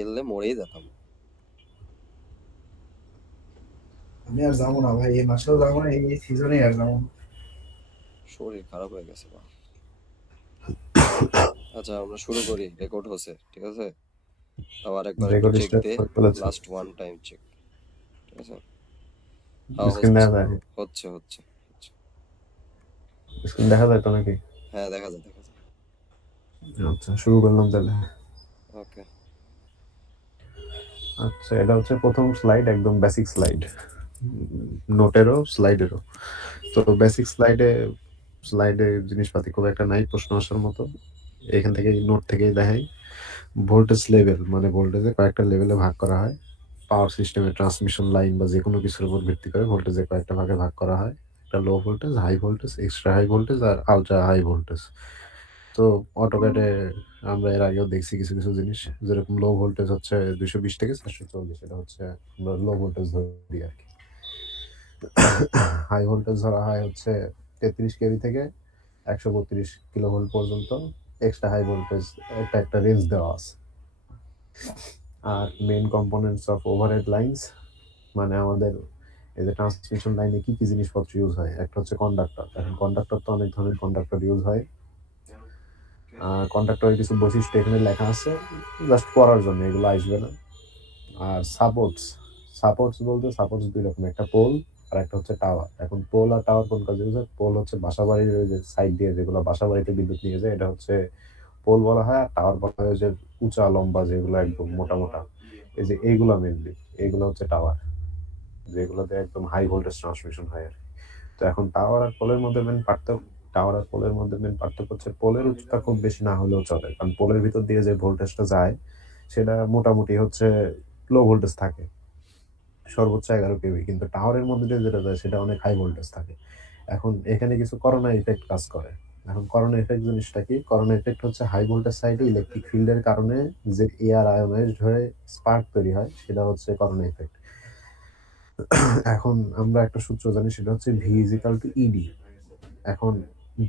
খেললে মরেই যেতাম। আমি আর যাবো না ভাই, এই মাসেও যাবো না, এই সিজনে আর যাবো না। শরীর খারাপ হয়ে গেছে বা। আচ্ছা আমরা শুরু করি, রেকর্ড হচ্ছে ঠিক আছে? তাও আরেকবার একটু রেকর্ড চেক স্টার্ট দে। করে ফেলেছে। Last one time check. ঠিক আছে? হ্যাঁ স্ক্রিন হচ্ছে দেখা যায়? হচ্ছে হচ্ছে হচ্ছে। স্ক্রিন দেখা যায় তো নাকি? হ্যাঁ দেখা যায় দেখা যায়। আচ্ছা, শুরু করলাম তাহলে। ওকে। আচ্ছা, এটা হচ্ছে প্রথম স্লাইড, একদম বেসিক স্লাইড, নোটেরও স্লাইডেরও। তো বেসিক স্লাইডে জিনিসপাতি খুব একটা নাই প্রশ্ন আসার মতো। এখান থেকে নোট থেকেই দেখাই। ভোল্টেজ লেভেল মানে ভোল্টেজে কয়েকটা লেভেলে ভাগ করা হয়। পাওয়ার সিস্টেমে ট্রান্সমিশন লাইন বা যে কোনো কিছুর উপর ভিত্তি করে ভোল্টেজে কয়েকটা ভাগে ভাগ করা হয়। একটা low voltage, high voltage, extra high voltage আর আলট্রা হাই ভোল্টেজ। তো অটোক্যাডে আমরা এর আগেও দেখছি কিছু কিছু জিনিস, যেরকম লো ভোল্টেজ হচ্ছে 220 থেকে 440, এটা হচ্ছে আমরা লো ভোল্টেজ ধরি আর কি। হাই ভোল্টেজ ধরা হয় হচ্ছে 33 কেভি থেকে 132 কিলো ভোল্ট পর্যন্ত। এক্সট্রা হাই ভোল্টেজ একটা একটা রেঞ্জ দেওয়া আছে। আর main components of overhead lines মানে আমাদের এই যে ট্রান্সমিশন লাইনে কি কি জিনিসপত্র ইউজ হয়, একটা হচ্ছে কন্ডাক্টর। এখন কন্ডাক্টর তো অনেক ধরনের কন্ডাক্টর ইউজ হয়। কন্ডাক্টরের কিছু বৈশিষ্ট্য এখানে লেখা আছে, জাস্ট পড়ার জন্য, এগুলো আসবে না। আর সাপোর্টস বলতে সাপোর্টস দুই রকম, একটা পোল আর একটা হচ্ছে টাওয়ার। এখন পোল আর টাওয়ার কোন কাজে ইউজ হয়? পোল হচ্ছে বাসা বাড়ির ওই যে সাইড দিয়ে যেগুলো বাসা বাড়িতে বিদ্যুৎ নিয়ে যায়, এটা হচ্ছে পোল বলা হয়। আর টাওয়ার বলা হয় যে উঁচা লম্বা যেগুলো একদম মোটা মোটা, এই যে এইগুলা মেনলি, এইগুলো হচ্ছে টাওয়ার, যেগুলোতে একদম হাই ভোল্টেজ ট্রান্সমিশন হয় আর কি। তো এখন টাওয়ার আর পোলের মধ্যে মেন পার্থক্য হচ্ছে পোলের উচ্চতা খুব বেশি না হলেও চলে, কারণ পোলের ভিতর দিয়ে যে ভোল্টেজটা যায় সেটা মোটামুটি হচ্ছে লো ভোল্টেজ থাকে, সর্বোচ্চ 11 কেভি। কিন্তু টাওয়ারের মধ্যে দিয়ে যেটা যায় সেটা অনেক হাই ভোল্টেজ থাকে। এখন এখানে কিছু করোনা ইফেক্ট কাজ করে। এখন করোনা ইফেক্ট জিনিসটা কি? করোনা ইফেক্ট হচ্ছে হাই ভোল্টেজ সাইডে ইলেকট্রিক ফিল্ডের কারণে যে এয়ার আয়োনাইজড হয়ে স্পার্ক তৈরি হয়, সেটা হচ্ছে করোনা ইফেক্ট। এখন আমরা একটা সূত্র জানি, সেটা হচ্ছে V is equal to ED. এখন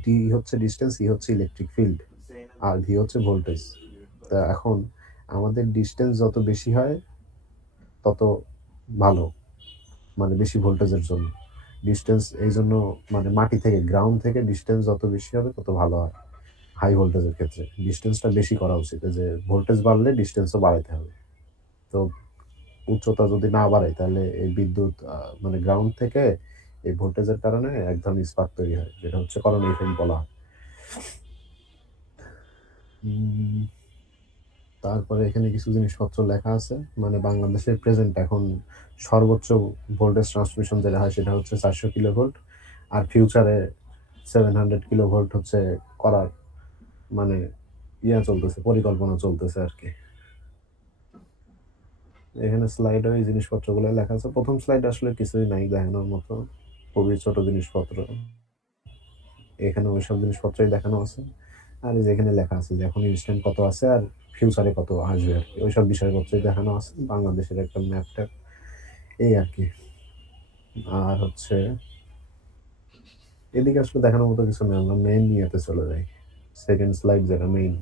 ডি হচ্ছে ডিস্টেন্স, ই হচ্ছে ইলেকট্রিক ফিল্ড, আর ভি হচ্ছে ভোল্টেজ। তা এখন আমাদের ডিস্টেন্স যত বেশি হয় তত ভালো, মানে বেশি ভোল্টেজের জন্য। ডিস্টেন্স এই জন্য, মানে মাটি থেকে গ্রাউন্ড থেকে ডিস্টেন্স যত বেশি হবে তত ভালো হয়। হাই ভোল্টেজের ক্ষেত্রে ডিস্টেন্সটা বেশি করা উচিত, যে ভোল্টেজ বাড়লে ডিস্টেন্সও বাড়াইতে হবে। তো উচ্চতা যদি না বাড়াই তাহলে এই বিদ্যুৎ মানে গ্রাউন্ড থেকে এই ভোল্টেজের কারণে এক ধরনের স্পার্ক তৈরি হয়, যেটা হচ্ছে করোনা ইফেক্ট বলা হয়। উম, তারপরে এখানে কিছু জিনিসপত্র লেখা আছে, মানে বাংলাদেশের প্রেজেন্ট এখন সর্বোচ্চ ভোল্টেজ ট্রান্সমিশন যেটা হয় সেটা হচ্ছে 400 কিলোভোল্ট। আর ফিউচারে 700 কিলোভোল্ট হচ্ছে করার, মানে চলতেছে, পরিকল্পনা চলতেছে আর কি। এখানে স্লাইডে এই জিনিসপত্রগুলো লেখা আছে। প্রথম স্লাইড আসলে কিছুই নাই দেখানোর মতো, খুবই ছোট জিনিসপত্র। এখানে ওইসব জিনিসপত্রই দেখানো আছে। আর এই যে এখানে লেখা আছে যে এখন ইনস্ট্যান্ট কত আছে আর ফিউচারে কত আসবে আর কি, ওইসব বিষয়পত্রই দেখানো আছে, বাংলাদেশের একটা ম্যাপটা, এই আর কি। আর হচ্ছে এদিকে আসলে দেখানোর মতো কিছু নেই, আমরা মেইন নিয়েতে চলে যাই। সেকেন্ড স্লাইড যেটা মেইন।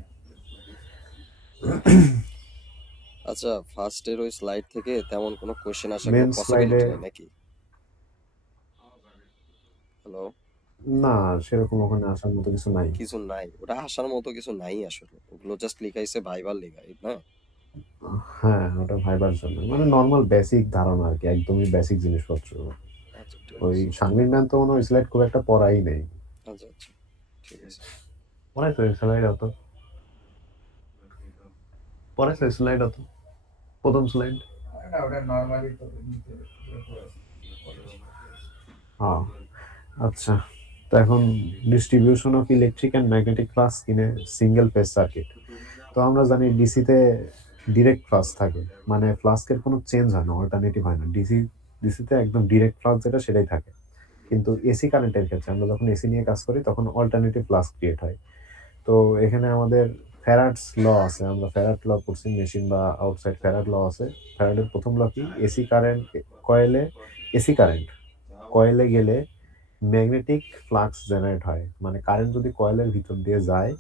আচ্ছা ফার্স্টের ওই স্লাইড থেকে তেমন কোনো কোশ্চেন আসার কোনো মেইন স্লাইডে পসিবিলিটি নেই নাকি? হ্যালো? না, সেরকম ওখানে আসার মতো কিছু নাই। কিছু নাই, ওটা আসার মতো কিছু নাই আসলে, ওগুলো জাস্ট লিখাইছে ভাইবার লিখাই না। হ্যাঁ, ওটা ভাইবার জন্য, মানে নর্মাল বেসিক ধারণা আর কি, একদমই বেসিক জিনিসপত্র। আচ্ছা ঠিক ওই আছে। শারমিন ম্যাম তো মনে হয় স্লাইড খুব একটা পড়াই নেই। আচ্ছা আচ্ছা ঠিক আছে। পড়াইছে স্লাইড অত, পড়াইছে স্লাইড অত, প্রথম স্লাইড। হ্যাঁ, আচ্ছা। তো এখন distribution of electric and magnetic flux in a single phase circuit. তো আমরা জানি ডিসিতে ডিরেক্ট ফ্লাক্স থাকে, মানে ফ্লাক্সের কোনো চেঞ্জ হয় না, অল্টারনেটিভ হয় না। ডিসিতে একদম ডিরেক্ট ফ্লাক্স যেটা সেটাই থাকে। কিন্তু এসি কারেন্টের ক্ষেত্রে আমরা যখন এসি নিয়ে কাজ করি তখন অল্টারনেটিভ ফ্লাক্স ক্রিয়েট হয়। তো এখানে আমাদের ফ্যারাডস ল আছে, আমরা ফ্যারাড ল পড়ছি, মেশিন বা আউটসাইড ফ্যারাড ল আছে। ফ্যারাডের প্রথম ল কি? কয়েলে এসি কারেন্ট কয়েলে গেলে ম্যাগনেটিক ফ্লাক্স জেনারেট হয়, মানে কারেন্ট যদি কয়েলের ভিতর দিয়ে যায়,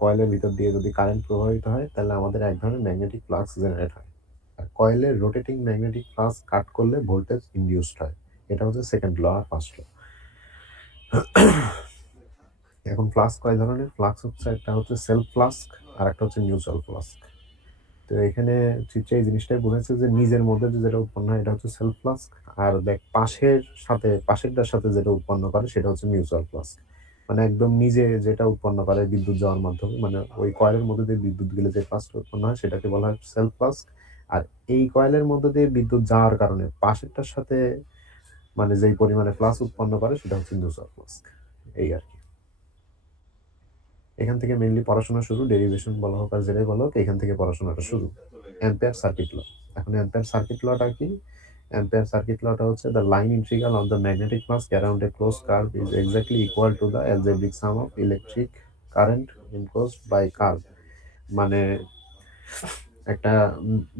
কয়েলের ভিতর দিয়ে যদি কারেন্ট প্রবাহিত হয় তাহলে আমাদের এক ধরনের ম্যাগনেটিক ফ্লাক্স জেনারেট হয়। আর কয়েলের রোটেটিং ম্যাগনেটিক ফ্লাক্স কাট করলে ভোল্টেজ ইনডিউসড হয়। এটা হচ্ছে সেকেন্ড ল আর ফার্স্ট ল। এখন ফ্লাস্ক কয় ধরনের? ফ্লাক্স হচ্ছে একটা হচ্ছে সেলফ ফ্লাস্ক আর একটা হচ্ছে মিউচুয়াল ফ্লাস্ক। তো এখানে চিত্রে এই জিনিসটাই বোঝাচ্ছে যে নিজের মধ্যে যেটা উৎপন্ন হয় এটা হচ্ছে সেলফ ফ্লাস্ক, আর দেখ পাশেরটার সাথে যেটা উৎপন্ন করে সেটা হচ্ছে মিউচুয়াল ফ্লাস্ক। মানে একদম নিজে যেটা উৎপন্ন করে বিদ্যুৎ যাওয়ার মাধ্যমে, মানে ওই কয়েলের মধ্যে দিয়ে বিদ্যুৎ গেলে যে ফ্লাক্সটা উৎপন্ন হয় সেটাকে বলা হয় সেলফ ফ্লাস্ক। আর এই কয়েলের মধ্যে দিয়ে বিদ্যুৎ যাওয়ার কারণে পাশেরটার সাথে মানে যেই পরিমাণে ফ্লাক্স উৎপন্ন করে সেটা হচ্ছে মিউচুয়াল ফ্লাস্ক। এই আর কি। এখান থেকে মেইনলি পড়াশোনা শুরু, ডেরিভেশন বলা হোক আর যেটাই বলা হোক, এখান থেকে পড়াশোনাটা শুরু। Ampere circuit law. এখন অ্যাম্পিয়ার সার্কিট লটা কি? অ্যাম্পিয়ার সার্কিট লটা হচ্ছে the line integral of the magnetic flux around a close curve is exactly equal to the algebraic sum of electric current enclosed by curve. মানে একটা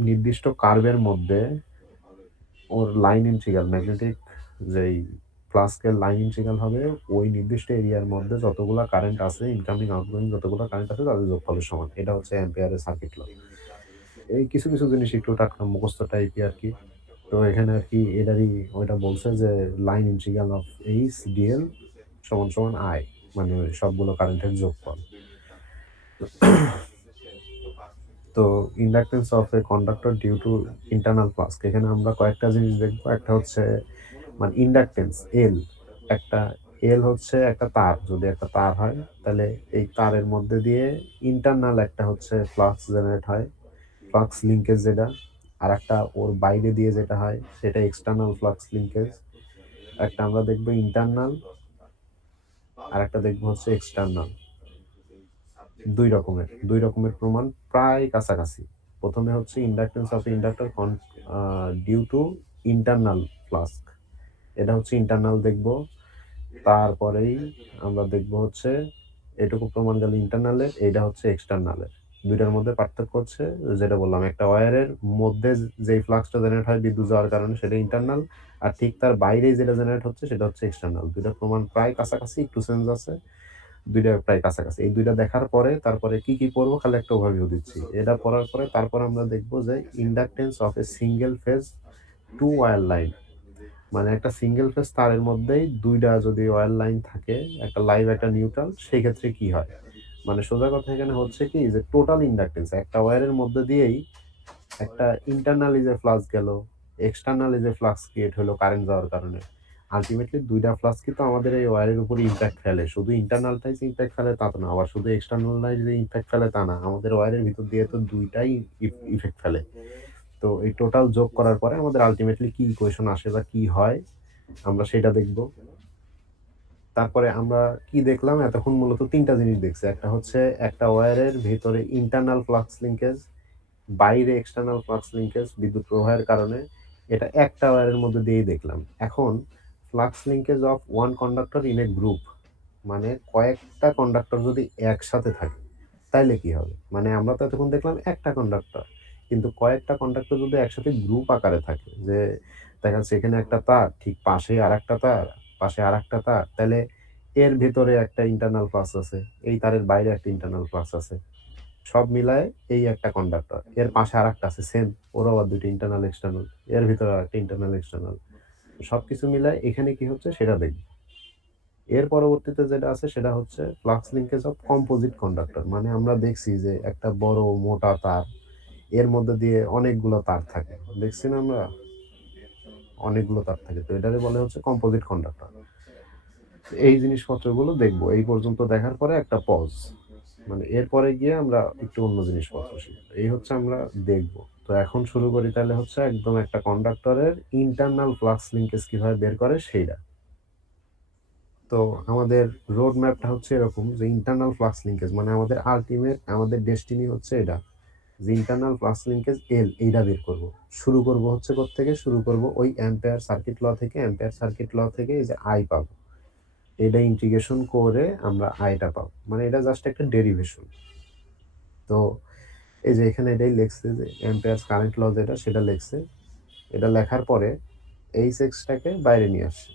নির্দিষ্ট কার্ভের মধ্যে ওর লাইন ইন্টিগ্রাল, ম্যাগনেটিক যেই ফ্লাস্কের লাইন ইন্টিগ্রাল হবে ওই নির্দিষ্ট এরিয়ার মধ্যে যতগুলা কারেন্ট আছে, ইনকামিং আউটগোয়িং যতগুলা কারেন্ট আছে তাদের যোগফলের সমান। এটা হচ্ছে অ্যাম্পিয়ারের সার্কিট ল। এই কিছু জিনিস একটু টাটকা মুখস্থ টাইপই আর কি। তো এখানে আর কি এটারই ওইটা বলছে যে line integral of H DL সমান সমান আই, মানে সবগুলো কারেন্টের যোগফল। তো inductance of a conductor due to internal flux, এখানে আমরা কয়েকটা জিনিস দেখবো। একটা হচ্ছে মানে ইন্ডাকটেন্স এল, একটা এল হচ্ছে একটা তার, যদি একটা তার হয় তাহলে এই তারের মধ্যে দিয়ে ইন্টারনাল একটা হচ্ছে ফ্লাক্স জেনারেট হয়, ফ্লাক্স লিঙ্কেজ যেটা। আর একটা ওর বাইরে দিয়ে যেটা হয় সেটা এক্সটার্নাল ফ্লাক্স লিঙ্কেজ। একটা আমরা দেখবো ইন্টারনাল, আর একটা দেখবো হচ্ছে এক্সটার্নাল। দুই রকমের প্রমাণ প্রায় কাছাকাছি। প্রথমে হচ্ছে inductance of inductor due to internal flux, এটা হচ্ছে ইন্টারনাল দেখবো। তারপরেই আমরা দেখবো হচ্ছে এটুকু প্রমাণ গেল ইন্টারনালের, এটা হচ্ছে এক্সটার্নালের। দুইটার মধ্যে পার্থক্য হচ্ছে যেটা বললাম, একটা ওয়্যারের মধ্যে যেই ফ্লাক্সটা জেনারেট হয় বিদ্যুৎ যাওয়ার কারণে সেটা ইন্টারনাল, আর ঠিক তার বাইরেই যেটা জেনারেট হচ্ছে সেটা হচ্ছে এক্সটার্নাল। দুইটা প্রমাণ প্রায় কাছাকাছি, একটু চেঞ্জ আছে, দুইটা প্রায় কাছাকাছি। এই দুইটা দেখার পরে তারপরে কি পড়বো খালি একটা ওভারভিউ দিচ্ছি। এটা পড়ার পরে তারপর আমরা দেখবো যে inductance of A single phase two wire line, মানে একটা সিঙ্গেল ফেজ তারের মধ্যেই দুইটা যদি ওয়্যার লাইন থাকে, একটা লাইভ একটা নিউট্রাল, সেই ক্ষেত্রে কি হয়। মানে সোজা কথা এখানে হচ্ছে কি যে টোটাল ইন্ডাকটেন্স একটা ওয়্যারের মধ্যে দিয়েই একটা ইন্টারনালি যে ফ্লাক্স গেল, এক্সটার্নালি যে ফ্লাক্স ক্রিয়েট হলো কারেন্ট যাওয়ার কারণে, আলটিমেটলি দুইটা ফ্লাক্স কিন্তু আমাদের এই ওয়্যারের উপর ইম্প্যাক্ট ফেলে। শুধু ইন্টারনালটাই যে ইম্প্যাক্ট ফেলে তা তো না, আবার শুধু এক্সটার্নালটাই যে ইম্প্যাক্ট ফেলে তা না, আমাদের ওয়্যারের ভিতর দিয়ে তো দুইটাই ইফেক্ট ফেলে। তো এই টোটাল যোগ করার পরে আমাদের আলটিমেটলি কি ইকুয়েশন আসে বা কি হয় আমরা সেটা দেখব। তারপরে আমরা কি দেখলাম এতক্ষণ? মূলত তিনটা জিনিস দেখছি। একটা হচ্ছে একটা ওয়্যারের ভেতরে ইন্টারনাল ফ্লাক্স লিঙ্কেজ, বাইরে এক্সটার্নাল ফ্লাক্স লিঙ্কেজ বিদ্যুৎ প্রবাহের কারণে, এটা একটা ওয়্যারের মধ্যে দিয়েই দেখলাম। এখন flux linkage of one conductor in a group, মানে কয়েকটা কন্ডাক্টর যদি একসাথে থাকে তাইলে কি হবে। মানে আমরা তো এতক্ষণ দেখলাম একটা কন্ডাক্টর, কিন্তু কয়েকটা কন্ডাক্টর যদি একসাথে গ্রুপ আকারে থাকে, যে দেখা যাচ্ছে এখানে একটা তার, ঠিক পাশে আরেকটা তার, পাশে আরেকটা তার, তাহলে এর ভেতরে একটা ইন্টারনাল ফ্লাক্স আছে, এই তারের বাইরে একটা ইন্টারনাল ফ্লাক্স আছে, সব মিলায় এই একটা কন্ডাক্টর। এর পাশে আরেকটা আছে সেম, ওর আবার দুইটা ইন্টারনাল এক্সটার্নাল, এর ভিতরে আরেকটা ইন্টারনাল এক্সটার্নাল। সবকিছু মিলায় এখানে কি হচ্ছে সেটা দেখব। এর পরবর্তীতে যেটা আছে সেটা হচ্ছে flux linkage of composite conductor, মানে আমরা দেখছি যে একটা বড় মোটা তার, এর মধ্যে দিয়ে অনেকগুলো তার থাকে, দেখছি না আমরা অনেকগুলো তার থাকে, তো এটারে বলে হচ্ছে কম্পোজিট কন্ডাক্টর। এই জিনিসপত্রগুলো দেখবো। এই পর্যন্ত দেখার পরে একটা পজ, মানে এরপরে গিয়ে আমরা একটু অন্য জিনিসপত্র শিখবো। এই হচ্ছে আমরা দেখবো। তো এখন শুরু করি তাহলে হচ্ছে একদম একটা কন্ডাক্টরের ইন্টারনাল ফ্লাক্স লিঙ্কেজ কিভাবে বের করে সেইটা। তো আমাদের রোড ম্যাপটা হচ্ছে এরকম যে ইন্টারনাল ফ্লাক্স লিঙ্কেজ মানে আমাদের আলটিমেট, আমাদের ডেস্টিনি হচ্ছে এটা, যে ইন্টারনাল ফ্লাক্স লিঙ্কেজ এল, এইটা বের করব। শুরু করব হচ্ছে কোত্থেকে? শুরু করব ওই অ্যাম্পিয়ার সার্কিট ল থেকে। অ্যাম্পিয়ার সার্কিট ল থেকে এই যে আই পাবো, এটা ইন্টিগ্রেশন করে আমরা আইটা পাবো, মানে এটা জাস্ট একটা ডেরিভেশন। তো এই যে এখানে এটাই লিখছে যে অ্যাম্পিয়ার কারেন্ট ল যেটা সেটা লিখছে। এটা লেখার পরে এইচ এক্সটাকে বাইরে নিয়ে আসছে।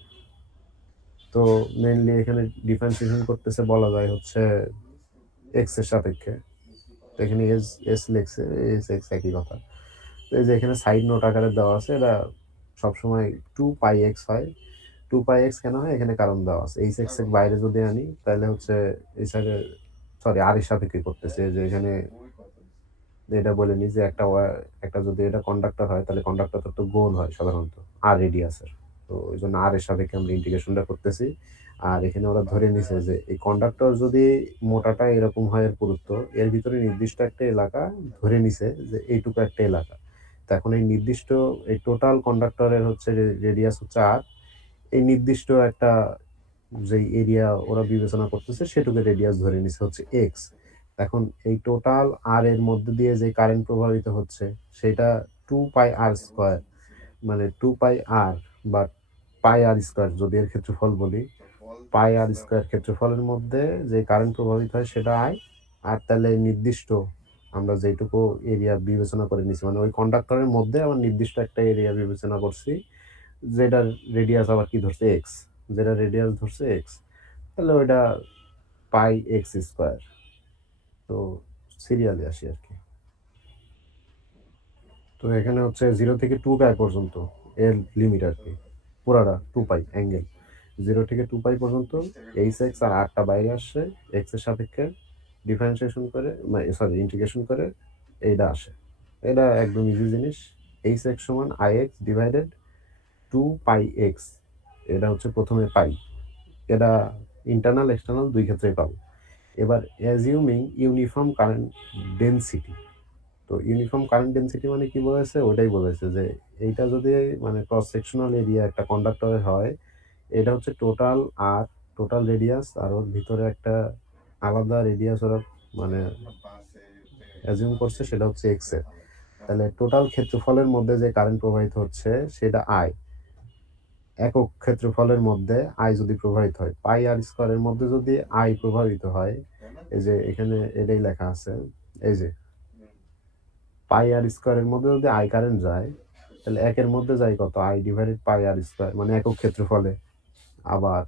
তো মেইনলি এখানে ডিফারেন্সিয়েশন করতেছে বলা যায় হচ্ছে এক্স এর সাপেক্ষে। তো এখানে এস এস লেখছে, এস এক্স একই কথা। তো এই যে এখানে সাইড নোট আকারে দেওয়া আছে, এটা সবসময় 2πx হয়। 2πx কেন হয় এখানে কারণ দেওয়া আছে। এইচ এক্স এর বাইরে যদি আনি তাহলে হচ্ছে এই সাইডে, সরি আর এর সাপেক্ষে করতেছে, যে এখানে এটা বলে নি যে একটা যদি এটা কন্ডাক্টর হয় তাহলে কন্ডাক্টর তো গোল হয় সাধারণত আর রেডিয়াসের। তো ওই জন্য আর এর সাপেক্ষে আমরা ইন্টিগ্রেশনটা করতেছি। আর এখানে ওরা ধরে নিছে যে এই কন্ডাক্টর যদি মোটাটা এরকম হয়, এর পুরুত্ব এর ভিতরে নির্দিষ্ট একটা এলাকা ধরে নিছে যে এইটুকু একটা এলাকা। তো এখন এই নির্দিষ্ট এই টোটাল কন্ডাক্টরের হচ্ছে রেডিয়াস হচ্ছে আর, এই নির্দিষ্ট একটা যেই এরিয়া ওরা বিবেচনা করতেছে সেটুকু রেডিয়াস ধরে নিছে হচ্ছে এক্স। এখন এই টোটাল আর এর মধ্যে দিয়ে যে কারেন্ট প্রবাহিত হচ্ছে সেটা 2πr², মানে 2πr বা πr² যদি এর ক্ষেত্রফল বলি, πr² ক্ষেত্রফলের মধ্যে যে কারেন্ট প্রবাহিত হয় সেটা আই। আর তাহলে নির্দিষ্ট আমরা যেটুকু এরিয়া বিবেচনা করে নিছি, মানে ওই কন্ডাক্টরের মধ্যে আবার নির্দিষ্ট একটা এরিয়া বিবেচনা করছি যেটার রেডিয়াস আবার কি ধরছে এক্স, যেটা রেডিয়াস ধরছে এক্স, তাহলে ওইটা πx²। তো সিরিয়ালে আসি আর কি। তো এখানে হচ্ছে 0 থেকে 2π পর্যন্ত এর লিমিট আর কি, পুরাটা 2π অ্যাঙ্গেল 0 থেকে 2π পর্যন্ত এইচ এক্স আর আরটা বাইরে আসছে এক্স এর সাপেক্ষে ডিফারেন্সিয়েশন করে, মানে সরি ইন্টিগ্রেশন করে এইটা আসে। এটা একদম ইজি জিনিস। এইচ এক্স সমান আই এক্স ডিভাইডেড 2πx, এটা হচ্ছে প্রথমে পাই, এটা ইন্টারনাল এক্সটার্নাল দুই ক্ষেত্রেই পাবো। এবার অ্যাজিউমিং ইউনিফর্ম কারেন্ট ডেনসিটি। তো ইউনিফর্ম কারেন্ট ডেনসিটি মানে কি বলেছে, ওইটাই বলেছে যে এইটা যদি মানে ক্রস সেকশনাল এরিয়া একটা কন্ডাক্টরের হয়, এটা হচ্ছে টোটাল আর টোটাল রেডিয়াস, আর ওর ভিতরে একটা আলাদা রেডিয়াস ওরা মানে অ্যাজিউম করছে সেটা হচ্ছে এক্স এর। তাহলে টোটাল ক্ষেত্রফলের মধ্যে যে কারেন্ট প্রবাহিত হচ্ছে সেটা আই, একক ক্ষেত্রফলের মধ্যে আই যদি প্রবাহিত হয়, πr² মধ্যে যদি আই প্রবাহিত হয়, এই যে এখানে এটাই লেখা আছে, এই যে πr² মধ্যে যদি আই কারেন্ট যায় তাহলে একের মধ্যে যায় কত, আই ডিভাইডেড πr², মানে একক ক্ষেত্রফলে। আবার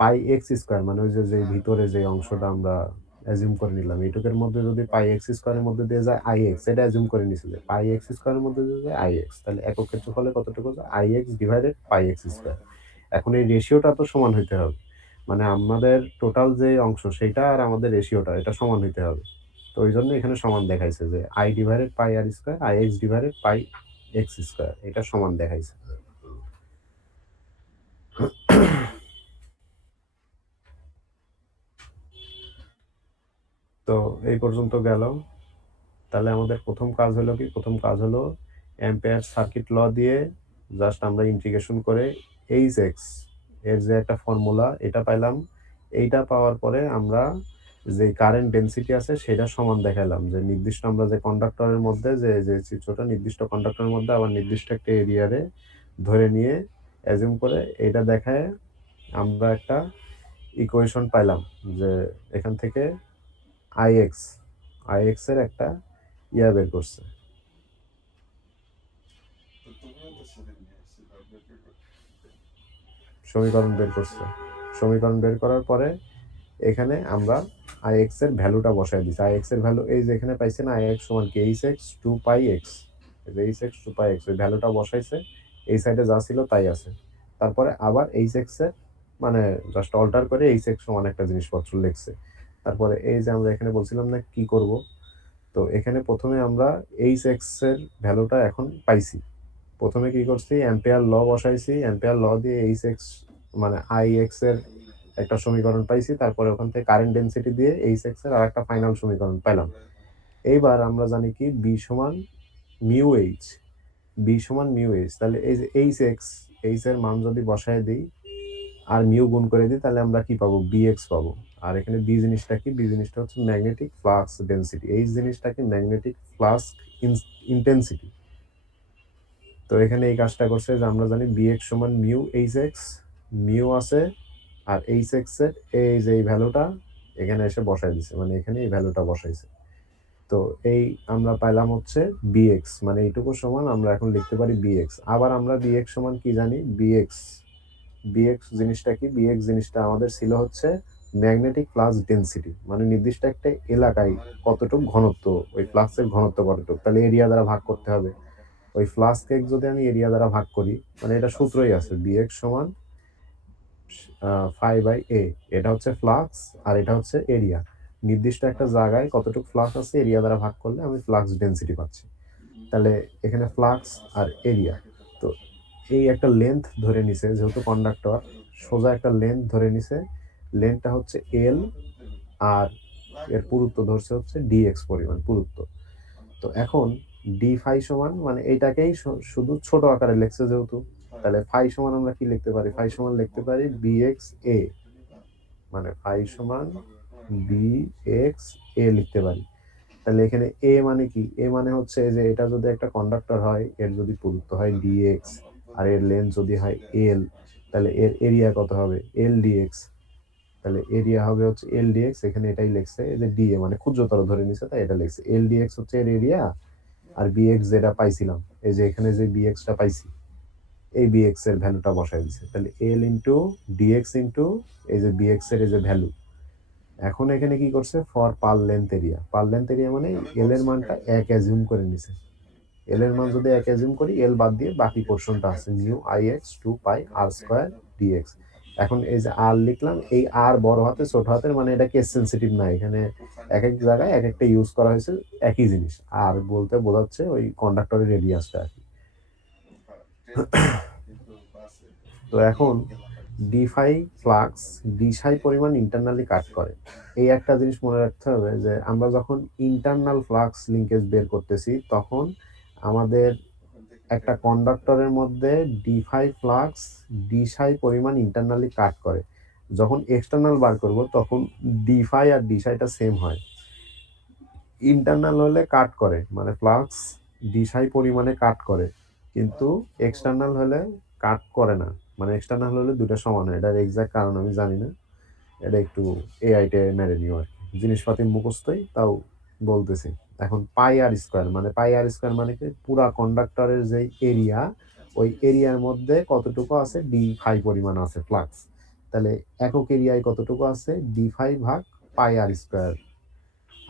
πx² মানে ওই যে ভিতরে যে অংশটা আমরা অ্যাজিউম করে নিলাম এইটুকের মধ্যে যদি πx² এর মধ্যে দিয়ে যায় ix, এটা অ্যাজিউম করে নিছি যে πx² এর মধ্যে দিয়ে যায় ix, তাহলে একক ক্ষেত্রফলে কতটুকু যায় ix ডিভাইডেড πx²। এখন এই রেশিওটা তো সমান হইতে হবে, মানে আমাদের টোটাল যে অংশ সেইটা আর আমাদের রেশিওটা এটা সমান হইতে হবে। তো ওই জন্য এখানে সমান দেখাইছে যে I divided πr² ix divided πx², এটা সমান দেখাইছে। তো এই পর্যন্ত গেল। তাহলে আমাদের প্রথম কাজ হলো কি, প্রথম কাজ হলো অ্যাম্পিয়ার সার্কিট ল দিয়ে জাস্ট আমরা ইন্টিগ্রেশন করে এইচ এক্স এর যে একটা ফর্মুলা এটা পাইলাম। এইটা পাওয়ার পরে আমরা যে কারেন্ট ডেনসিটি আছে সেটা সমান দেখাইলাম, যে নির্দিষ্ট আমরা যে কন্ডাক্টরের মধ্যে যে চিত্রটা নির্দিষ্ট কন্ডাক্টরের মধ্যে আবার নির্দিষ্ট একটা এরিয়ারে ধরে নিয়ে অ্যাজিউম করে এটা দেখায় আমরা একটা ইকুয়েশন পাইলাম, যে এখান থেকে আইএক্স আইএক্স এর একটা ইয়া বের করছে, সমীকরণ বের করছে। সমীকরণ বের করার পরে এখানে আমরা আইএক্স এর ভ্যালুটা বসাই দিছি। আইএক্স এর ভ্যালু এই যে এখানে পাইছে না, আইএক্স সমান কি H x 2πx, H x 2πx ওই ভ্যালুটা বসাইছে, এই সাইডে যা ছিল তাই আছে। তারপরে আবার এইচ এক্স এর মানে জাস্ট অল্টার করে এইচ এক্স সমান একটা জিনিসপত্র লিখছে। তারপরে এই যে আমরা এখানে বলছিলাম না কি করব, তো এখানে প্রথমে আমরা এইচ এক্স এর ভ্যালুটা এখন পাইছি। প্রথমে কি করছি, অ্যাম্পিয়ার ল বসাইছি, অ্যাম্পিয়ার ল দিয়ে এইচ এক্স মানে আই এক্স এর একটা সমীকরণ পাইছি, তারপরে ওখান থেকে কারেন্ট ডেনসিটি দিয়ে এইচ এক্স এর আরেকটা ফাইনাল সমীকরণ পেলাম। এইবার আমরা জানি কি বি সমান মিউ এইচ, বি সমান মিউ এইচ, তাহলে এই যে এইচ এক্স, এইচ এর মান যদি বসায় দিই আর মিউ গুণ করে দিই তাহলে আমরা কি পাবো, বি এক্স পাবো। আর এখানে বি জিনিসটা কি, বি জিনিসটা হচ্ছে ম্যাগনেটিক ফ্লাক্স ডেনসিটি, এইচ জিনিসটা কি ম্যাগনেটিক ফ্লাক্স ইন্টেন্সিটি। তো এখানে এই কাজটা করছে যে আমরা জানি বি এক্স সমান মিউ এইচ এক্স, মিউ আছে আর এইচ এক্স এর এই যে এই ভ্যালুটা এখানে এসে বসাই দিছে, মানে এখানে এই ভ্যালুটা বসাইছে। তো এই আমরা পাইলাম হচ্ছে bx, মানে এইটুকু সমান আমরা এখন লিখতে পারি bx। আবার আমরা bx সমান কি জানি, bx জিনিসটা কি, bx জিনিসটা আমাদের ছিল হচ্ছে ম্যাগনেটিক ফ্লাক্স ডেনসিটি, মানে নির্দিষ্ট একটা এলাকায় কতটুকু ঘনত্ব, ওই ফ্লাক্সের ঘনত্ব কতটুকু, তাহলে এরিয়া দ্বারা ভাগ করতে হবে। ওই ফ্লাক্সকে যদি আমি এরিয়া দ্বারা ভাগ করি, মানে এটা সূত্রই আছে, বিএক্স সমান ফাই বাই এ। এটা হচ্ছে ফ্লাক্স আর এটা হচ্ছে এরিয়া। নির্দিষ্ট একটা জায়গায় কতটুকু ফ্লাক্স আছে এরিয়া দ্বারা ভাগ করলে আমি ফ্লাক্স ডেনসিটি পাচ্ছি। তাহলে এখানে ফ্লাক্স আর এরিয়া, তো এই একটা লেন্থ ধরে নিছে, যেহেতু কন্ডাক্টর সোজা একটা লেন্থ ধরে নিছে, লেন্থটা হচ্ছে এল, আর এর পুরুত্ব ধরছে হচ্ছে ডিএক্স পরিমাণ পুরুত্ব। তো এখন ডি ফাই সমান, মানে এইটাকেই শুধু ছোট আকারে লিখছে যেহেতু, তাহলে ফাই সমান আমরা কি লিখতে পারি, ফাই সমান লিখতে পারি বিএক্স এ, মানে ফাই সমান বিএক্স এ লিখতে পারি। তাহলে এখানে এ মানে কি, এ মানে হচ্ছে যে এটা যদি একটা কন্ডাক্টর হয়, এর যদি পুরুত্ব হয় ডিএক্স আর এর লেন্থ যদি হয় এল, তাহলে এর এরিয়া কত হবে এল ডিএক্স। তাহলে এরিয়া হবে হচ্ছে এল ডিএক্স, এখানে এটাই লিখছে যে ডিএ মানে ক্ষুদ্রতর ধরে নিছে, তাই এটা লিখছে এল ডিএক্স হচ্ছে এর এরিয়া, আর বিএক্স যেটা পাইছিলাম, এই যে এখানে যে বিএক্সটা পাইছি, এই বিএক্স এর ভ্যালুটা বসাই দিছে। তাহলে এল ইন্টু ডিএক্স ইন্টু এই যে বিএক্স এর এই যে ভ্যালু। এখন এখানে কি করছে, for per length area, per length area মানে এল এর মানটা এক অ্যাজিউম করে নিছে। এল এর মান যদি এক অ্যাজিউম করি, এল বাদ দিয়ে বাকি পোর্শনটা আছে mu I X 2 pi R square DX. এখন এই যে আর লিখলাম, এই আর বড় হাতে ছোট হাতের, মানে এটা কেস সেন্সিটিভ না, এখানে এক এক জায়গায় এক একটা ইউজ করা হয়েছে একই জিনিস। আর বলতে বোঝাচ্ছে ওই কন্ডাক্টরের রেডিয়াসটা আর কি। তো এখন ডিফাই ফ্লাক্স ডিসাই পরিমাণ ইন্টারনালি কাট করে। এই একটা জিনিস মনে রাখতে হবে যে আমরা যখন ইন্টারনাল ফ্লাক্স লিঙ্কেজ বের করতেছি, তখন আমাদের একটা কন্ডাক্টরের মধ্যে ডিফাই ফ্লাক্স ডিসাই পরিমাণ ইন্টারনালি কাট করে। যখন এক্সটার্নাল বার করব তখন ডিফাই আর ডিসাইটা সেম হয়। ইন্টারনাল হলে কাট করে, মানে ফ্লাক্স ডিসাই পরিমাণে কাট করে, কিন্তু এক্সটার্নাল হলে কাট করে না। মানে এক্সটার্নাল হলে দুটো সমান হয়, এটার এক্সাক্ট কারণ আমি জানি না, এটা একটু এআইটে মেরে নিও আর কি, জিনিসপাতি মুখস্থই তাও বলতেছি। এখন পাই আর স্কোয়ার, মানে পাই আর স্কোয়ার মানে কি, পুরা কন্ডাক্টরের যে এরিয়া, ওই এরিয়ার মধ্যে কতটুকু আছে ডি ফাই পরিমাণ আছে ফ্লাক্স, তাহলে একক এরিয়ায় কতটুকু আছে ডি ফাই ভাগ পাই আর স্কোয়ার।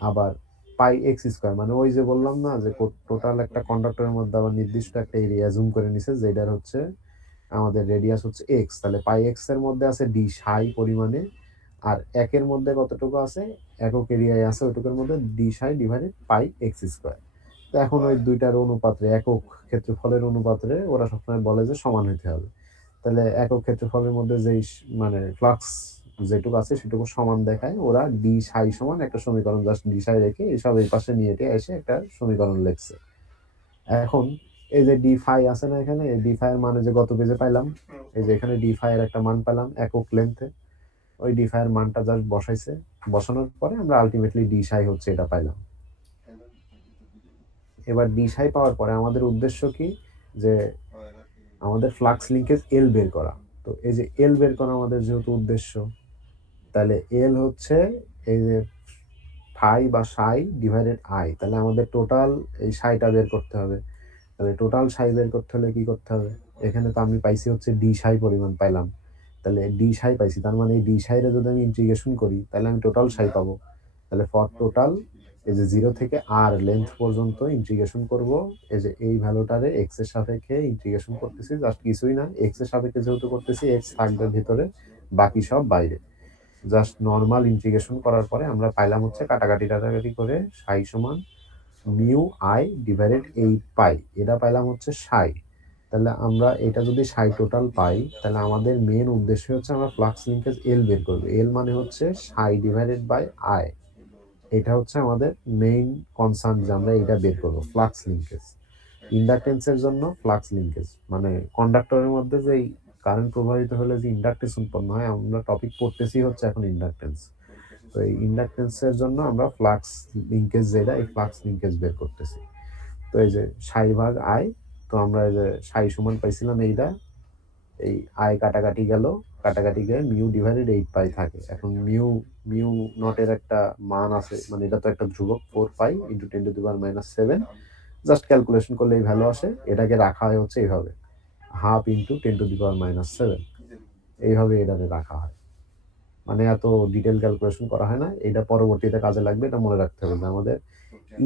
আবার পাই এক্স স্কোয়ার, মানে ওই যে বললাম না যে টোটাল একটা কন্ডাক্টরের মধ্যে আবার নির্দিষ্ট একটা এরিয়া জুম করে নিছে, যেটার হচ্ছে আমাদের রেডিয়াস হচ্ছে এক্স, তাহলে পাই এক্স এর মধ্যে আছে ডি সাই পরিমাণে, আর একের মধ্যে কতটুকু আছে একক এরিয়ায় আছে ওইটুকুর মধ্যে ডি সাই ডিভাইডেড পাই এক্স স্কোয়ার। তো এখন ওই দুইটার অনুপাতে, একক ক্ষেত্রফলের অনুপাতে ওরা সবসময় বলে যে সমান হইতে হবে। তাহলে একক ক্ষেত্রফলের মধ্যে যেই মানে ফ্লাক্স যেটুকু আছে সেটুকু সমান দেখায়, ওরা ডি সাই সমান একটা সমীকরণ জাস্ট ডি সাই রেখে এসব এই পাশে নিয়ে এসে একটা সমীকরণ লিখছে। এখন এই যে ডি ফাই আছে না, এখানে এই ডি ফাই এর মানে যে গত পেজে পাইলাম, এই যে এখানে ডি ফাই এর একটা মান পেলাম একক লেন্থে, ওই ডি ফাই এর মানটা জাস্ট বসাইছে, বসানোর পরে আমরা আলটিমেটলি ডি সাই হচ্ছে এটা পাইলাম। এবার ডি সাই পাওয়ার পরে আমাদের উদ্দেশ্য কি, যে আমাদের ফ্লাক্স লিঙ্কেজ এল বের করা। তো এই যে এল বের করা আমাদের যেহেতু উদ্দেশ্য, তাহলে এল হচ্ছে এই যে ফাই বা সাই ডিভাইডেড আই, তাহলে আমাদের টোটাল এই সাইটা বের করতে হবে। তাহলে টোটাল সাই বের করতে হলে কি করতে হবে, এখানে তো আমি পাইছি হচ্ছে ডি সাই পরিমাণ পাইলাম, তাহলে ডি সাই পাইছি, তার মানে এই ডি সাইরে যদি আমি ইন্টিগ্রেশন করি তাহলে আমি টোটাল সাই পাবো। তাহলে ফর টোটাল এই যে 0 থেকে আর লেন্থ পর্যন্ত ইন্টিগ্রেশন করব, এই যে এই ভ্যালুটারে এক্স এর সাপেক্ষে ইন্টিগ্রেশন করতেছি, জাস্ট কিছুই না, এক্স এর সাপেক্ষে যেহেতু করতেছি এক্স থাকবে ভিতরে, বাকি সব বাইরে। জাস্ট নর্মাল ইন্টিগ্রেশন করার পরে আমরা পাইলাম হচ্ছে কাটাকাটি করে সাই সমান মিউ আই ডিভাইডেড 8 পাই, এটা পাইলাম হচ্ছে সাই। তাহলে আমরা এটা যদি সাই টোটাল পাই, তাহলে আমাদের মেন উদ্দেশ্য হচ্ছে আমরা ফ্লাক্স লিঙ্কেজ এল বের করবো। এল মানে হচ্ছে সাই ডিভাইডেড বাই আই, এটা হচ্ছে আমাদের মেইন কনসার্ন যে আমরা এটা বের করবো ফ্লাক্স লিঙ্কেজ। ইন্ডাকটেন্সের জন্য ফ্লাক্স লিঙ্কেজ মানে কন্ডাক্টরের মধ্যে যে কারেন্ট প্রবাহিত হলে যে ইন্ডাকটেন্স উৎপন্ন হয়, আমরা টপিক পড়তেছি হচ্ছে এখন ইন্ডাকটেন্স। তো এই ইন্ডাকটেন্সের জন্য আমরা ফ্লাক্স লিঙ্কেজ যেটা, এই ফ্লাক্স লিঙ্কেজ বের করতেছি। তো এই যে সাই ভাগ আই, তো আমরা এই যে সাই সমান পাইছিলাম এইটা, এই আই কাটাকাটি গেল, কাটাকাটি গিয়ে মিউ ডিভাইডেড 8 পাই থাকে। এখন মিউ মিউ নটের একটা মান আছে, মানে এটা তো একটা ধ্রুবক 4 পাই ইন্টু 10⁻⁷, জাস্ট ক্যালকুলেশন করলে এই ভ্যালু আসে, এটাকে রাখা হয় হচ্ছে এইভাবে হাফ ইন্টু 10⁻⁷, এইভাবে এটাকে রাখা হয়। মানে এত ডিটেল ক্যালকুলেশন করা হয় না। এটা পরবর্তীতে কাজে লাগবে, এটা মনে রাখতে হবে যে আমাদের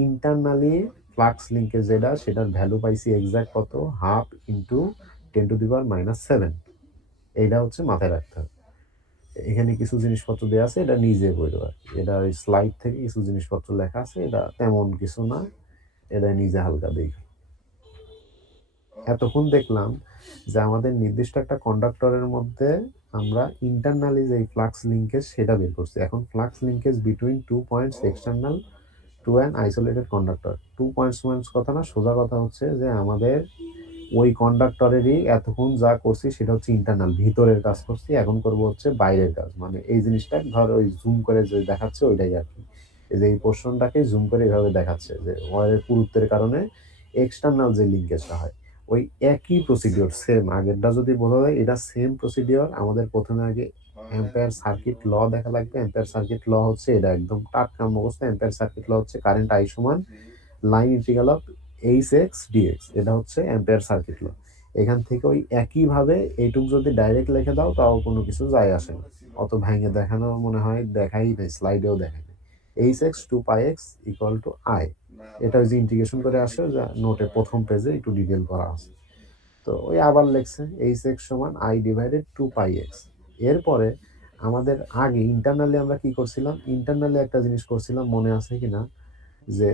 ইন্টারনালি ফ্লাক্স লিঙ্কেজ যেটা সেটার ভ্যালু পাইছি এক্সাক্ট কত, হাফ ইন্টু 10⁻⁷। এইটা হচ্ছে মাথায় রাখতে হবে। এখানে কিছু জিনিসপত্র দেওয়া আছে, এটা নিজে বইলো আর কি। এটা ওই স্লাইড থেকে কিছু জিনিসপত্র লেখা আছে, এটা তেমন কিছু না, এটা নিজে হালকা দেখো। এতক্ষণ দেখলাম যে আমাদের নির্দিষ্ট একটা কন্ডাক্টরের মধ্যে আমরা ইন্টারনালি যে ফ্লাক্স লিঙ্কেজ সেটা বের করছি। এখন flux linkage between 2 points external to an isolated conductor. 2 points কথা না, সোজা কথা হচ্ছে যে আমাদের ওই কন্ডাক্টরেরই এতক্ষণ যা করছি সেটা হচ্ছে ইন্টারনাল, ভিতরের কাজ করছি, এখন করব হচ্ছে বাইরের কাজ। মানে এই জিনিসটা ধর ওই জুম করে যে দেখাচ্ছে ওইটাই আর কি। এই যে এই পোর্শনটাকে জুম করে এভাবে দেখাচ্ছে যে ওয়ারের পুরুত্বের কারণে এক্সটার্নাল যে লিঙ্কেজটা হয় ওই একই প্রসিডিওর সেম, আগেরটা যদি বোঝা যায় এটা সেম প্রসিডিওর। আমাদের প্রথমে আগে অ্যাম্পিয়ার সার্কিট ল দেখা লাগবে। অ্যাম্পিয়ার সার্কিট ল হচ্ছে এটা একদম টাটকা মুখস্থ। অ্যাম্পিয়ার সার্কিট ল হচ্ছে কারেন্ট আই সমান line integral of H X DX, এটা হচ্ছে অ্যাম্পিয়ার সার্কিট ল। এখান থেকে ওই একইভাবে এইটুক যদি ডাইরেক্ট লিখে দাও তাও কোনো কিছু যায় আসে না, অত ভাঙে দেখানো মনে হয় দেখাই নেই, স্লাইডেও দেখায় নেই। H x 2πx equal to I, এটা ওই যে ইন্টিগ্রেশন করে আসে যা নোটে প্রথম পেজে একটু ডিটেল করা আছে। তো ওই আবার লেখছে এইচ এক্স সমান আই ডিভাইডেড 2πx। এরপরে আমাদের আগে ইন্টারনালি আমরা কি করছিলাম, ইন্টারনালি একটা জিনিস করছিলাম মনে আছে কিনা, যে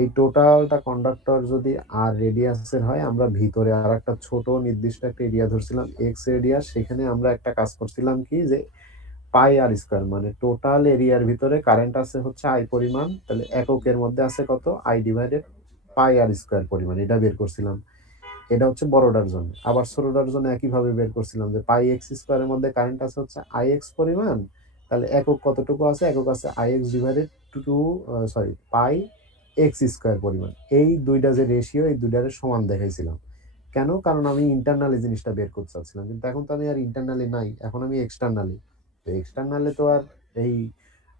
এই টোটালটা কন্ডাক্টর যদি আর রেডিয়াসের হয় আমরা ভিতরে আর একটা ছোট নির্দিষ্ট একটা এরিয়া ধরছিলাম এক্স রেডিয়াস, সেখানে আমরা একটা কাজ করছিলাম কি যে পাই আর স্কোয়ার, মানে টোটাল এরিয়ার ভিতরে কারেন্ট আছে হচ্ছে আই পরিমাণ, তাহলে এককের মধ্যে আছে কত, I divided pi R square পরিমাণ, এটা বের করছিলাম। এটা হচ্ছে বড়টার জন্য। আবার ছোটটার জন্য একইভাবে বের করছিলাম যে পাই এক্স স্কোয়ারের মধ্যে কারেন্ট আছে হচ্ছে আই এক্স পরিমাণ, তাহলে একক কতটুকু আছে, একক আছে I X divided two pi X square পরিমাণ। এই দুইটা যে রেশিও এই দুইটারে সমান দেখাইছিলাম। কেন, কারণ আমি ইন্টারনালি জিনিসটা বের করতে চাচ্ছিলাম, কিন্তু এখন তো আমি আর ইন্টারনালি নাই, এখন আমি এক্সটার্নালি। তো এক্সটার্নালে তো আর এই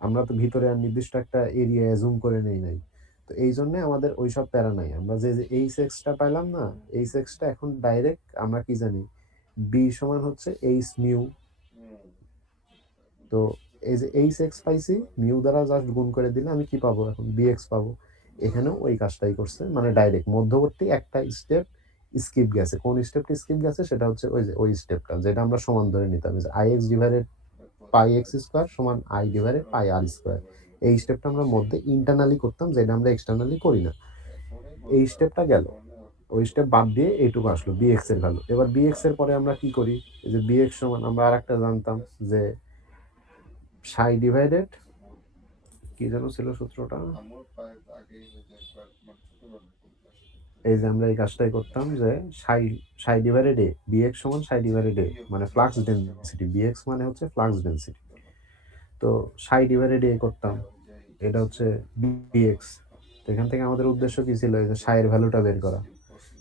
আমরা তো ভিতরে আর নির্দিষ্ট একটা এরিয়া জুম করে নেই নাই। তো এই জন্য আমাদের ওইসব প্যারা নাই। আমরা যে এইচ এক্সটা পাইলাম না, এইচ এক্সটা এখন ডাইরেক্ট আমরা কি জানি, বি সমান হচ্ছে এইচ মিউ। তো এই যে এইচ এক্স পাইছি, মিউ দ্বারা জাস্ট গুণ করে দিলে আমি কি পাবো, এখন বি এক্স পাবো। এখানেও ওই কাজটাই করছে, মানে ডাইরেক্ট মধ্যবর্তী একটা স্টেপ স্কিপ গেছে। কোন স্টেপটা স্কিপ গেছে, সেটা হচ্ছে ওই যে ওই স্টেপটা যেটা আমরা সমান ধরে নিতাম, যে I X divided pi X square সমান I divided pi R square. এই স্টেপটা আমরা মধ্যে ইন্টারনালি করতাম, যেটা আমরা এক্সটার্নালি করি না। এই স্টেপটা গেল, ওই স্টেপ বাদ দিয়ে এইটুকু আসলো বিএক্স এর ভ্যালু। এবার বিএক্স এর পরে আমরা কি করি, এই যে বিএক্স সমান আমরা আরেকটা জানতাম যে সাই ডিভাইডেড কি যেন ছিল সূত্রটা, এই যে আমরা এই কাজটাই করতাম যে সাই সাই ডিভাইডেড এ, বিএক্স সমান সাই ডিভাইডেড এ, মানে ফ্লাক্স ডেনসিটি, বিএক্স মানে হচ্ছে ফ্লাক্স ডেনসিটি। তো সাই ডিভাইডেড এ করতাম, এটা হচ্ছে বিএক্স। তো এখান থেকে আমাদের উদ্দেশ্য কি ছিল, এই যে সাইয়ের ভ্যালুটা বের করা।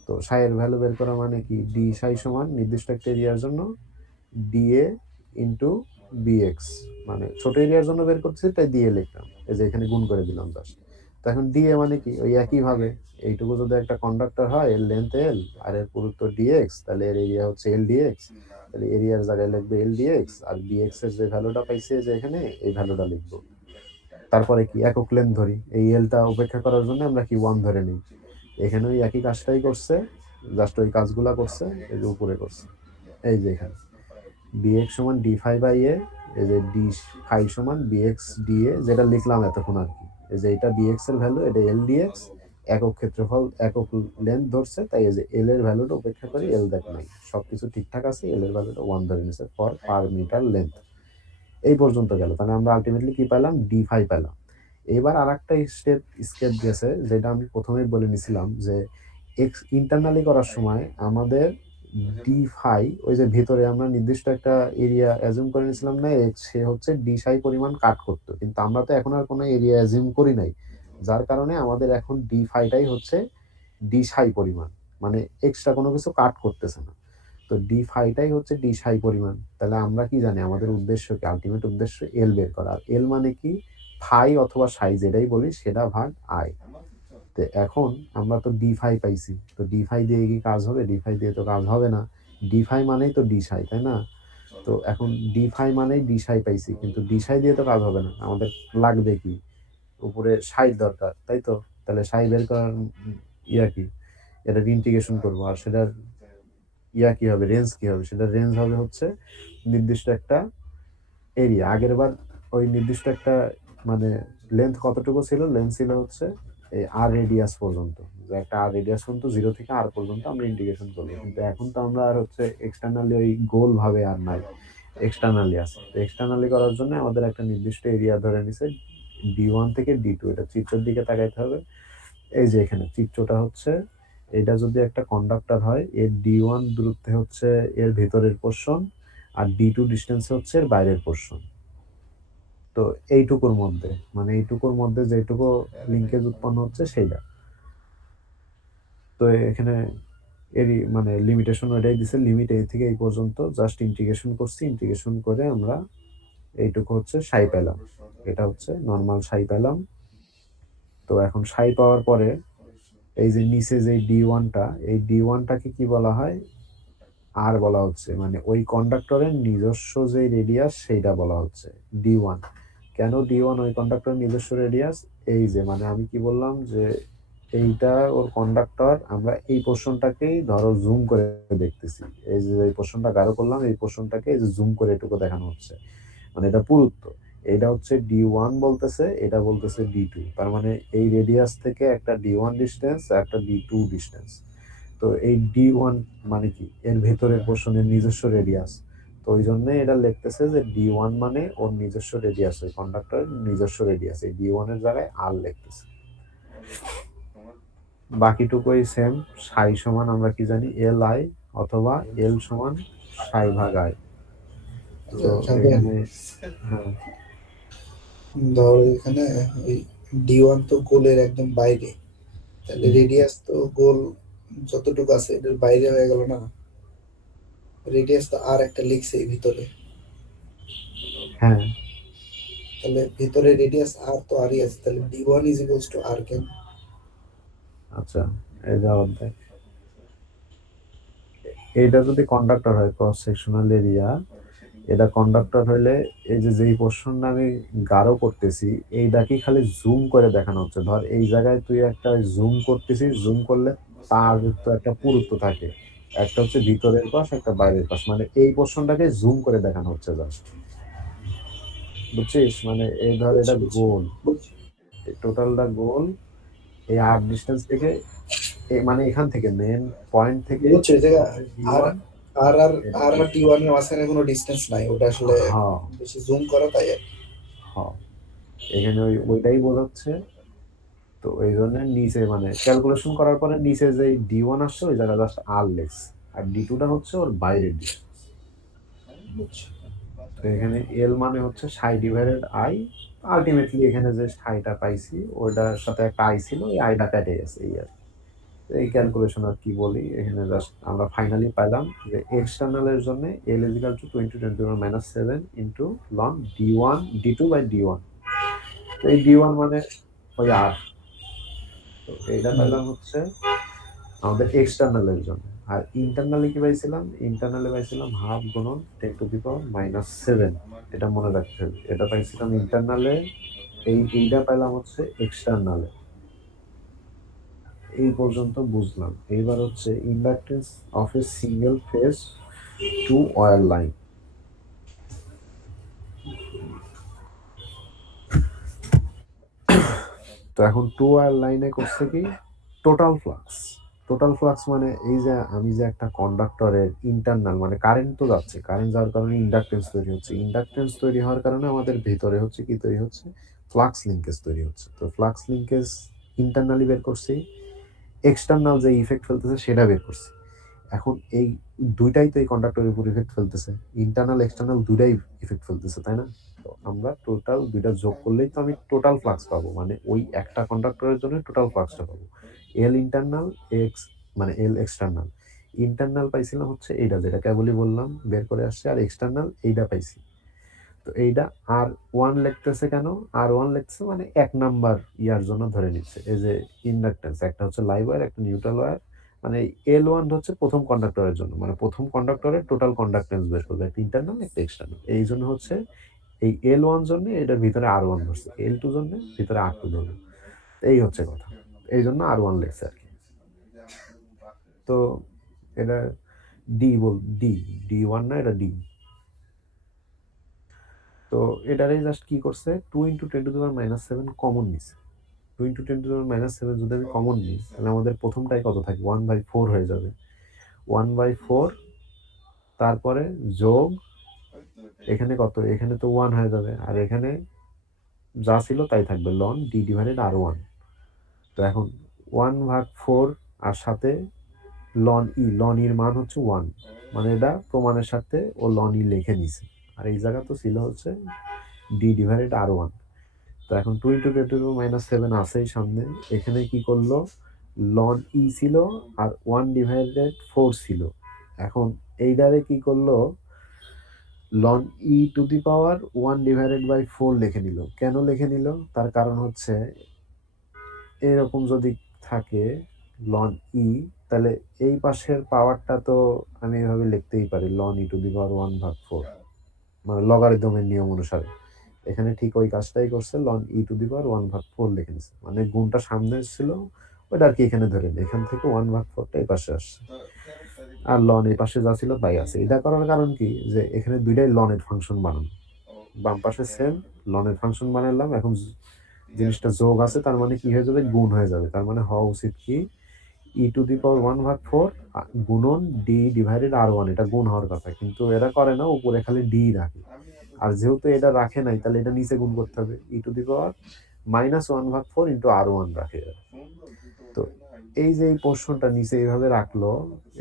তো সাইয়ের ভ্যালু বের করা মানে কি, ডি সাই সমান নির্দিষ্ট একটা এরিয়ার জন্য ডিএ ইন্টু বিএক্স, মানে ছোট এরিয়ার জন্য বের করছি তাই দিয়ে লিখলাম, এই যে এখানে গুণ করে দিলাম জাস্ট। তো এখন ডিএ মানে কি, ওই একইভাবে এইটুকু যদি একটা কন্ডাক্টর হয়, এর লেন্থ এল আর এর পুরুত্ব ডিএক্স, তাহলে এর এরিয়া হচ্ছে এল ডিএক্স। তাহলে এরিয়ার জায়গায় লিখবে এল ডিএক্স, আর ডিএক্স এর যে ভ্যালুটা পাইছে যে এখানে এই ভ্যালুটা লিখবো। তারপরে কি একক লেন্থ ধরি, এই এলটা উপেক্ষা করার জন্য আমরা কি 1 ধরে নিই। এখানে ওই একই কাজটাই করছে, জাস্ট ওই কাজগুলা করছে এই যে উপরে করছে। এই যে এখানে বিএক্স সমান ডি ফাই বাই এ, এই যে ডি ফাই সমান বিএক্স ডিএ, যেটা লিখলাম এতক্ষণ আর কি। এই যে এটা বিএক্স এর ভ্যালু, এটা এল ডিএক্স, একক ক্ষেত্রফল একক লেন্থ ধরছে, তাই এই যে এল এর ভ্যালুটা উপেক্ষা করে এল দেখ নাই, সবকিছু ঠিকঠাক আছে, এল এর ভ্যালুটা 1 ধরে নিছে ফর পার মিটার লেন্থ। এই পর্যন্ত গেল, তাহলে আমরা আলটিমেটলি কি পেলাম, ডি ফাই পেলাম। এবার আর একটা স্টেপ গেছে, যেটা আমি প্রথমেই বলে নিছিলাম যে এক্স ইন্টারনালি করার সময় আমাদের ডি ফাই, ওই যে ভিতরে আমরা নির্দিষ্ট একটা এরিয়া অ্যাজিউম করে নিছিলাম না, সে হচ্ছে ডি সাই পরিমাণ কাট করতো, কিন্তু আমরা তো এখন আর কোনো এরিয়া অ্যাজিউম করি নাই, যার কারণে আমাদের এখন ডি ফাইটাই হচ্ছে ডি সাই পরিমাণ, মানে এক্সট্রা কোনো কিছু কাট করতেছে না। তো ডি ফাইটাই হচ্ছে ডি সাই পরিমাণ। তাহলে আমরা কি জানি, আমাদের উদ্দেশ্য কি, আলটিমেট উদ্দেশ্য এল বের করা। আর এল মানে কি, ফাই অথবা সাই যেটাই বলি সেটা ভাগ আই। তো এখন আমরা তো ডি ফাই পাইছি, তো ডি ফাই দিয়ে কি কাজ হবে, ডি ফাই দিয়ে তো কাজ হবে না, ডি ফাই মানেই তো ডি সাই, তাই না। তো এখন ডি ফাই মানেই ডি সাই পাইছি, কিন্তু ডি সাই দিয়ে তো কাজ হবে না, আমাদের লাগবে কি, উপরে সাই দরকার, তাই তো? তাহলে সাই বের করার ইয়া কি, এটা ইন্টিগ্রেশন করবো, আর সেটার ইয়া কি হবে, রেঞ্জ কি হবে, সেটার রেঞ্জ হবে হচ্ছে নির্দিষ্ট একটা এরিয়া। আগের বার ওই নির্দিষ্ট একটা মানে লেন্থ কতটুকু ছিল, লেন্থ ছিল হচ্ছে এই আর রেডিয়াস পর্যন্ত, যে একটা আর রেডিয়াস পর্যন্ত 0 থেকে আর পর্যন্ত আমরা ইন্টিগ্রেশন করবো। কিন্তু এখন তো আমরা আর হচ্ছে এক্সটার্নালি ওই গোল ভাবে আর নাই, এক্সটার্নালি আছে। তো এক্সটার্নালি করার জন্য আমাদের একটা নির্দিষ্ট এরিয়া ধরে নিছে D1 থেকে D2। এটা চিত্রের দিকে তাকাইতে হবে। এই যে এখানে চিত্রটা হচ্ছে, এটা যদি একটা কন্ডাক্টর হয়, এর D1 দূরত্বে হচ্ছে এর ভেতরের পোর্শন, আর D2 ডিস্টেন্সে হচ্ছে এর বাইরের পোর্শন। তো এইটুকুর মধ্যে, মানে এইটুকুর মধ্যে যেটুকু লিঙ্কেজ উৎপন্ন হচ্ছে সেইটা। তো এখানে এরই মানে লিমিটেশন ওইটাই দিছে, লিমিট এই থেকে এই পর্যন্ত জাস্ট ইন্টিগ্রেশন করছি, ইন্টিগ্রেশন করে আমরা এইটুকু হচ্ছে সাই পেলাম, এটা হচ্ছে নর্মাল সাই পেলাম। তো এখন সাই পাওয়ার পরে এই যে নিচে যে D1টা, এই D1টাকে কি বলা হয়, আর বলা হচ্ছে, মানে ওই কন্ডাক্টরের নিজস্ব যে রেডিয়াস সেইটা বলা হচ্ছে D1। কেন D1 ওই কন্ডাক্টরের নিজস্ব রেডিয়াস? এই যে মানে আমি কি বললাম যে এইটা ওর কন্ডাক্টর, আমরা এই পোর্শনটাকেই ধরো জুম করে দেখতেছি, এই যে এই পোর্শনটা গাঢ় করলাম, এই পোর্শনটাকে এই যে জুম করে এটুকু দেখানো হচ্ছে, মানে এটা পুরুত্ব। এটা হচ্ছে D1 বলতেছে, এটা বলতেছে D2। তার মানে এই রেডিয়াস থেকে একটা D1 ডিস্টেন্স, একটা D2 ডিস্টেন্স। তো এই D1 মানে কি, এর ভেতরের পোর্শনের নিজস্ব রেডিয়াস। তো ওই জন্য এটা লিখতেছে যে D1 মানে ওর নিজস্ব রেডিয়াস, ওই কন্ডাক্টরের নিজস্ব রেডিয়াস, এই D1 এর জায়গায় আর লিখতেছে। বাকিটুকুই সেম। সাই সমান আমরা কি জানি, এল আই, অথবা এল সমান সাই ভাগ আই। তো যাবেন এখানে হ্যাঁ, ধর এখানে ওই D1 তো গোলের একদম বাইরে, তাহলে রেডিয়াস তো গোল যতটুকু আছে এটার বাইরে হয়ে গেল না? রেডিয়াস তো আর একটা লিখছে এই ভিতরে, হ্যাঁ, তাহলে ভিতরে রেডিয়াস আর তো আরই আছে, তাহলে D1 ইজ ইকুয়ালস টু আর কেন? আচ্ছা, এই জবাব দেয়। এইটা যদি কন্ডাক্টর হয়, ক্রস সেকশনাল এরিয়া, এটা কন্ডাক্টর হইলে এই যে যেই পোর্শনটা আমি গাঢ় করতেছি, এইটাকে খালি জুম করে দেখানো হচ্ছে। ধর এই জায়গায় তুই একটা জুম করতেছিস, জুম করলে তার তো একটা পুরুত্ব থাকে, একটা হচ্ছে ভিতরের পাশ, একটা বাইরের পাশ, মানে এই পোর্শনটাকে জুম করে দেখানো হচ্ছে জাস্ট, বুঝছিস? মানে এই ধর বুঝছি এটা বুঝছি গোল, বুঝছি এই টোটালটা গোল, এই আর ডিস্টেন্স থেকে মানে এখান থেকে মেন পয়েন্ট থেকে বুঝছি এই জায়গা আর D1 আর আর আর আর D1 এর মাঝখানে কোনো ডিসটেন্স নাই, ওটা আসলে হ্যাঁ, বেশি জুম করা তাই আর কি। হ্যাঁ, এখানে ওইটাই বোঝাচ্ছে। তো এই জন্য নিচে মানে ক্যালকুলেশন করার পরে নিচে যে D1 আসছে ওই জায়গা জাস্ট আর লেস, আর D2টা হচ্ছে ওর বাইরের ডিস্টেন্স। বুঝছি। তো এখানে এল মানে হচ্ছে সাই ডিভাইডেড আই। আলটিমেটলি এখানে যে সাইটা পাইছি ওইটার সাথে একটা আই ছিল, এই আইটা কেটে গেছে, এই আর কি। তো এই ক্যালকুলেশন আর কি বলি, এখানে জাস্ট আমরা ফাইনালি পাইলাম যে এক্সটার্নালের জন্য এল is equal to 20 × 10⁻⁷ into loan D2/D1। তো এই D1 মানে ওই আর, তো এইটা পাইলাম হচ্ছে আমাদের এক্সটার্নালের জন্য। আর ইন্টারনালি কি পাইছিলাম, ইন্টারনালে পাইছিলাম হাফ গুণন 10⁻⁷। এটা মনে রাখতে হবে, এটা পাইছিলাম ইন্টারনালে, এইটা পাইলাম হচ্ছে এক্সটার্নালে। এই পর্যন্ত বুঝলাম। এইবার হচ্ছে inductance of A single phase two wire line. তো এখন টু ওয়্যার লাইনে করছে কি, টোটাল ফ্লাক্স। টোটাল ফ্লাক্স মানে এই যে আমি যে একটা কন্ডাক্টরের ইন্টারনাল, মানে কারেন্ট তো যাচ্ছে, কারেন্ট যাওয়ার কারণে ইন্ডাকটেন্স তৈরি হচ্ছে, ইন্ডাকটেন্স তৈরি হওয়ার কারণে আমাদের ভেতরে হচ্ছে কি তৈরি হচ্ছে, ফ্লাক্স লিঙ্কেজ তৈরি হচ্ছে। তো ফ্লাক্স লিঙ্কেজ ইন্টারনালি বের করছি, এক্সটার্নাল যে ইফেক্ট ফেলতেছে সেটা বের করছি। এখন এই দুইটাই তো এই কন্ডাক্টরের উপর ইফেক্ট ফেলতেছে, ইন্টারনাল এক্সটার্নাল দুইটাই ইফেক্ট ফেলতেছে, তাই না? তো আমরা টোটাল দুইটা যোগ করলেই তো আমি টোটাল ফ্লাক্স পাবো, মানে ওই একটা কন্ডাক্টরের জন্য টোটাল ফ্লাক্সটা পাবো। এল ইন্টারনাল এক্স মানে এল এক্সটার্নাল। ইন্টারনাল পাইছিলাম হচ্ছে এইটা, যেটা কেবলই বললাম বের করে আসছে, আর এক্সটার্নাল এইটা পাইছি। তো এইটা আর ওয়ান লিখতেছে কেন, আর ওয়ান লিখছে মানে 1 নাম্বার ইয়ার জন্য ধরে নিচ্ছে। এই যে ইন্ডাকটেন্স, একটা হচ্ছে লাইভ ওয়্যার, একটা নিউট্রাল ওয়্যার, মানে L1 হচ্ছে প্রথম কন্ডাক্টরের জন্য, মানে প্রথম কন্ডাক্টরের টোটাল কন্ডাক্টেন্স বের করবে, একটা ইন্টারনাল একটা এক্সটার্নাল। এই জন্য হচ্ছে এই L1 জন্য এটার ভিতরে R1 ধরছে, L2 জন্য ভিতরে R2 ধরবে। এই হচ্ছে কথা, এই জন্য R1 লেখছে আর কি। তো এটা D1 না, এটা D। তো এটারে জাস্ট কি করছে, 2 × 10⁻⁷ কমন নিছে। 2 × 10⁻⁷ যদি আমি কমন নিই, তাহলে আমাদের প্রথমটাই কত থাকে, 1/4 হয়ে যাবে। 1/4 তারপরে যোগ এখানে কত, এখানে তো 1 হয়ে যাবে, আর এখানে যা ছিল তাই থাকবে, ln D/R1। তো এখন 1/4 আর সাথে ln এর মান হচ্ছে 1, মানে এটা প্রমাণের সাথে ও ln লিখে নিছে। আর এই জায়গা তো ছিল হচ্ছে D/R1। তো এখন 2 × 10⁻⁷ আছেই সামনে, এখানে কি করলো, ln ছিল আর 1/4 ছিল। এখন এইটারে কি করলো, ln E⁴ লিখে নিল। কেন লিখে নিল, তার কারণ হচ্ছে এরকম যদি থাকে ln E, তাহলে এই পাশের পাওয়ারটা তো আমি এভাবে লিখতেই পারি, ln E⁴, মানে লগারিদমের নিয়ম অনুসারে। এখানে ঠিক ওই কাজটাই করছে, ln E⁴ লিখে নিছে, মানে গুণটা সামনে ছিল ওটা আর কি এখানে ধরে নি, এখান থেকে 1/4টা এই পাশে আসছে, আর ln এই পাশে যা ছিল তাই আছে। এটা করার কারণ কি, যে এখানে দুইটাই ln এর ফাংশন বানানো, বাম পাশে সেম ln এর ফাংশন বানালাম, এখন জিনিসটা যোগ আছে, তার মানে কি হয়ে যাবে, গুণ হয়ে যাবে। তার মানে হওয়া উচিত কি, E⁴ গুণন D/R1, এটা গুণ হওয়ার কথা, কিন্তু এরা করে না, উপরে খালি D রাখে। আর যেহেতু এটা রাখে নাই, তাহলে এটা নিচে গুণ করতে হবে, E⁻⁴ × R1 রাখে। তো এই যে এই পোর্শনটা নিচে এইভাবে রাখলো,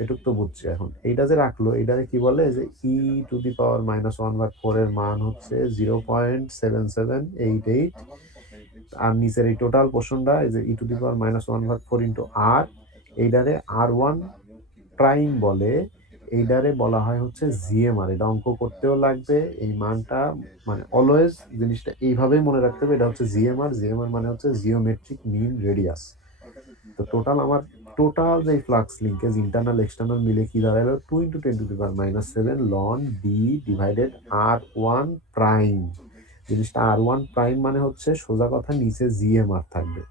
এটুক তো বুঝছি। এখন এইটা যে রাখলো, এটাকে কি বলে, যে E⁻⁴ এর মান হচ্ছে 0.7788, আর নিচের এই টোটাল পোর্শনটা এই যে E⁻⁴ R, এইটারে R1 প্রাইম বলে, এইটারে বলা হয় হচ্ছে জিএমআর। এটা অঙ্ক করতেও লাগবে, এই মানটা মানে অলওয়েজ জিনিসটা এইভাবেই মনে রাখতে হবে, এটা হচ্ছে জিএমআর। জিএমআর মানে হচ্ছে জিওমেট্রিক মিন রেডিয়াস। তো টোটাল যে ফ্লাক্স লিঙ্কেজ ইন্টারনাল এক্সটার্নাল মিলে কি দাঁড়ালো, 2 × 10⁻⁷ ln D/R1 প্রাইম। জিনিসটা R1 প্রাইম মানে হচ্ছে সোজা কথা নিচে জিএমআর থাকবে।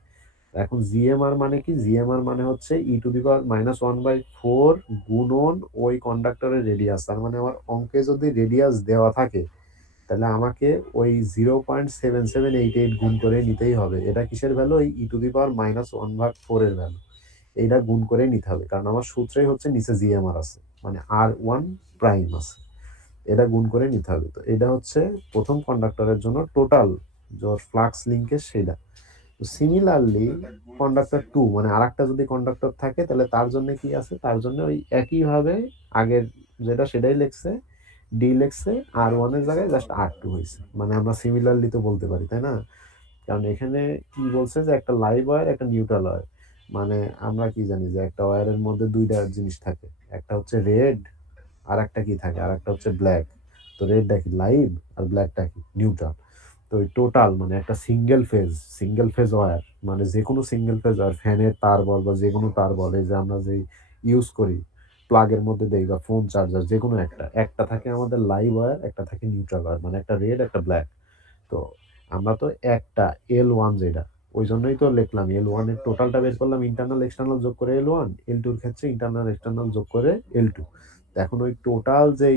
এখন জিএমআর মানে কি, জিএমআর মানে হচ্ছে E⁻⁻1/4 গুণন ওই কন্ডাক্টরের রেডিয়াস। তার মানে আমার অঙ্কে যদি রেডিয়াস দেওয়া থাকে, তাহলে আমাকে ওই 0.7788 গুণ করে নিতেই হবে। এটা কিসের ভ্যালু, এই E⁻⁻1/4 এর ভ্যালু। এইটা গুণ করে নিতে হবে, কারণ আমার সূত্রেই হচ্ছে নিচে জিএমআর আছে, মানে R1 প্রাইম আছে, এটা গুণ করে নিতে হবে। তো এটা হচ্ছে প্রথম কন্ডাক্টরের জন্য টোটাল যে ফ্লাক্স লিঙ্কেজ সেটা। তো সিমিলারলি কন্ডাক্টর 2, মানে আরেকটা যদি কন্ডাক্টর থাকে, তাহলে তার জন্য কি আছে, তার জন্য ওই একইভাবে আগের যেটা সেটাই লিখছে, ডি লিখছে, R1 এর জায়গায় জাস্ট R2 হয়েছে। মানে আমরা সিমিলারলি তো বলতে পারি, তাই না? কারণ এখানে কি বলছে, যে একটা লাইভ ওয়্যার, একটা নিউট্রাল ওয়্যার। মানে আমরা কি জানি যে একটা ওয়্যারের মধ্যে দুইটা জিনিস থাকে, একটা হচ্ছে রেড, আর একটা কি থাকে, আর একটা হচ্ছে ব্ল্যাক। তো রেডটা কি লাইভ, আর ব্ল্যাকটা কি নিউট্রাল। তো ওই টোটাল মানে একটা সিঙ্গেল ফেজ ওয়্যার, মানে যে কোনো সিঙ্গেল ফেজ ওয়্যার, ফ্যানের তার বল বা যে কোনো তার বল, এই যে আমরা যে ইউজ করি প্লাগের মধ্যে দেই বা ফোন চার্জার, যে কোনো একটা থাকে আমাদের লাইভ ওয়্যার, একটা থাকে নিউট্রাল ওয়্যার, মানে একটা রেড একটা ব্ল্যাক। তো আমরা তো একটা L1 যেটা, ওই জন্যই তো লিখলাম L1 এর টোটালটা বের করলাম, ইন্টারনাল এক্সটার্নাল যোগ করে L1, L2 এর ক্ষেত্রে ইন্টারনাল এক্সটার্নাল যোগ করে L2। এখন ওই টোটাল যে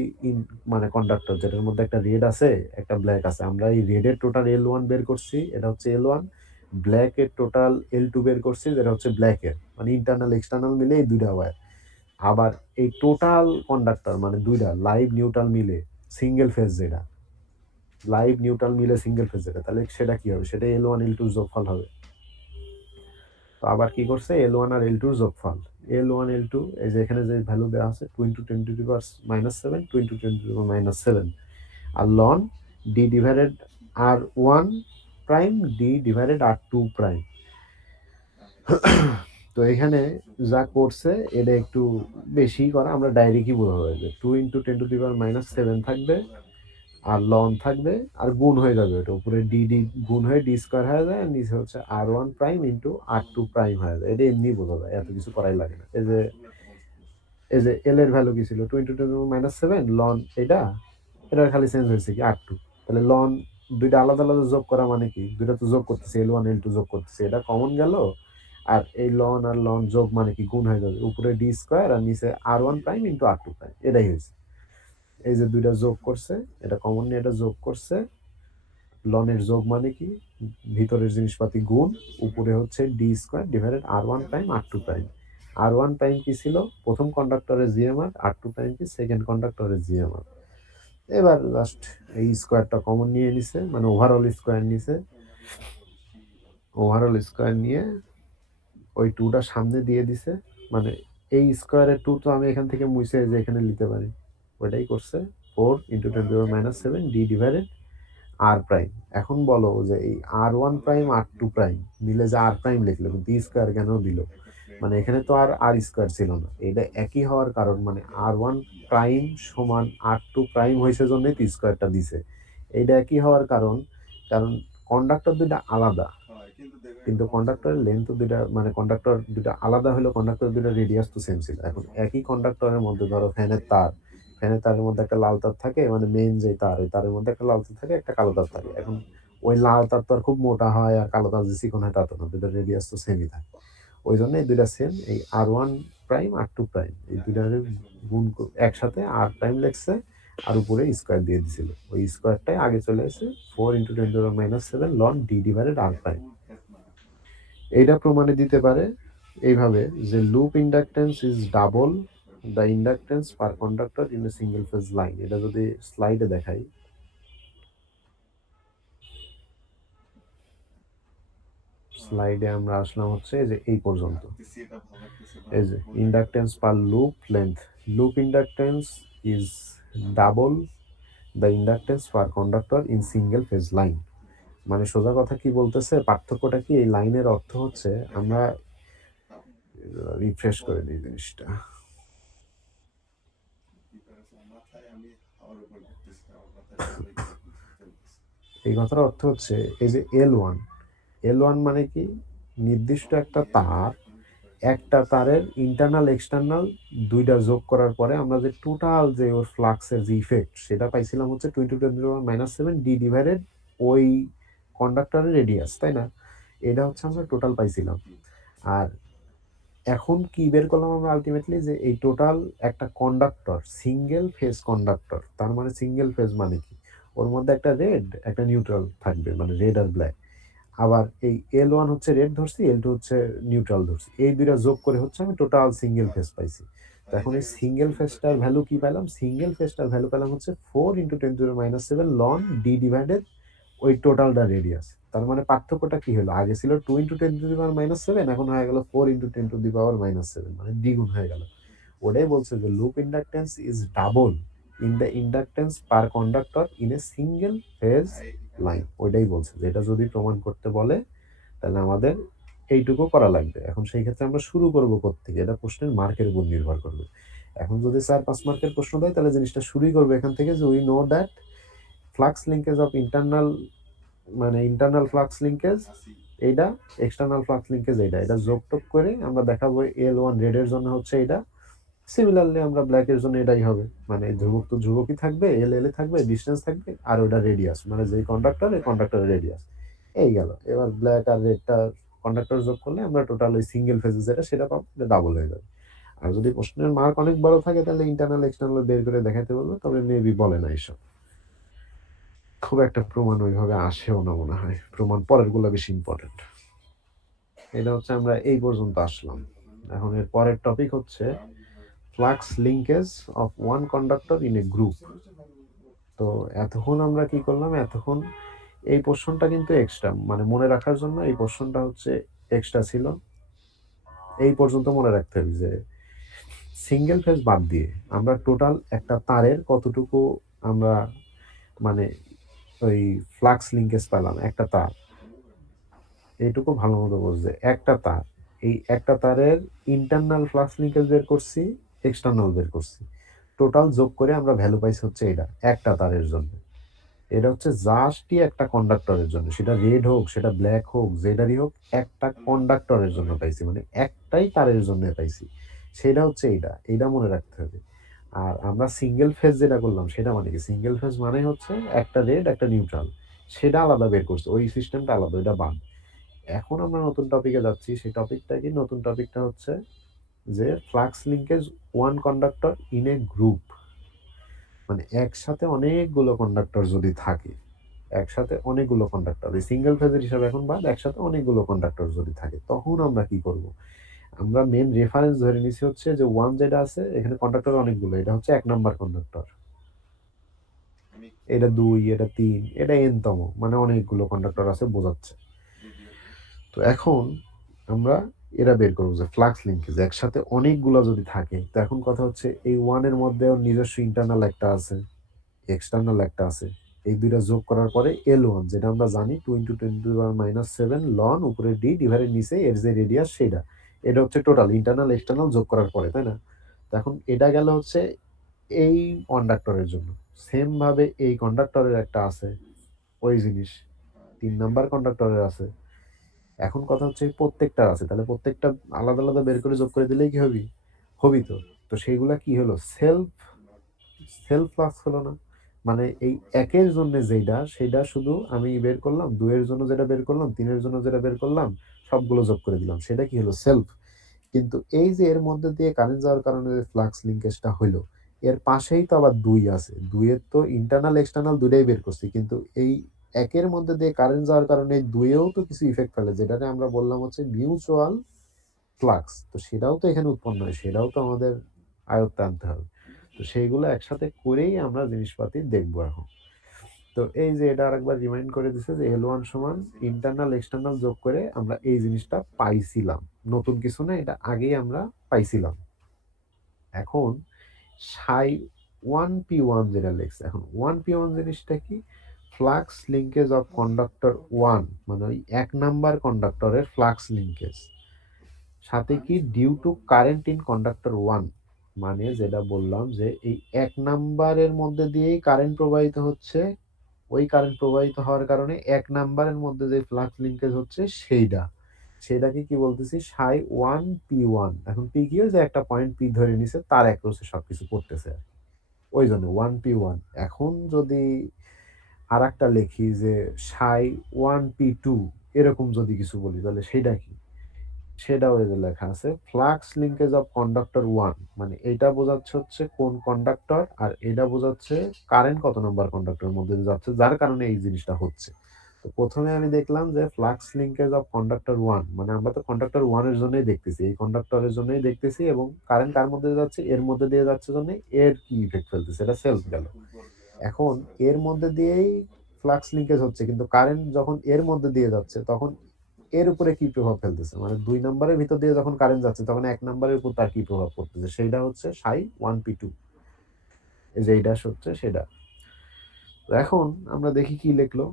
মানে কন্ডাক্টর, যেটার মধ্যে একটা রেড আছে একটা ব্ল্যাক আছে, আমরা এই রেডের টোটাল L1 বের করছি, এটা হচ্ছে L1, ব্ল্যাক এর টোটাল L2 বের করছি, যেটা হচ্ছে ব্ল্যাক এর, মানে ইন্টারনাল এক্সটার্নাল মিলে এই দুইটা ওয়্যার। আবার এই টোটাল কন্ডাক্টর মানে দুইটা লাইভ নিউট্রাল মিলে সিঙ্গেল ফেজ, যেটা লাইভ নিউট্রাল মিলে সিঙ্গেল ফেজ যেটা, তাহলে সেটা কি হবে, সেটা L1 L2 যোগফল হবে। তো আবার কি করছে, L1 আর L2 যোগফল, L1 L2 এই যে এখানে যে ভ্যালু দেওয়া আছে 2 × 10⁻⁷, 2 × 10⁻⁷, আর ln D/R1 prime D/R2 prime. তো এখানে যা করছে এটা একটু বেশি করা, আমরা ডাইরেক্টই বলা হবে যে 2 × 10⁻⁷ থাকবে, আর লন থাকবে আর গুণ হয়ে যাবে, ওটা উপরে ডি ডি গুণ হয়ে ডি স্কোয়ার হয়ে যায়, আর নিচে হচ্ছে R1 prime into R2 prime হয়ে যায়। এটা এমনি বোঝা যায়, এত কিছু করাই লাগে না। এই যে এল এর ভ্যালু কি ছিল, 22 - 7 লন, এটার খালি চেঞ্জ হয়েছে কি R2। তাহলে লন দুইটা আলাদা আলাদা যোগ করা মানে কি, দুইটা তো যোগ করতেছে, L1 L2 যোগ করতেছে, এটা কমন গেল। আর এই লন আর লন যোগ মানে কি গুণ হয়ে যাবে, উপরে ডি স্কোয়ার আর নিচে R1 prime into R2 prime, এটাই হয়েছে। এই যে দুইটা যোগ করছে, এটা কমন নিয়ে এটা যোগ করছে। লনের যোগ মানে কি, ভিতরের জিনিসপাতি গুণ, উপরে হচ্ছে D square divided R1 prime R2 prime. R1 prime কি ছিল, প্রথম কন্ডাক্টরের জিএমআর, R2 প্রাইম কি সেকেন্ড কন্ডাক্টরের জিএমআর। এবার জাস্ট এই স্কোয়ারটা কমন নিয়ে নিছে, মানে ওভারঅল স্কোয়ার নিছে। ওভারঅল স্কোয়ার নিয়ে ওই টুটা সামনে দিয়ে দিছে, মানে এই স্কোয়ারের টু তো আমি এখান থেকে মুছে যে এখানে নিতে পারি, ওইটাই করছে। 4 × 10⁻⁷ ডি ডিভাইডেড আর প্রাইম। এখন বলো যে এই R1 প্রাইম R2 প্রাইম মিলে যে আর প্রাইম লিখলো, কিন্তু স্কোয়ার কেন দিল, মানে এখানে তো আর স্কোয়ার ছিল না। এটা একই হওয়ার কারণ, মানে R1 প্রাইম সমান R2 প্রাইম হয়েছে জন্যই তো স্কোয়ারটা দিছে। এইটা একই হওয়ার কারণ, কারণ কন্ডাক্টর দুইটা আলাদা, কিন্তু কন্ডাক্টরের লেন্থ দুইটা, মানে কন্ডাক্টর দুইটা আলাদা হলেও কন্ডাক্টর দুইটা রেডিয়াস তো সেম ছিল। এখন একই কন্ডাক্টরের মধ্যে ধরো ফ্যানের তারের মধ্যে একটা লাল তার থাকে, মানে মেইন যে তার, ওই তারের মধ্যে একটা লাল তার থাকে, একটা কালো তার থাকে। এখন ওই লাল তার তো আর খুব মোটা হয়, আর কালো তার যে চিকন হয় তা তো না, দুইটা রেডিয়াস তো সেমই থাকে। ওই জন্য এই দুইটা সেম, এই R1 প্রাইম R2 প্রাইম এই দুইটার গুণ একসাথে আর প্রাইম লেখছে, আর উপরে স্কোয়ার দিয়ে দিছিল। ওই স্কোয়ারটাই আগে চলে এসে 4 × 10⁻⁷ লন ডি ডিভাইডেড আর প্রাইম। এইটা প্রমাণে দিতে পারে এইভাবে যে loop inductance is double the inductance per conductor in a single phase line. এটা যদি স্লাইডে দেখাই, স্লাইডে আমরা আসলাম হচ্ছে যে এই পর্যন্ত, এই যে inductance per loop length, loop inductance is double the inductance per conductor in single phase line. মানে সোজা কথা কি বলতেছে, পার্থক্যটা কি, এই লাইনের অর্থ হচ্ছে, আমরা রিফ্রেশ করে দিই জিনিসটা। এই কথার অর্থ হচ্ছে, এই যে L1 মানে কি, নির্দিষ্ট একটা তার, একটা তারের ইন্টারনাল এক্সটার্নাল দুইটা যোগ করার পরে আমরা যে টোটাল যে ওর ফ্লাক্সের যে ইফেক্ট, সেটা পাইছিলাম হচ্ছে 20 × 10⁻⁷ ডি ডিভাইডেড ওই কন্ডাক্টরের রেডিয়াস, তাই না? এটা হচ্ছে আমরা টোটাল পাইছিলাম। আর এখন কি বের করলাম আমরা আলটিমেটলি, যে এই টোটাল একটা কন্ডাক্টর, সিঙ্গেল ফেজ কন্ডাক্টর, তার মানে সিঙ্গেল ফেজ মানে কি, ওর মধ্যে একটা রেড একটা নিউট্রাল থাকবে, মানে রেড আর ব্ল্যাক। আবার এই L1 হচ্ছে রেড ধরছি, L2 হচ্ছে নিউট্রাল ধরছি, এই দুইটা যোগ করে হচ্ছে আমি টোটাল সিঙ্গেল ফেজ পাইছি। তো এখন এই সিঙ্গেল ফেজটার ভ্যালু কি পেলাম, সিঙ্গেল ফেজটার ভ্যালু পেলাম হচ্ছে 4 × 10⁻⁷ লন ডি ডিভাইডেড ওই টোটালটা রেডিয়াস। তার মানে পার্থক্যটা কি হলো, আগে ছিল 2 × 10⁻⁷, এখন হয়ে গেল 4 × 10⁻⁷, মানে দ্বিগুণ হয়ে গেল। ওটাই বলছে যে loop inductance is double in the inductance per conductor in a single phase line. ওইটাই বলছে যে এটা যদি প্রমাণ করতে বলে তাহলে আমাদের এইটুকু করা লাগবে। এখন সেই ক্ষেত্রে আমরা শুরু করবো কোত্থেকে, এটা প্রশ্নের মার্কের উপর নির্ভর করবে। এখন যদি 4-5 মার্কের প্রশ্ন দেয়, তাহলে জিনিসটা শুরুই করবে এখান থেকে, যে we know that flux linkage of internal, মানে ইন্টারনাল ফ্লাক্স লিঙ্কেজ এইটা, এক্সটার্নাল ফ্লাক্স লিঙ্কেজ এটা যোগ টোগ করে আমরা দেখাবো L1 রেড এর জন্য হচ্ছে এটা, সিমিলারলি আমরা ব্ল্যাক এর জন্য এটাই হবে। মানে ধ্রুবক তো ধ্রুবকই থাকবে, এল এ থাকবে, ডিস্টেন্স থাকবে, আর ওটা রেডিয়াস, মানে যে কন্ডাক্টর এই কন্ডাক্টরের রেডিয়াস। এই গেল। এবার ব্ল্যাক আর রেডটা কন্ডাক্টর যোগ করলে আমরা টোটাল ওই সিঙ্গেল ফেজে যেটা সেটা পাবো, এটা ডাবল হয়ে যাবে। আর যদি প্রশ্নের মার্ক অনেক বড় থাকে, তাহলে ইন্টারনাল এক্সটার্নাল বের করে দেখাতে বলবে, তবে মেবি বলে না এইসব। খুব একটা প্রমাণ ওইভাবে আসেও না মনে হয়, প্রমাণ পরের গুলো বেশি ইম্পর্টেন্ট। এটা হচ্ছে আমরা এই পর্যন্ত আসলাম। এখন এর পরের টপিক হচ্ছে flux linkage of one conductor in a group. তো এতক্ষণ আমরা কি করলাম, এতক্ষণ এই পোর্শনটা কিন্তু এক্সট্রা, মানে মনে রাখার জন্য এই পোর্শনটা হচ্ছে এক্সট্রা ছিল। এই পর্যন্ত মনে রাখতে হবে যে সিঙ্গেল ফেজ বাদ দিয়ে আমরা টোটাল একটা তারের কতটুকু আমরা, মানে ওই ফ্লাক্স লিঙ্কেজ পেলাম, একটা তার, এইটুকু ভালো মতো বুঝছে। একটা তার, এই একটা তারের ইন্টারনাল ফ্লাক্স লিঙ্কেজ বের করছি, এক্সটার্নাল বের করছি, টোটাল যোগ করে আমরা ভ্যালু পাইছি হচ্ছে এটা একটা তারের জন্য। এটা হচ্ছে জাস্টই একটা কন্ডাক্টরের জন্য, সেটা রেড হোক, সেটা ব্ল্যাক হোক, যেটারই হোক, একটা কন্ডাক্টরের জন্য পাইছি, মানে একটাই তারের জন্য পাইছি। সেটা হচ্ছে এইটা মনে রাখতে হবে। আর আমরা সিঙ্গেল ফেজ যেটা করলাম সেটা মানে কি, সিঙ্গেল ফেজ মানে হচ্ছে একটা রেড একটা নিউট্রাল, সেটা আলাদা বের করছে, ওই সিস্টেমটা আলাদা, ওইটা বাদ। এখন আমরা নতুন টপিকে যাচ্ছি, সেই টপিকটা কি, নতুন টপিকটা হচ্ছে যে flux linkage one conductor in a group, মানে একসাথে অনেকগুলো কন্ডাক্টর যদি থাকে, একসাথে অনেকগুলো কন্ডাক্টর, এই সিঙ্গেল ফেজের হিসাবে এখন বাদ, একসাথে অনেকগুলো কন্ডাক্টর যদি থাকে, তখন আমরা কি করব? আমরা মেন রেফারেন্স ধরে নিছি হচ্ছে যে ওয়ান যেটা আছে এখানে কন্ডাক্টর অনেকগুলো, এটা হচ্ছে ১ নাম্বার কন্ডাক্টর, এটা ২, এটা ৩, এটা n তম, মানে অনেকগুলো কন্ডাক্টর আছে বোঝাচ্ছে। তো এখন আমরা এরা বের করবো যে ফ্লাক্স লিঙ্কেজ একসাথে অনেকগুলো যদি থাকে, তো এখন কথা হচ্ছে এই ওয়ানের মধ্যে ওর নিজস্ব ইন্টারনাল একটা আছে, এক্সটার্নাল একটা আছে, এই দুইটা যোগ করার পরে L1 যেটা আমরা জানি 2 × 10⁻⁷ লন উপরে d ডিভাইডেড নিচে এর যে রেডিয়াস সেটা, এটা হচ্ছে টোটাল ইন্টারনাল এক্সটার্নাল যোগ করার পরে, তাই না? তো এখন এটা গেল হচ্ছে এই কন্ডাক্টরের জন্য। সেম ভাবে এই কন্ডাক্টরের একটা আছে ওই জিনিস, ৩ নাম্বার কন্ডাক্টরের আছে। এখন কথা হচ্ছে প্রত্যেকটার আছে, তাহলে প্রত্যেকটা আলাদা আলাদা বের করে যোগ করে দিলেই কি হবি? হবি তো। তো সেইগুলা কি হলো? সেলফ ফ্লাক্স হলো না? মানে এই ১ এর জন্য যেইটা সেইটা শুধু আমি বের করলাম, ২ এর জন্য যেটা বের করলাম, ৩ এর জন্য যেটা বের করলাম, সবগুলো যোগ করে দিলাম। সেটা কি হলো? সেলফ। কিন্তু এই যে এর মধ্যে দিয়ে কারেন্ট যাওয়ার কারণে যে ফ্লাক্স লিঙ্কেজটা হইলো, এর পাশেই তো আবার ২ আছে। ২ এর তো ইন্টারনাল এক্সটার্নাল দুটাই বের করছি। কিন্তু এই ১ এর মধ্যে দিয়ে কারেন্ট যাওয়ার কারণে এই ২ এও তো কিছু ইফেক্ট ফেলে, যেটাকে আমরা বললাম হচ্ছে মিউচুয়াল ফ্লাক্স। তো সেটাও তো এখানে উৎপন্ন হয়, সেটাও তো আমাদের আয়ত্তে আনতে হবে। তো সেইগুলো একসাথে করেই আমরা জিনিসপাতি দেখবো এখন। তো এই যে এটা আরেকবার রিমাইন্ড করে দিছে যে L1 সমান ইন্টারনাল এক্সটার্নাল যোগ করে আমরা এই জিনিসটা পাইছিলাম। নতুন কিছু না, এটা আগেই আমরা পাইছিলাম। এখন ψ1p1 যেটা লেখছে, এখন 1p1 জিনিসটা কি? ফ্লাক্স লিঙ্কেজ অফ কন্ডাক্টর 1, মানে ওই ১ নাম্বার কন্ডাক্টরের ফ্লাক্স লিঙ্কেজ, সাথে কি due to current in conductor 1, মানে যেটা বললাম যে এই ১ নাম্বারের মধ্যে দিয়েই কারেন্ট প্রবাহিত হচ্ছে, ওই কারেন্ট প্রবাহিত হওয়ার কারণে ১ নাম্বারের মধ্যে যে ফ্লাক্স লিঙ্কেজ হচ্ছে সেটাকে কি বলতেছি? ψ1p1। এখন p কি, যে একটা পয়েন্ট p ধরে নিছে, তার অ্যাক্রসে সবকিছু করতেছে আর কি। ওই জন্য 1p1। এখন যদি আরেকটা লিখি যে ψ1p2, এরকম যদি কিছু বলি, তাহলে সেটা কি? সেটাও এই যে লেখা আছে ফ্লাক্স লিঙ্কেজ অফ কন্ডাক্টর 1, মানে এটা বোঝাচ্ছে হচ্ছে কোন কন্ডাক্টর, আর এটা বোঝাচ্ছে কারেন্ট কত নাম্বার কন্ডাক্টরের মধ্যে দিয়ে যাচ্ছে, যার কারণে এই জিনিসটা হচ্ছে। তো প্রথমে আমি দেখলাম যে ফ্লাক্স লিঙ্কেজ অফ কন্ডাক্টর 1, মানে আমরা তো কন্ডাক্টর 1 এর জন্যই দেখতেছি, এই কন্ডাক্টরের জন্যই দেখতেছি, এবং কারেন্ট কার মধ্যে দিয়ে যাচ্ছে? এর মধ্যে দিয়ে যাচ্ছে জন্য এর কি ইফেক্ট ফেলতেছে, এটা সেলফ গেল। এখন এর মধ্যে দিয়েই ফ্লাক্স লিঙ্কেজ হচ্ছে, কিন্তু কারেন্ট যখন এর মধ্যে দিয়ে যাচ্ছে তখন এর উপরে কি প্রভাব ফেলতেছে, মানে ২ নাম্বারের ভিতর দিয়ে যখন কারেন্ট যাচ্ছে তখন ১ নাম্বারের উপর তার কি প্রভাব পড়তেছে, সেইটা হচ্ছে ψ1p2। এই যে এইটা হচ্ছে সেটা। তো এখন আমরা দেখি কি লিখলো।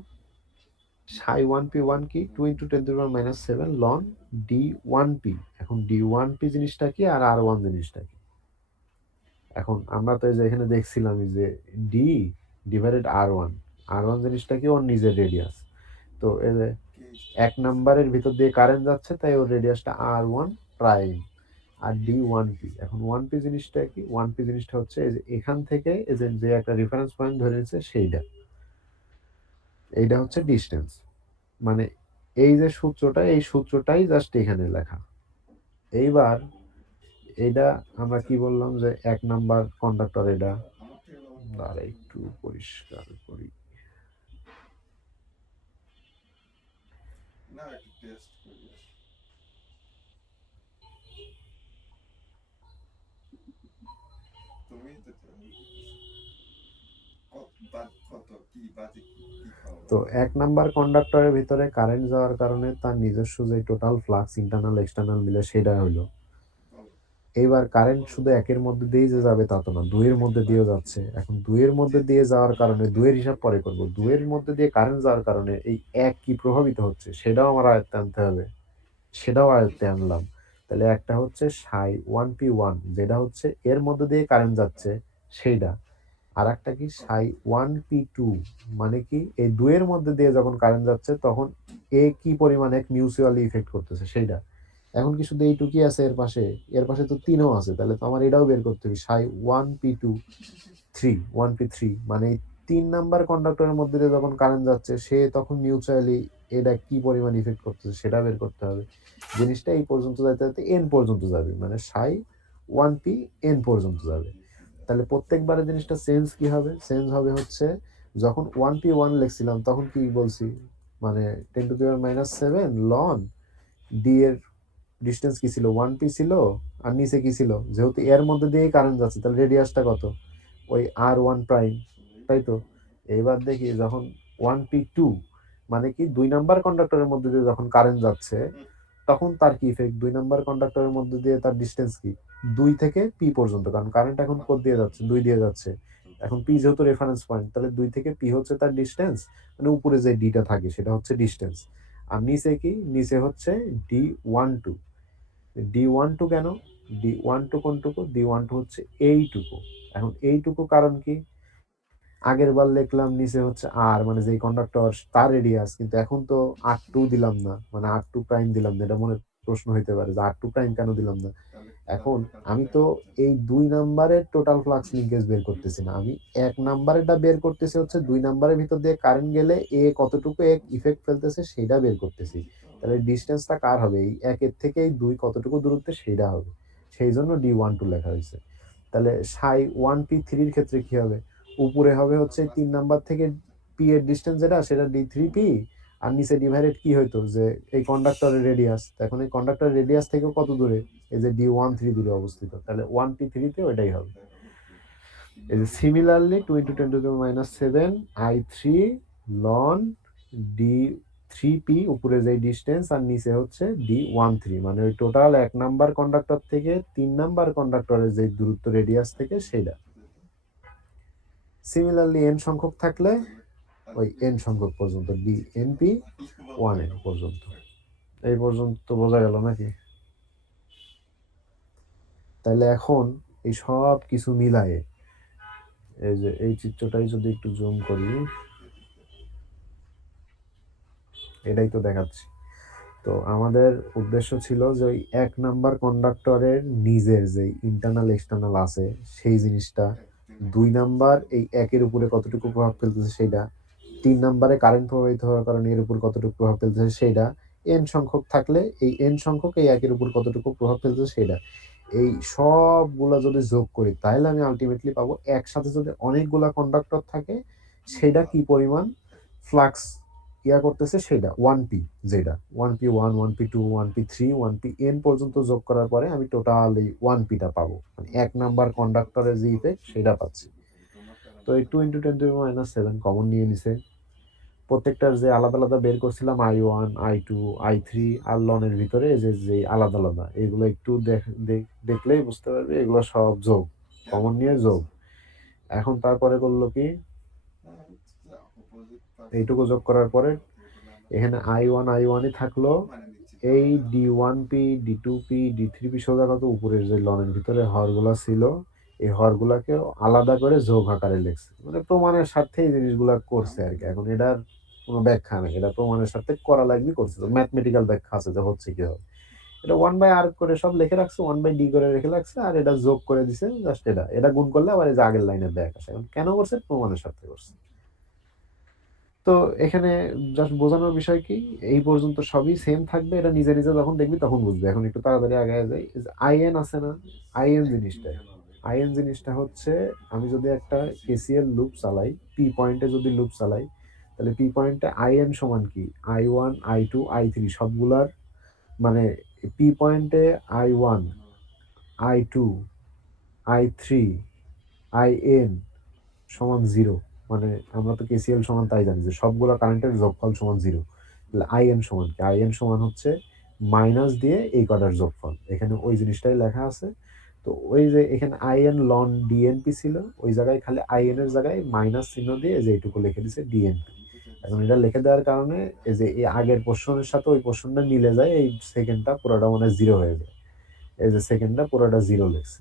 ψ1p1 কি? 2 × 10⁻⁷ লন d1p। এখন d1p জিনিসটা কি আর r1 জিনিসটা কি? এখন আমরা তো এই যে এখানে দেখছিলাম যে d ডিভাইডেড r1 জিনিসটা কি? ওর নিজের রেডিয়াস। তো এই যে ১ নাম্বারের ভিতর দিয়ে কারেন্ট যাচ্ছে, তাই ওর রেডিয়াসটা r1 প্রাইম, আর d1p। এখন 1p জিনিসটা কি? 1p জিনিসটা হচ্ছে এই যে এখান থেকে এই যে একটা রেফারেন্স পয়েন্ট ধরে নিচ্ছে সেইটা, এইটা হচ্ছে ডিসটেন্স। মানে এই যে সূত্রটা, এই সূত্রটাই জাস্ট এখানে লেখা। এইবার এইটা আমরা কি বললাম যে ১ নাম্বার কন্ডাক্টর, এটা দ্বারা একটু পরিষ্কার করি। তো ১ নাম্বার কন্ডাক্টরের ভিতরে কারেন্ট যাওয়ার কারণে তার নিজস্ব যে টোটাল ফ্লাক্স ইন্টারনাল এক্সটার্নাল মিলে সেটা হইলো। এইবার কারেন্ট শুধু ১ এর মধ্যে দিয়েই যে যাবে তা তো না, ২ এর মধ্যে দিয়েও যাচ্ছে। এখন ২ এর মধ্যে দিয়ে যাওয়ার কারণে ২ এর হিসাব পরে করব। ২ এর মধ্যে দিয়ে কারেন্ট যাওয়ার কারণে এই ১ কি প্রভাবিত হচ্ছে সেটাও আমার আয়ত্তে আনতে হবে। সেটাও আয়ত্তে আনলাম। তাহলে একটা হচ্ছে ψ1p1, যেটা হচ্ছে এর মধ্যে দিয়ে কারেন্ট যাচ্ছে সেইটা। আর একটা কি সাই 1p2, মানে কি এই দুয়ের মধ্যে দিয়ে যখন কারেন্ট যাচ্ছে তখন এ কি পরিমাণে মিউচুয়ালি ইফেক্ট করতেছে সেইটা। এখন কি শুধু এইটুকুই আছে এর পাশে তো 3ও আছে, তাহলে তো আমার এটাও বের করতে হবে সাই 1p3 মানে 3 নাম্বার কন্ডাক্টরের মধ্যে দিয়ে যখন কারেন্ট যাচ্ছে সে তখন মিউচুয়ালি এটা কি পরিমাণ ইফেক্ট করতেছে সেটা বের করতে হবে। জিনিসটা এই পর্যন্ত যাইতে যাইতে এন পর্যন্ত যাবে, মানে সাই 1p এন পর্যন্ত যাবে। তাহলে প্রত্যেকবারে জিনিসটা চেঞ্জ হবে হচ্ছে যখন 1p1 লিখছিলাম তখন কি বলছি, মানে 10⁻⁻7 লন ডি এর ডিস্টেন্স কি ছিল 1p ছিল, আর নিচে কি ছিল, যেহেতু এর মধ্যে দিয়েই কারেন্ট যাচ্ছে তাহলে রেডিয়াসটা কত, ওই r1 প্রাইম, তাই তো। এইবার দেখি যখন 1p2 মানে কি 2 নাম্বার কন্ডাক্টরের মধ্যে দিয়ে যখন কারেন্ট যাচ্ছে তখন তার কি ইফেক্ট, 2 নাম্বার কন্ডাক্টরের মধ্যে দিয়ে তার ডিস্টেন্স কি 2 থেকে p পর্যন্ত, কারণ কারেন্ট এখন কোড দিয়ে যাচ্ছে 2 দিয়ে যাচ্ছে। এখন p যেহেতু রেফারেন্স পয়েন্ট তাহলে 2 থেকে p হচ্ছে তার ডিস্টেন্স, মানে উপরে যে ডিটা থাকে সেটা হচ্ছে ডিস্টেন্স। আর নিচে কি, নিচে হচ্ছে d12। d12 কেন, d12 কোনটুকু, d12 হচ্ছে এইটুকু। এখন এইটুকু কারণ কি, আগের বার লিখলাম নিচে হচ্ছে আর, মানে যেই কন্ডাক্টর তার রেডিয়াস, কিন্তু এখন তো r2 দিলাম না, মানে r2 প্রাইম দিলাম না। এটা মনে প্রশ্ন হইতে পারে যে r2 প্রাইম কেন দিলাম না। এখন আমি তো এই 2 নাম্বারের টোটাল ফ্লাক্স লিংকেজ বের করতেছি না, আমি 1 নাম্বারেরটা বের করতেছি হচ্ছে 2 নাম্বারের ভিতর দিয়ে কারেন্ট গেলে এ কতটুকু ইফেক্ট ফেলতেছে সেটা বের করতেছি। তাহলে ডিস্টেন্সটা কার হবে, এই 1-এর থেকে এই 2 কতটুকু দূরত্বে সেইটা হবে, সেই জন্য d12 লেখা হয়েছে। তাহলে সাই 1p3 এর ক্ষেত্রে কি হবে, উপরে হবে হচ্ছে 3 নাম্বার থেকে পি এর ডিস্টেন্স যেটা সেটা d3p, আর নিচে ডিভাইডেড কি হইতো যে এই কন্ডাক্টরের রেডিয়াস, এখন এই কন্ডাক্টরের রেডিয়াস থেকে কত দূরে, এই যে d13 দূরে অবস্থিত, তাহলে 1p3 তে ওইটাই হবে। এই যে সিমিলারলি 2 × 10⁻⁷ i3 লন d3p, উপরে যে ডিস্টেন্স আর নিচে হচ্ছে d13, মানে ওই টোটাল 1 নাম্বার কন্ডাক্টর থেকে 3 নাম্বার কন্ডাক্টরের যে দূরত্ব রেডিয়াস থেকে সেটা। সিমিলারলি n সংখ্যক থাকলে ওই n সংখ্যক পর্যন্ত dnp1n পর্যন্ত। এই পর্যন্ত বোঝা গেল নাকি? তাহলে এখন এই সব কিছু মিলায়ে এই যে এই চিত্রটাই যদি একটু জুম করি, এটাই তো দেখাচ্ছি। তো আমাদের উদ্দেশ্য ছিল যে ওই 1 নাম্বার কন্ডাক্টরের নিজের যে ইন্টারনাল এক্সটার্নাল আছে সেই জিনিসটা, 2 নাম্বার এই 1-এর উপরে কতটুকু প্রভাব ফেলতেছে সেইটা, 3 নাম্বারে কারেন্ট প্রবাহিত হওয়ার কারণে এর উপর কতটুকু প্রভাব ফেলতেছে সেইটা, n সংখ্যক থাকলে এই n সংখ্যক এই 1-এর উপর কতটুকু প্রভাব ফেলতেছে সেইটা। এই সবগুলা যদি যোগ করি তাহলে আমি আলটিমেটলি পাবো একসাথে যদি অনেকগুলা কন্ডাক্টর থাকে সেটা কি পরিমাণ ফ্লাক্স করতেছে সেটা 1p, যেটা 1p1 1p2 1p3 1pn পর্যন্ত যোগ করার পরে আমি টোটাল এই 1pটা পাবো, মানে 1 নাম্বার কন্ডাক্টরের যে ইফেক্ট সেটা পাচ্ছি। তো এই 2 × 10⁻⁷ কমন নিয়ে নিছে, প্রত্যেকটার যে আলাদা আলাদা বের করছিলাম i1 i2 i3 আর লনের ভিতরে যে আলাদা আলাদা, এগুলো একটু দেখলেই বুঝতে পারবে এগুলো সব যোগ, কমন নিয়ে যোগ। এখন তারপরে করলো কি, এইটুকু যোগ করার পরে এখানে i1ই থাকলো, এই d1p d2p d3p সোজা কত উপরের যে লনের ভিতরে হরগুলা ছিল এই হরগুলাকে আলাদা করে যোগ আকারে লিখছে, মানে প্রমাণের স্বার্থে এই জিনিসগুলা করছে আর কি। এখন এটার কোনো ব্যাখ্যা নেই, এটা প্রমাণের স্বার্থে করা লাগবে করছে, তো ম্যাথমেটিক্যাল ব্যাখ্যা আছে যে হচ্ছে কি হবে। এটা 1/r করে সব লিখে রাখছে, 1/d করে রেখে রাখছে, আর এটা যোগ করে দিছে জাস্ট, এটা গুণ করলে আবার এই যে আগের লাইনের ব্যাক আসে। এখন কেন করছে, প্রমাণের স্বার্থে করছে। তো এখানে জাস্ট বোঝানোর বিষয় কি, এই পর্যন্ত সবই সেম থাকবে, এটা নিজে নিজে যখন দেখবি তখন বুঝবে। এখন একটু তাড়াতাড়ি আগায় যাই, আইএন আছে না, আইএন জিনিসটা হচ্ছে আমি যদি একটা কেসিএল লুপ চালাই, পি পয়েন্টে যদি লুপ চালাই তাহলে পি পয়েন্টে আইএন সমান কি, i1 i2 i3 সবগুলার, মানে পি পয়েন্টে i1 i2 i3 in সমান 0, মানে আমরা তো কেসিএল সমান তাই জানি যে সবগুলা কারেন্টের যোগফল সমান 0। তাহলে আইএন সমান কি, আইএন সমান হচ্ছে মাইনাস দিয়ে এই কটার যোগফল, এখানে ওই জিনিসটাই লেখা আছে। তো ওই যে এখানে আইএন লন ডিএনপি ছিল, ওই জায়গায় খালি আইএন এর জায়গায় মাইনাস চিহ্ন দিয়ে যে এইটুকু লিখে দিছে ডিএনপি। এখন এটা লিখে দেওয়ার কারণে এই যে এই আগের পোর্শনের সাথে ওই পোর্শনটা মিলে যায়, এই সেকেন্ডটা পুরোটা মানে 0 হয়ে যায়, এই যে সেকেন্ডটা পুরোটা 0 লিখছে।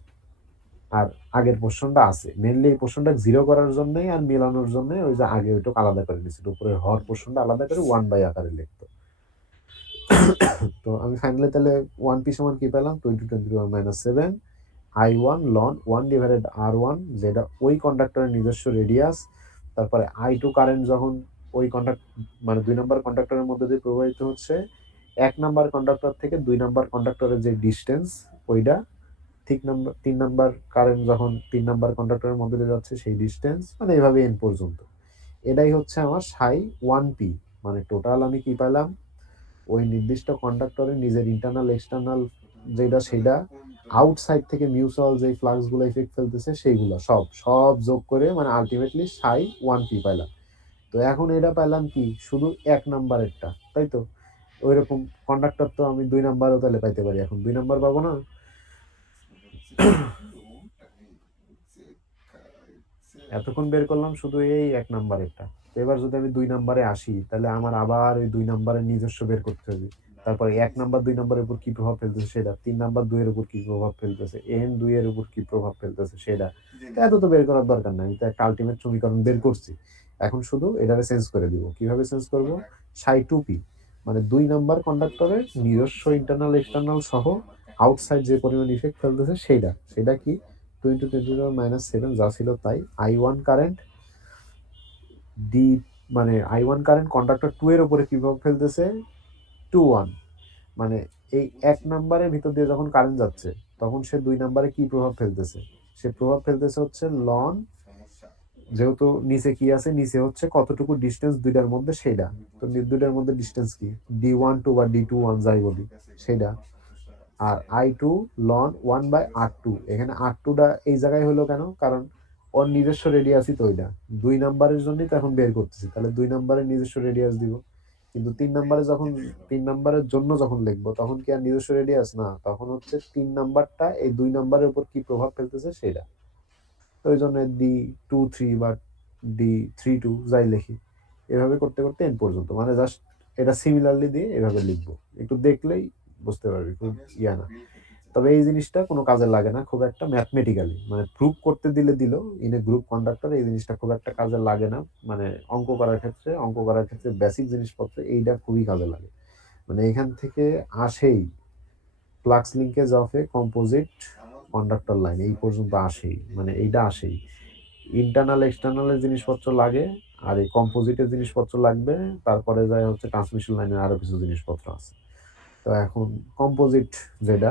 আর আগের পোর্শনটা আছে। মেইনলি এই পোর্শনটা জিরো করার জন্যই আর মেলানোর জন্য ওই যে আগে ওইটুকু আলাদা করে নিয়েছিল, উপরের হর পোর্শনটা আলাদা করে 1 বাই আকারে লিখতো। তো আমি ফাইনালি তাহলে 1p সমান কি পেলাম, 20 × 10⁻⁷ I1 ln 1/R1, যেটা ওই কন্ডাক্টরের নিজস্ব রেডিয়াস। তারপরে I2 কারেন্ট যখন ওই কন্ডাক্ট মানে 2 নম্বর কন্ডাক্টরের মধ্যে দিয়ে প্রবাহিত হচ্ছে, 1 নাম্বার কন্ডাক্টর থেকে 2 নাম্বার কন্ডাক্টরের যে ডিসটেন্স ওইটা, ঠিক নাম্বার 3 নাম্বার কারেন্ট যখন 3 নাম্বার কন্ডাক্টরের মধ্যে দিয়ে যাচ্ছে সেই ডিসটেন্স, মানে এইভাবে এন পর্যন্ত। এটাই হচ্ছে আমার সাই 1p। মানে টোটাল আমি কি পেলাম, ওই নির্দিষ্ট কন্ডাক্টরের নিজের ইন্টারনাল এক্সটার্নাল যেটা সেটা, আউটসাইড থেকে মিউচুয়াল যে ফ্লাক্স গুলো ইফেক্ট ফেলতেছে সেইগুলো সব সব যোগ করে মানে আলটিমেটলি সাই 1p পাইলাম। তো এখন এটা পাইলাম কি শুধু 1 নাম্বারেরটা, তাই তো? ওইরকম কন্ডাক্টর তো আমি 2 নাম্বারও তাহলে পাইতে পারি, এখন 2 নাম্বার পাবো না? এতক্ষণ বের করলাম শুধু এই 1 নাম্বারেরটা। এবার যদি আমি 2 নাম্বারে আসি, তাহলে আমার আবার ওই 2 নাম্বারের নিজস্ব বের করতে হবে। তারপরে 1 নাম্বার 2 নাম্বারের উপর কি প্রভাব ফেলতেছে সেটা, 3 নাম্বার 2 এর উপর কি প্রভাব ফেলতেছে, n 2 এর উপর কি প্রভাব ফেলতেছে সেটা। এত তো বের করার দরকার নাই, আমি তো একটা আল্টিমেট সমীকরণ বের করছি। এখন শুধু এটারে চেঞ্জ করে দিব। কিভাবে চেঞ্জ করব? সাই 2p মানে 2 নাম্বার কন্ডাক্টরের নিজস্ব ইন্টারনাল এক্সটার্নাল সহ আউটসাইড যে পরিমাণ ইফেক্ট ফেলতেছে সেইটা। সেটা কি 2 × 10⁻⁷ যা ছিল তাই। I1 কারেন্ট ডি মানে I1 কারেন্ট কন্ডাক্টর 2 এর উপরে কি প্রভাব ফেলতেছে, 2 1 মানে এই 1 নাম্বারের ভিতর দিয়ে যখন কারেন্ট যাচ্ছে তখন সে 2 নাম্বারে কি প্রভাব ফেলতেছে, সে প্রভাব ফেলতেছে হচ্ছে লন, যেহেতু নিচে কি আছে, নিচে হচ্ছে কতটুকু ডিস্টেন্স দুইটার মধ্যে সেইটা। তো দুইটার মধ্যে ডিস্টেন্স কি, D12 বা D21 যাই বলি সেইটা। আর I2 ln 1/R2, এখানে R2টা এই জায়গায় হলো কেন, কারণ ওর নিজস্ব রেডিয়াসই তো ওইটা। 2 নাম্বারের জন্যই তো এখন বের করতেছি, তাহলে 2 নাম্বারের নিজস্ব রেডিয়াস দিব। কিন্তু 3 নাম্বারে যখন 3 নাম্বারের জন্য যখন লিখবো তখন কি আর নিজস্ব রেডিয়াস না, তখন হচ্ছে 3 নাম্বারটা এই 2 নাম্বারের উপর কি প্রভাব ফেলতেছে সেটা। তো ওই জন্য D23 বা D32 যাই লিখি, এভাবে করতে করতে এন পর্যন্ত, মানে জাস্ট এটা সিমিলারলি দিয়ে এভাবে লিখবো, একটু দেখলেই বুঝতে পারবি, খুব ইয়া না। তবে এই জিনিসটা কোনো কাজে লাগে না খুব একটা ম্যাথমেটিক্যালি, মানে প্রুভ করতে দিলে দিল ইন এ গ্রুপ কন্ডাক্টর, এই জিনিসটা খুব একটা কাজে লাগে না। মানে অঙ্ক করার ক্ষেত্রে বেসিক জিনিসপত্র এইটা খুবই কাজে লাগে। মানে এখান থেকে আসেই flux linkage of a composite conductor line, এই পর্যন্ত আসেই, মানে এইটা আসেই। ইন্টারনাল এক্সটার্নালের জিনিসপত্র লাগে, আর এই কম্পোজিটের জিনিসপত্র লাগবে, তারপরে যায় হচ্ছে ট্রান্সমিশন লাইনের আরো কিছু জিনিসপত্র আছে। তো এখন কম্পোজিট যেটা,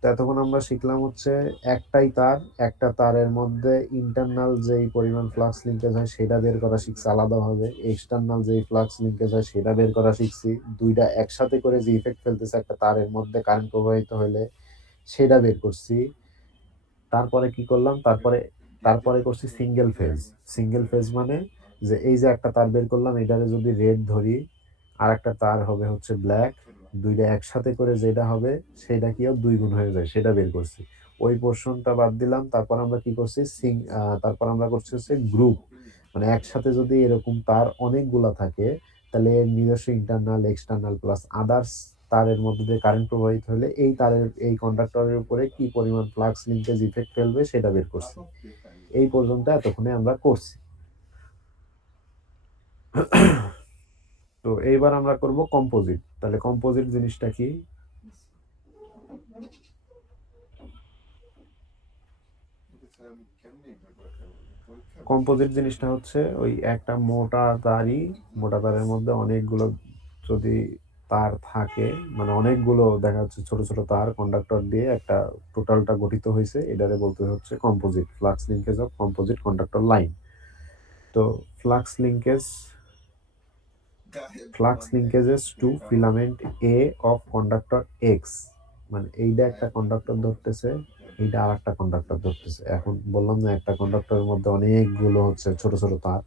তো এতক্ষণ আমরা শিখলাম হচ্ছে একটাই তার, একটা তারের মধ্যে ইন্টারনাল যেই পরিমাণ ফ্লাক্স লিঙ্কেজ হয় সেটা বের করা শিখছি আলাদাভাবে, এক্সটার্নাল যেই ফ্লাক্স লিঙ্কেজ হয় সেটা বের করা শিখছি, দুইটা একসাথে করে যে ইফেক্ট ফেলতেছে একটা তারের মধ্যে কারেন্ট প্রবাহিত হলে সেটা বের করছি। তারপরে কি করলাম, তারপরে তারপরে করছি সিঙ্গেল ফেজ। সিঙ্গেল ফেজ মানে যে এই যে একটা তার বের করলাম, এটারে যদি রেড ধরি, আর একটা তার হবে হচ্ছে ব্ল্যাক, দুইটা একসাথে করে যেটা হবে সেটা কি 2 গুণ হয়ে যায়, সেটা বের করছি। ওই পোর্শনটা বাদ দিলাম। তারপর আমরা কি করছি, তারপর আমরা করছি হচ্ছে গ্রুপ, মানে একসাথে যদি এরকম তার অনেকগুলা থাকে, তাহলে এর নিজস্ব ইন্টারনাল এক্সটার্নাল প্লাস আদার্স তারের মধ্যে দিয়ে কারেন্ট প্রবাহিত হলে এই তারের এই কন্ডাক্টরের উপরে কি পরিমাণ ফ্লাক্স লিঙ্কেজ ইফেক্ট ফেলবে সেটা বের করছি। এই পর্যন্ত এতক্ষণে আমরা করছি। তো এইবার আমরা করব কম্পোজিট। তাহলে কম্পোজিট জিনিসটা কি? কম্পোজিট জিনিসটা হচ্ছে ওই একটা মোটা তারের মধ্যে অনেকগুলো যদি তার থাকে, মানে অনেকগুলো দেখা যাচ্ছে ছোট ছোট তার কন্ডাক্টর দিয়ে একটা টোটালটা গঠিত হয়েছে, এটারে বলতে হচ্ছে composite, flux linkage of composite conductor line. তো flux linkages to filament A of conductor X, মানে এইটা একটা কন্ডাক্টর ধরতেছে, এইটা আর একটা কন্ডাক্টর ধরতেছে। এখন বললাম না একটা কন্ডাক্টরের মধ্যে অনেকগুলো হচ্ছে ছোট ছোট তার,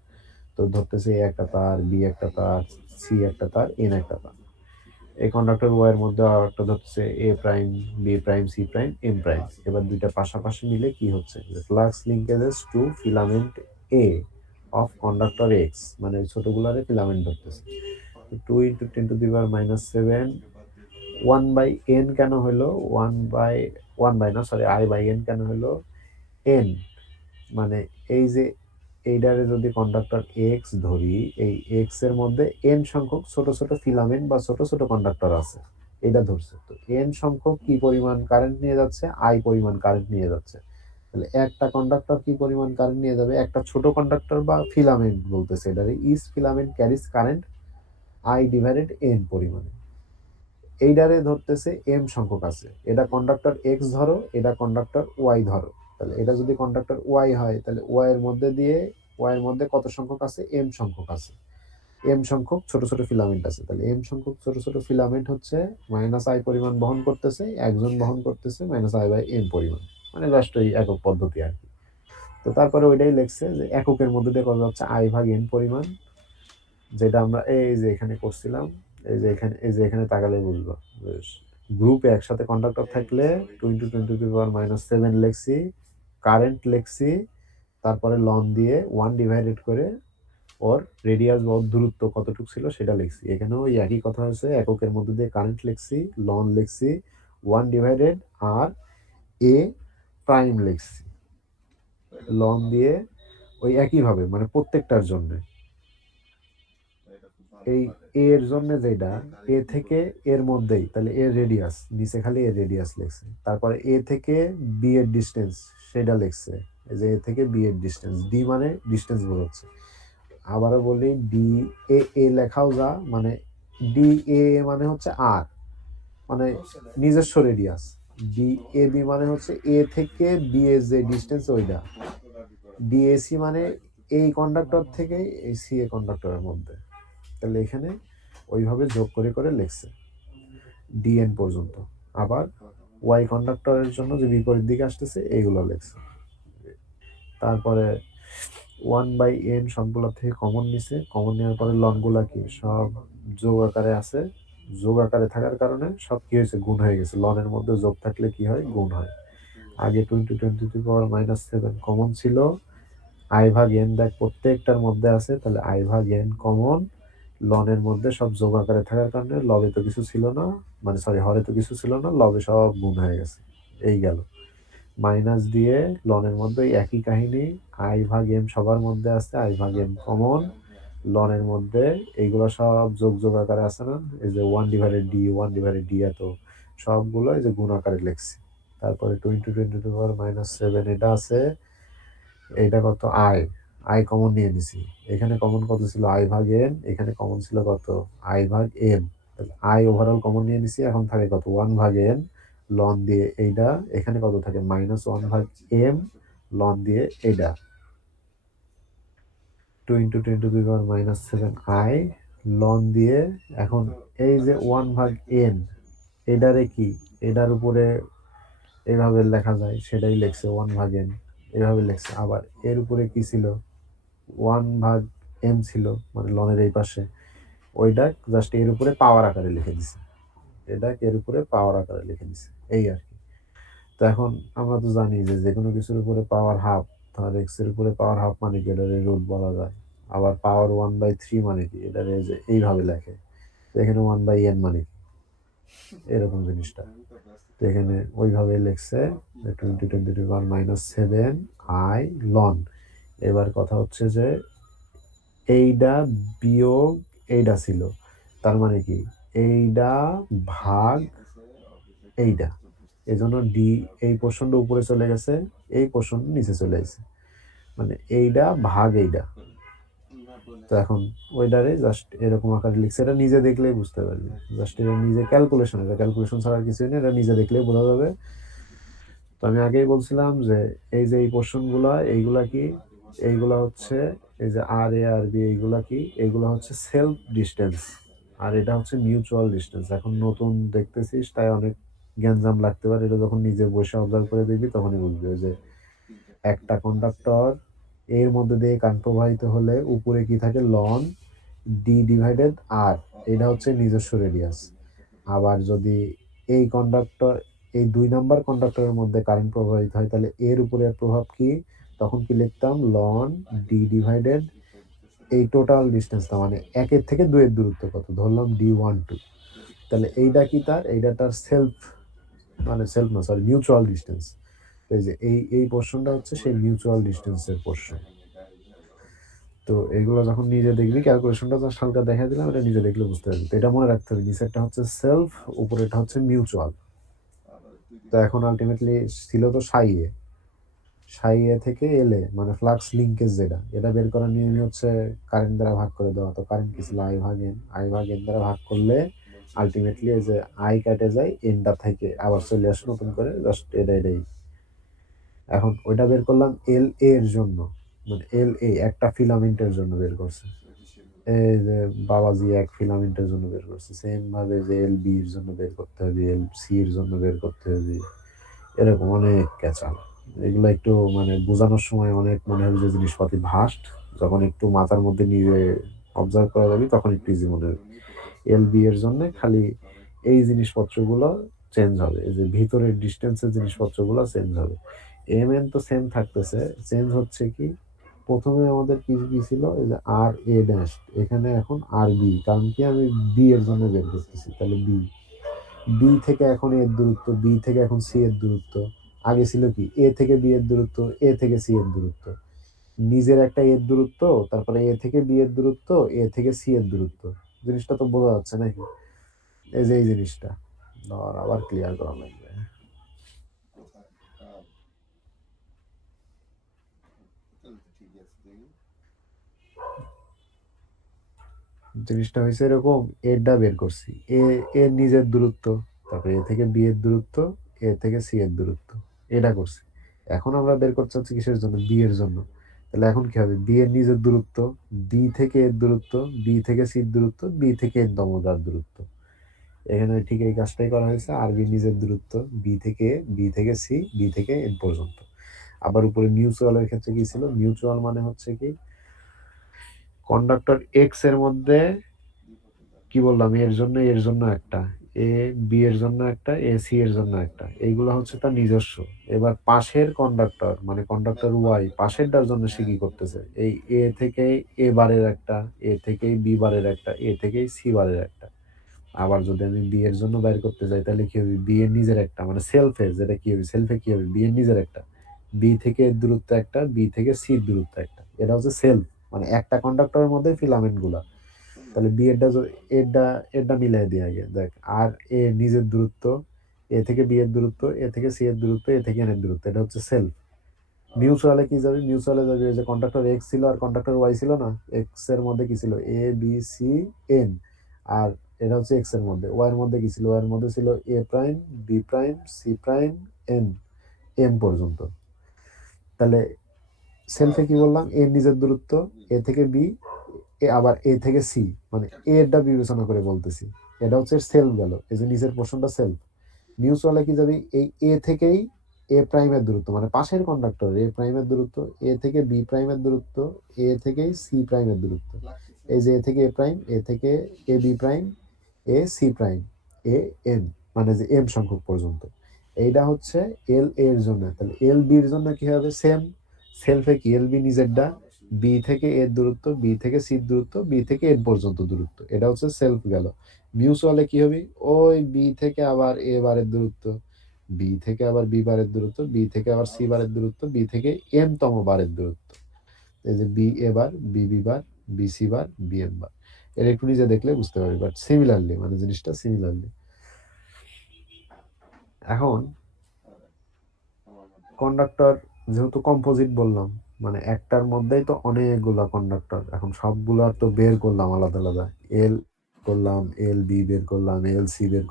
তো ধরতেছে এ একটা তার, বি একটা তার, সি একটা তার, এন একটা তার। এই কন্ডাক্টর ওয়ার মধ্যে আর একটা ধরতেছে A prime, B prime, C prime, M prime. এবার দুইটা পাশাপাশি মিলে কি হচ্ছে, flux linkages to filament A of conductor X, মানে ছোটগুলারে ফিলামেন্ট ধরতেছে। 2 × 10⁻⁷ 1/n কেন হলো? 1/1 না, সরি, I/n কেন হলো? n মানে এই যে এইটারে যদি কন্ডাক্টর x ধরি, এই x এর মধ্যে n সংখ্যক ছোট, ছোট ফিলামেন্ট বা ছোট, ছোট কন্ডাক্টর আছে। এটা ধরছে। তো n সংখ্যক কি পরিমাণ কারেন্ট নিয়ে যাচ্ছে? I পরিমাণ কারেন্ট নিয়ে যাচ্ছে। তাহলে একটা কন্ডাক্টর কি পরিমাণ কারেন্ট নিয়ে যাবে? একটা ছোট কন্ডাক্টর বা ফিলামেন্ট বলতেছে এটারে, each filament carries current I/n পরিমাণে। এইটারে ধরতেছে m সংখ্যক আছে। এটা কন্ডাক্টর x ধরো, এটা কন্ডাক্টর y ধরো। তাহলে এটা যদি কন্ডাক্টর y হয়, তাহলে y এর মধ্যে কত সংখ্যক আছে? m সংখ্যক আছে। m সংখ্যক ছোট, ছোট ফিলামেন্ট আছে। তাহলে m সংখ্যক ছোট, ছোট ফিলামেন্ট হচ্ছে -I পরিমাণ বহন করতেছে, একজন বহন করতেছে -I/m পরিমাণ। মানে জাস্ট ওই একক পদ্ধতি আরকি। তো তারপরে ওইটাই লিখছে যে এককের মধ্যে দিয়ে কত যাচ্ছে? I/n পরিমাণ, যেটা আমরা এই যে এখানে করছিলাম, এই যে এখানে তাকালে বুঝবা। বেশ, গ্রুপে একসাথে কন্ডাক্টর থাকলে 20 × 10⁻⁷ লিখছি, কারেন্ট লিখছি, তারপরে লন দিয়ে 1 ডিভাইডেড করে ওর রেডিয়াস বা ওর দূরত্ব কতটুকু ছিল সেটা লিখছি। এখানেও ওই একই কথা হয়েছে, এককের মধ্যে দিয়ে কারেন্ট লিখছি, লন লিখছি, 1 ডিভাইডেড আর এ প্রাইম লিখছি। লন দিয়ে ওই একইভাবে মানে প্রত্যেকটার জন্যে। এই এ এর জন্য যেটা এ থেকে এর মধ্যেই, তাহলে এর রেডিয়াস নিচে খালি এর রেডিয়াস লিখছে। তারপরে এ থেকে বি এর ডিস্টেন্স সেটা লিখছে। এই যে এ থেকে বি এর ডিস্টেন্স, ডি মানে ডিস্টেন্স বোঝাচ্ছে। আবারও বলি, ডি এ লেখাও যা, মানে ডি এ মানে হচ্ছে আর, মানে নিজস্ব রেডিয়াস। ডি এ বি মানে হচ্ছে এ থেকে বি এর যে ডিস্টেন্স ওইটা। ডিএসি মানে এই কন্ডাক্টর থেকে এই সি এ কন্ডাক্টরের মধ্যে। তাহলে এখানে ওইভাবে যোগ করে করে লিখছে ডিএন পর্যন্ত। আবার ওয়াই কন্ডাক্টরের জন্য যে বিপরীত দিকে আসতেছে এইগুলো লিখছে। তারপরে 1/n সবগুলো থেকে কমন নিছে, কমন নেওয়ার পরে লনগুলা কি সব যোগ আকারে আছে। যোগ আকারে থাকার কারণে সব কি হয়েছে? গুণ হয়ে গেছে। লনের মধ্যে যোগ থাকলে কি হয়? গুণ হয়। আগে 20 × 10⁻⁷ কমন ছিল, I/n দেখ প্রত্যেকটার মধ্যে আছে, তাহলে I/n কমন। লনের মধ্যে সব যোগ আকারে থাকার কারণে লবে তো কিছু ছিল না, মানে সরি, হরে তো কিছু ছিল না, লবে সব গুণ হয়ে গেছে। এই গেল মাইনাস দিয়ে লনের মধ্যে একই কাহিনী, I/m সবার মধ্যে আছে, I/m কমন। লনের মধ্যে এইগুলো সব যোগ আকারে আছে না, এই যে 1/d এত সবগুলো এই যে গুণ আকারে লিখছি। তারপরে 20 × 10⁻⁷ এটা আছে, এইটা কত? আই কমন নিয়ে নিছি। এখানে কমন কত ছিল? I/n, এখানে কমন ছিল কত? I/m। তাহলে আই ওভারঅল কমন নিয়ে নিছি, এখন থাকে কত? 1/n, লন দিয়ে এইটা, এখানে কত থাকে? -1/m, লন দিয়ে এইটা 2 × 10⁻⁷ I, লন দিয়ে এখন এই যে 1/n, এটারে কি এটার উপরে এভাবে লেখা যায়, সেটাই লিখছে 1/n, এভাবে লিখছে। আবার এর উপরে কি ছিল? 1/m ছিল, মানে লনের এই পাশে, ওইটা জাস্ট এর উপরে পাওয়ার আকারে লিখে দিছে। এটা এর উপরে পাওয়ার আকারে লিখে দিছে, এই আর কি। তো এখন আমরা তো জানি যে যেকোনো কিছুর উপরে পাওয়ার হাফ, তাহলে এক্স এর উপরে পাওয়ার হাফ মানে কি? এটারে রুট বলা যায়। আবার পাওয়ার 1/3 মানে কি? এটারে যে এইভাবে লেখে। তো এখানে 1/n মানে কি? এরকম জিনিসটা। তো এখানে ওইভাবে লিখছে 20 × 10⁻⁷ I লন। এবার কথা হচ্ছে যে এইটা বিয়োগ এইটা ছিল, তার মানে কি? এইটা ভাগ এইটা। এজন্য ডি এই পোর্শনটা উপরে চলে গেছে, এই পোর্শনটা নিচে চলে গেছে, মানে এইটা ভাগ এইটা। তো এখন ওইটারে জাস্ট এরকম আকারে লিখছে, এটা নিজে দেখলেই বুঝতে পারবে। জাস্ট এটা নিজে ক্যালকুলেশন ছাড়া আর কিছুই নেই, এটা নিজে দেখলেই বোঝা যাবে। তো আমি আগেই বলছিলাম যে এই যে এই পোর্শনগুলা, এইগুলা কি? এইগুলা হচ্ছে এই যে আর এ আর বি, এইগুলা কি? এইগুলা হচ্ছে সেলফ ডিস্টেন্স, আর এটা হচ্ছে মিউচুয়াল ডিস্টেন্স। এখন নতুন দেখতেছিস তাই অনেক গ্যাঞ্জাম লাগতে পারে, এটা যখন নিজে বসে অবজার্ভ করে দেখবি তখনই বুঝবি যে একটা কন্ডাক্টর এর মধ্যে দিয়ে কারেন্ট প্রবাহিত হলে উপরে কি থাকে? লন d/r, এটা হচ্ছে নিজস্ব রেডিয়াস। আবার যদি এই কন্ডাক্টর, এই 2 নাম্বার কন্ডাক্টরের মধ্যে কারেন্ট প্রবাহিত হয়, তাহলে এর উপরে প্রভাব কি? তখন কি লিখতাম? লন d/ এই টোটাল ডিস্টেন্সটা, মানে 1 এর থেকে 2 এর দূরত্ব কত? ধরলাম d12। তো তাহলে এইটা কি তার সেলফ, মানে সেলফ না, সরি, মিউচুয়াল ডিস্টেন্স। এই যে এই পোর্শনটা হচ্ছে সেই মিউচুয়াল ডিস্টেন্সের পোর্শন। তো এগুলো যখন নিজে দেখবি, ক্যালকুলেশনটা জাস্ট হালকা দেখা দিলাম, এটা নিজে দেখলে বুঝতে পারবি। তো এটা মনে রাখতে হবে, নিচেরটা হচ্ছে সেলফ, উপরেরটা হচ্ছে মিউচুয়াল। তো এখন আলটিমেটলি ছিল তো সাই এ থেকে এলে, মানে ফ্লাক্স লিঙ্কেজ যেটা, এটা বের করার নিয়মই হচ্ছে কারেন্ট দ্বারা ভাগ করে দেওয়া। তো কারেন্ট কি ছিল? আই ভাগ এন দ্বারা ভাগ করলে আলটিমেটলি এই যে আই কাটে যায়, এনটা থেকে আবার চলে আসে নতুন করে, জাস্ট এটাই। এখন ওইটা বের করলাম এল এ এর জন্য, মানে এল এ একটা ফিলামেন্টের জন্য বের করছে। এই যে বাবাজি এক ফিলামেন্টের জন্য বের করছে, সেম ভাবে যে এল বি এর জন্য বের করতে হবে, এল সি এর জন্য বের করতে হবে, এরকম অনেক ক্যাচাল। এগুলো একটু মানে বোঝানোর সময় অনেক মনে হবে যে জিনিসপাতি ভাস্ট, যখন একটু মাথার মধ্যে নিয়ে অবজার্ভ করা যাবে তখন একটু ইজি মনে হবে। এল বি এর জন্য খালি এই জিনিসপত্রগুলো চেঞ্জ হবে, এই যে ভিতরের ডিস্টেন্সের জিনিসপত্রগুলো চেঞ্জ হবে। এম এন তো সেম থাকতেছে, চেঞ্জ হচ্ছে কি, প্রথমে আমাদের কি কি ছিল, এই যে আর এ ড্যাশ, এখানে এখন আর বি, কারণ কি আমি বি এর জন্য বের করতেছি, তাহলে বি, বি থেকে এখন এর দূরত্ব, বি থেকে এখন সি এর দূরত্ব। আগে ছিল কি, এ থেকে বি এর দূরত্ব, এ থেকে সি এর দূরত্ব, নিজের একটা এর দূরত্ব, তারপরে এ থেকে বি এর দূরত্ব, এ থেকে সি এর দূরত্ব। জিনিসটা তো বোঝা যাচ্ছে নাকি? এই যে এই জিনিসটা ধর আবার ক্লিয়ার করা লাগবে। জিনিসটা হয়েছে এরকম, এরটা বের করছি, এর নিজের দূরত্ব, তারপরে এ থেকে বি এর দূরত্ব, এ থেকে সি এর দূরত্ব, এটা করছি। এখন আমরা বের করতে চাচ্ছি কিসের জন্য? বি এর জন্য। তাহলে এখন কি হবে? বি এর নিজের দূরত্ব, বি থেকে এর দূরত্ব, বি থেকে সির দূরত্ব, বি থেকে এর দমদার দূরত্ব। এখানে ঠিক এই কাজটাই করা হয়েছে। আর বি নিজের দূরত্ব, বি থেকে সি, বি থেকে এন পর্যন্ত। আবার উপরে মিউচুয়ালের ক্ষেত্রে কি ছিল? মিউচুয়াল মানে হচ্ছে কি, কন্ডাক্টর এক্স এর মধ্যে কি বললাম, এর জন্য একটা, এ বি এর জন্য একটা, এ সি এর জন্য একটা, এইগুলো হচ্ছে তার নিজস্ব। এবার পাশের কন্ডাক্টর, মানে কন্ডাক্টর ওয়াই পাশেরটার জন্য সে কি করতেছে, এই এ থেকে এ বারের একটা, এ থেকে বি বারের একটা, এ থেকে সি বারের একটা। আবার যদি আমি বি এর জন্য বাইর করতে যাই, তাহলে কি হবে? বি এর নিজের একটা, মানে সেলফে, যেটা কি হবে, সেলফে কি হবে, বি এর নিজের একটা, বি থেকে এর দূরত্ব একটা, বি থেকে সির দূরত্ব একটা। এটা হচ্ছে সেলফ, মানে একটা কন্ডাক্টরের মধ্যে ফিলামেন্ট গুলা। তাহলে বি এরটা মিলাই দিয়ে আগে দেখ, আর এ নিজের দূরত্ব, এ থেকে বি এর দূরত্ব, এ থেকে সি এর দূরত্ব, এ থেকে এন এর দূরত্ব, এটা হচ্ছে সেলফ। মিউচুয়ালে কি যাবে? মিউচুয়ালে যাবে ওই যে কন্ডাক্টর এক্স ছিল আর কন্ডাক্টর ওয়াই ছিল না, এক্স এর মধ্যে কি ছিল, এ বি সি এন, আর এটা হচ্ছে এক্স এর মধ্যে। ওয়াই এর মধ্যে কি ছিল? ওয়াই এর মধ্যে ছিল A prime, B prime, C prime, N, M পর্যন্ত। তাহলে সেলফে কি বললাম? এর নিজের দূরত্ব, এ থেকে বি, আবার এ থেকে সি, মানে এরটা বিবেচনা করে বলতেছি। এটা হচ্ছে সেলফ গেল, এই যে নিচের পোর্শনটা সেলফ। মিউচুয়ালে কি যাবে? এই এ থেকেই এ প্রাইমের দূরত্ব, মানে পাশের কন্ডাক্টর এ প্রাইমের দূরত্ব, এ থেকে বি প্রাইমের দূরত্ব, এ থেকে সি প্রাইমের দূরত্ব। এই যে এ থেকে এ প্রাইম, এ থেকে A B prime, A C prime, A N, মানে যে এম সংখ্যক পর্যন্ত। এইটা হচ্ছে এল এর জন্য। তাহলে এল বির জন্য কি হবে? সেম, সেলফে কি, এল বি নিজেরটা, বি থেকে এর দূরত্ব, বি থেকে সির দূরত্ব, বি থেকে এন পর্যন্ত দূরত্ব, এটা হচ্ছে সেলফ গেল। মিউচুয়ালে কি হবে? ওই বি থেকে আবার এ বারের দূরত্ব, বি থেকে আবার বি বারের দূরত্ব, বি থেকে আবার সি বারের দূরত্ব, বি থেকে এম তম বারের দূরত্ব। এই যে B A bar, B B bar, B C bar, B M bar. এর একটু নিজে দেখলে বুঝতে পারবি, বাট সিমিলারলি, মানে জিনিসটা সিমিলারলি। এখন কন্ডাক্টর যেহেতু কম্পোজিট বললাম, মানে একটার মধ্যেই তো অনেকগুলা কন্ডাক্টর, এখন সবগুলা তো বের করলাম আলাদা আলাদা, এল করলাম, এল বি বের করলাম, এল সি বের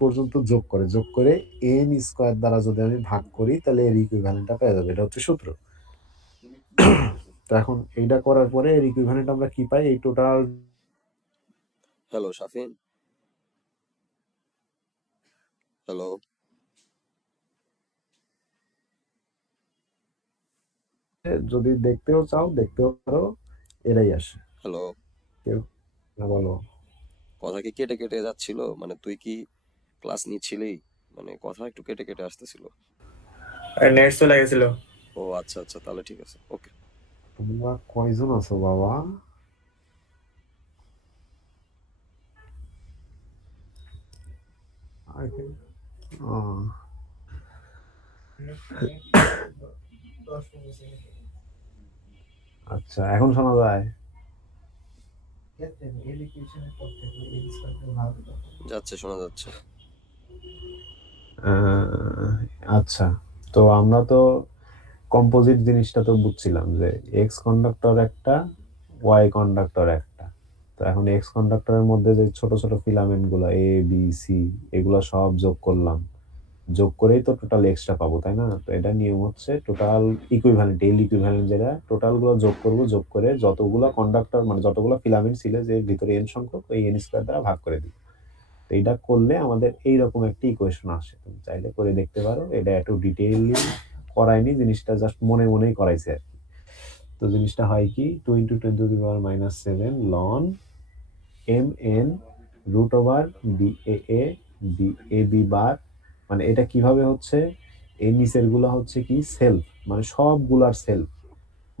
পর্যন্ত যোগ করে এন স্কোয়ার দ্বারা যদি আমি ভাগ করি, তাহলে এর ইকুইভ্যালেন্টটা পেয়ে যাবে। এটা হচ্ছে সূত্র। তো এখন এইটা করার পরে এর ইকুইভ্যালেন্ট আমরা কি পাই? এই টোটাল হ্যালো শাফিন, হ্যালো। যদি দেখতেও চাও দেখতেও পারো, এরাই আসে। হ্যালো। কেউ না বলো। কথা কি কেটে কেটে যাচ্ছিল? মানে তুই কি ক্লাস নিচ্ছিলি? মানে কথা একটু কেটে কেটে আসতেছিল। নেট চলে গেছিল। ও আচ্ছা আচ্ছা, তাহলে ঠিক আছে, ওকে। তোমরা কয়জন আছো বাবা? আহ, আচ্ছা, এখন শোনা যায়? যাচ্ছে, শোনা যাচ্ছে। আহ, আচ্ছা, তো আমরা তো কম্পোজিট জিনিসটা তো বুঝছিলাম যে এক্স কন্ডাক্টর একটা, ওয়াই কন্ডাক্টর একটা। তো এখন এক্স কন্ডাক্টরের মধ্যে যে ছোট ছোট ফিলামেন্ট গুলো এ বি সি, এগুলো সব যোগ করলাম, যোগ করেই তো টোটাল এক্সট্রা পাবো, তাই না? তো এটা নিয়ম হচ্ছে টোটাল ইকুইভ্যালেন্ট, এল ইকুইভ্যালেন্ট, যেটা টোটাল গুলো যোগ করব, যোগ করে যতগুলো কন্ডাক্টর মানে যতগুলো ফিলামেন্ট ছিল যে ভিতরে এন সংখ্যক, ওই এন স্কয়ার দ্বারা ভাগ করে দিই। তো এটা করলে আমাদের এইরকম একটা ইকুয়েশন আসে। তুমি চাইলে করে দেখতে পারো, এটা একটু ডিটেইলি করাইনি, জিনিসটা জাস্ট মনে মনেই করাইছে আর কি। তো জিনিসটা হয় কি, 2 × 10⁻⁷ লন M N root over D A D A B bar. মানে এটা কিভাবে হচ্ছে, এই নিচের গুলা হচ্ছে কি সেলফ, মানে সবগুলার সেলফ,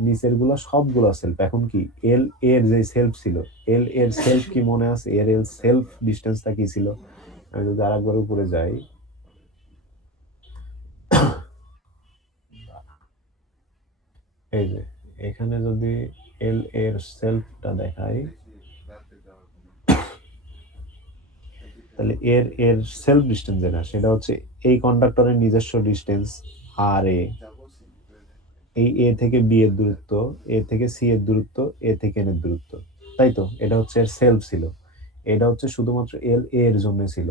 নিচের গুলা সবগুলা সেলফ। এখন কি এল এর যে সেলফ ছিল, এল এর সেলফ কি মনে আছে? এর এল সেলফ ডিস্টেন্সটা কি ছিল? আমি যদি আরেকবার উপরে যাই, এই যে এখানে যদি এল এর সেলফটা দেখাই, তাহলে এর এর সেলফ ডিস্টেন্স যেটা, সেটা হচ্ছে এই কন্ডাক্টরের নিজস্ব ডিস্টেন্স আর এ, এই এ থেকে বি এর দূরত্ব, এ থেকে সি এর দূরত্ব, এ থেকে এন এর দূরত্ব, তাই তো? এটা হচ্ছে এর সেলফ ছিল। এটা হচ্ছে শুধুমাত্র এল এ এর জন্য ছিল,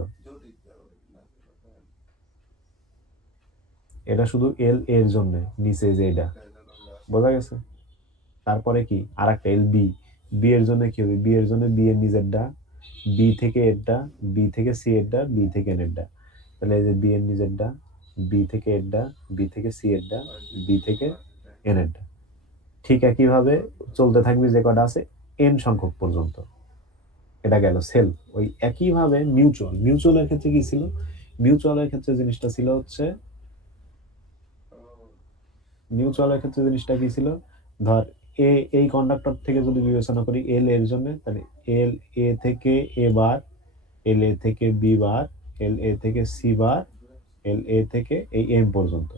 এটা শুধু এল এর জন্য নিচে যে এটা, বোঝা গেছে? তারপরে কি আর একটা এল বি, বি এর জন্য কি হবে? বি এর জন্য বি এর নিজেরটা, বি থেকে এরটা, বি থেকে সি এরটা, বি থেকে এন এরটা। তাহলে এই যে বি এর নিজেরটা, বি থেকে এরটা, বি থেকে সি এরটা, বি থেকে এন এরটা। ঠিক একইভাবে চলতে থাকবে যে কটা আছে এন সংখ্যক পর্যন্ত। এটা গেল সেলফ। ওই একইভাবে মিউচুয়াল, মিউচুয়ালের ক্ষেত্রে কি ছিল? মিউচুয়ালের ক্ষেত্রে জিনিসটা ছিল হচ্ছে, মিউচুয়ালের ক্ষেত্রে জিনিসটা কি ছিল, ধর এ, এই কন্ডাক্টর থেকে যদি বিবেচনা করি এল এর জন্য, তাহলে এল এ থেকে এ বার, এল এ থেকে বি বার, এল এ থেকে সি বার, এল এ থেকে এই এম পর্যন্ত।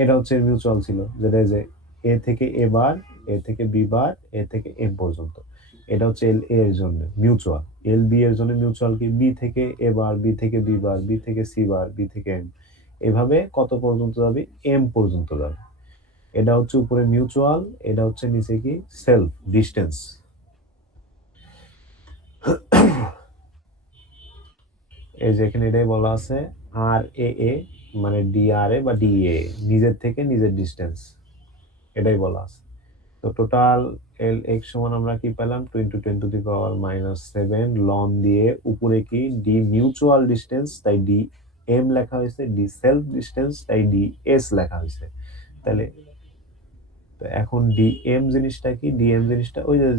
এটা হচ্ছে মিউচুয়াল ছিল, যেটা যে এ থেকে এ বার, এ থেকে বি বার, এ থেকে এম পর্যন্ত। এটা হচ্ছে এল এ এর জন্য মিউচুয়াল। এল বি এর জন্য মিউচুয়াল কি, বি থেকে এ বার, বি থেকে বি বার, বি থেকে সি বার, বি থেকে এম, এভাবে কত পর্যন্ত যাবে? এম পর্যন্ত যাবে। এটা হচ্ছে উপরে মিউচুয়াল, এটা হচ্ছে নিচে কি সেলফ ডিস্টেন্স। এই যে এখানে এটাই বলা আছে আর এ এ, মানে ডি আর এ বা ডি এ, নিজের থেকে নিজের ডিস্টেন্স, এটাই বলা আছে। তো টোটাল এল এক্স সমান আমরা কি পেলাম? 2 × 10⁻⁷ লন দিয়ে উপরে কি ডি মিউচুয়াল ডিস্টেন্স, তাই ডি এম লেখা হয়েছে, ডি সেলফ ডিস্টেন্স, তাই ডি এস লেখা হয়েছে। তাহলে তো এখন ডিএম জিনিসটা কি? ডিএম জিনিসটা ওই যে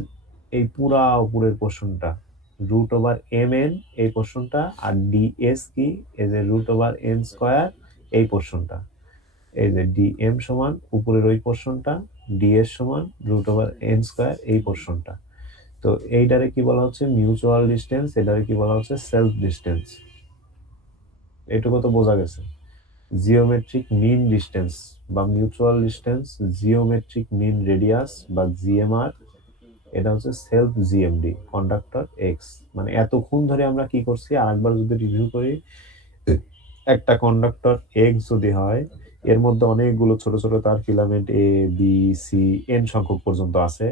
এই পুরা উপরের পোর্শনটা, রুট ওভার এম এন এই পোর্শনটা, আর ডিএস কি? এই যে রুট ওভার এন স্কয়ার এই পোর্শনটা। এই যে ডিএম সমান উপরের ওই পোর্শনটা, ডিএস সমান রুট ওভার এন স্কয়ার এই পোর্শনটা। তো এইটারে কি বলা হচ্ছে? Mutual distance. এটারে কি বলা হচ্ছে? Self distance. এটুকু তো বোঝা গেছে। জিওমেট্রিক মিন ডিস্টেন্স বা mutual distance, geometric mean radius বা জিএমআর, এটা হচ্ছে সেলফ জিএমডি কন্ডাক্টর এক্স। মানে এতক্ষণ ধরে আমরা কি করছি আরেকবার যদি রিভিউ করি, একটা কন্ডাক্টর এক্স যদি হয়, এর মধ্যে অনেকগুলো ছোট ছোট তার filament A B C N সংখ্যক পর্যন্ত আছে।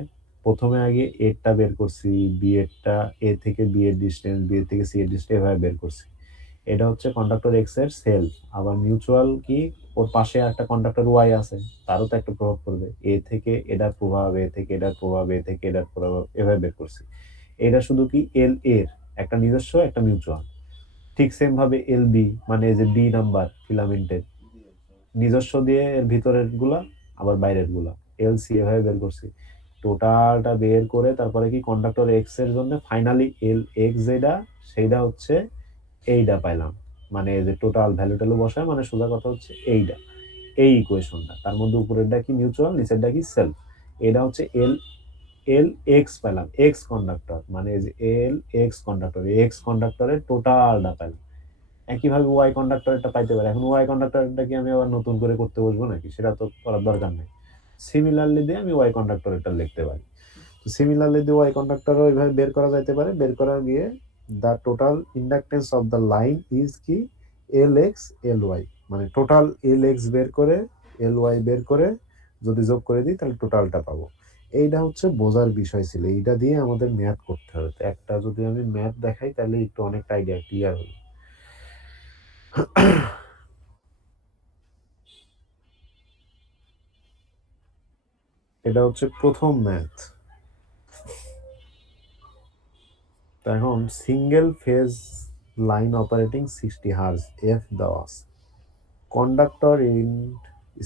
প্রথমে আগে এরটা বের করছি, বি এরটা, এ থেকে বি এর ডিস্টেন্স, বি এর থেকে সি এর ডিস্টেন্স এভাবে বের করছি। এটা হচ্ছে কন্ডাক্টর এক্স এর সেলফ। আবার মিউচুয়াল কি, ওর পাশে একটা কন্ডাক্টর ওয়াই আছে, তারও তো একটা প্রভাব পড়বে, এ থেকে এটার প্রভাব, এ থেকে এটার প্রভাব, এ থেকে এটার প্রভাব, এভাবে বের করছি। এটা শুধু কি এল এর একটা নিজস্ব, একটা মিউচুয়াল। ঠিক সেম ভাবে এল বি, মানে এই যে বি নাম্বার ফিলামেন্টের নিজস্ব দিয়ে এর ভিতরের গুলা, আবার বাইরের গুলা, এল সি, এভাবে বের করছি। টোটালটা বের করে তারপরে কি কন্ডাক্টর এক্স এর জন্য ফাইনালি এল এক্স যেটা সেইটা হচ্ছে এইটা পাইলাম, মানে এই যে টোটাল ভ্যালু ট্যালু বসায়, মানে সোজা কথা হচ্ছে এইটা, এই ইকুয়েশনটা, তার মধ্যে উপরেরটা কি মিউচুয়াল, নিচেরটা কি সেলফ। এটা হচ্ছে এল এল এক্স পেলাম, এক্স কন্ডাক্টর, মানে এই যে এল এক্স কন্ডাক্টর, এক্স কন্ডাক্টরের টোটালটা পেলাম। একইভাবে ওয়াই কন্ডাক্টরটা পাইতে পারে। এখন ওয়াই কন্ডাক্টরটা কি আমি আবার নতুন করে করতে বসবো নাকি? সেটা তো করার দরকার নেই। সিমিলারলি দিয়ে আমি ওয়াই কন্ডাক্টরটা লিখতে পারি। তো সিমিলারলি দিয়ে ওয়াই কন্ডাক্টরও ওইভাবে বের করা যাইতে পারে। বের করা গিয়ে the total inductance of the line is কি এল এক্স এল ওয়াই, মানে টোটাল এল এক্স বের করে এল ওয়াই বের করে যদি যোগ করে দিই তাহলে টোটালটা পাবো। এইটা হচ্ছে বোঝার বিষয় ছিল, এইটা দিয়ে আমাদের ম্যাথ করতে হবে। তো একটা যদি আমি ম্যাথ দেখাই তাহলে একটু অনেকটা আইডিয়া ক্লিয়ার হবে। এটা হচ্ছে প্রথম ম্যাথ। তো এখন single phase line operating 60 hertz F দেওয়া আছে, কন্ডাক্টর ইন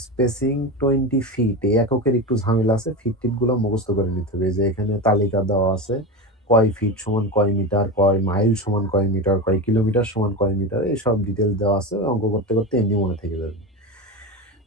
স্পেসিং 20 ফিট, এই এককের একটু ঝামেলা আছে, ফিট টিট গুলো মুখস্থ করে নিতে হবে। যে এখানে তালিকা দেওয়া আছে কয় ফিট সমান কয় মিটার, কয় মাইল সমান কয় মিটার, কয় কিলোমিটার সমান কয় মিটার, এইসব ডিটেলস দেওয়া আছে। অঙ্ক করতে করতে এমনি মনে থেকে যাবে।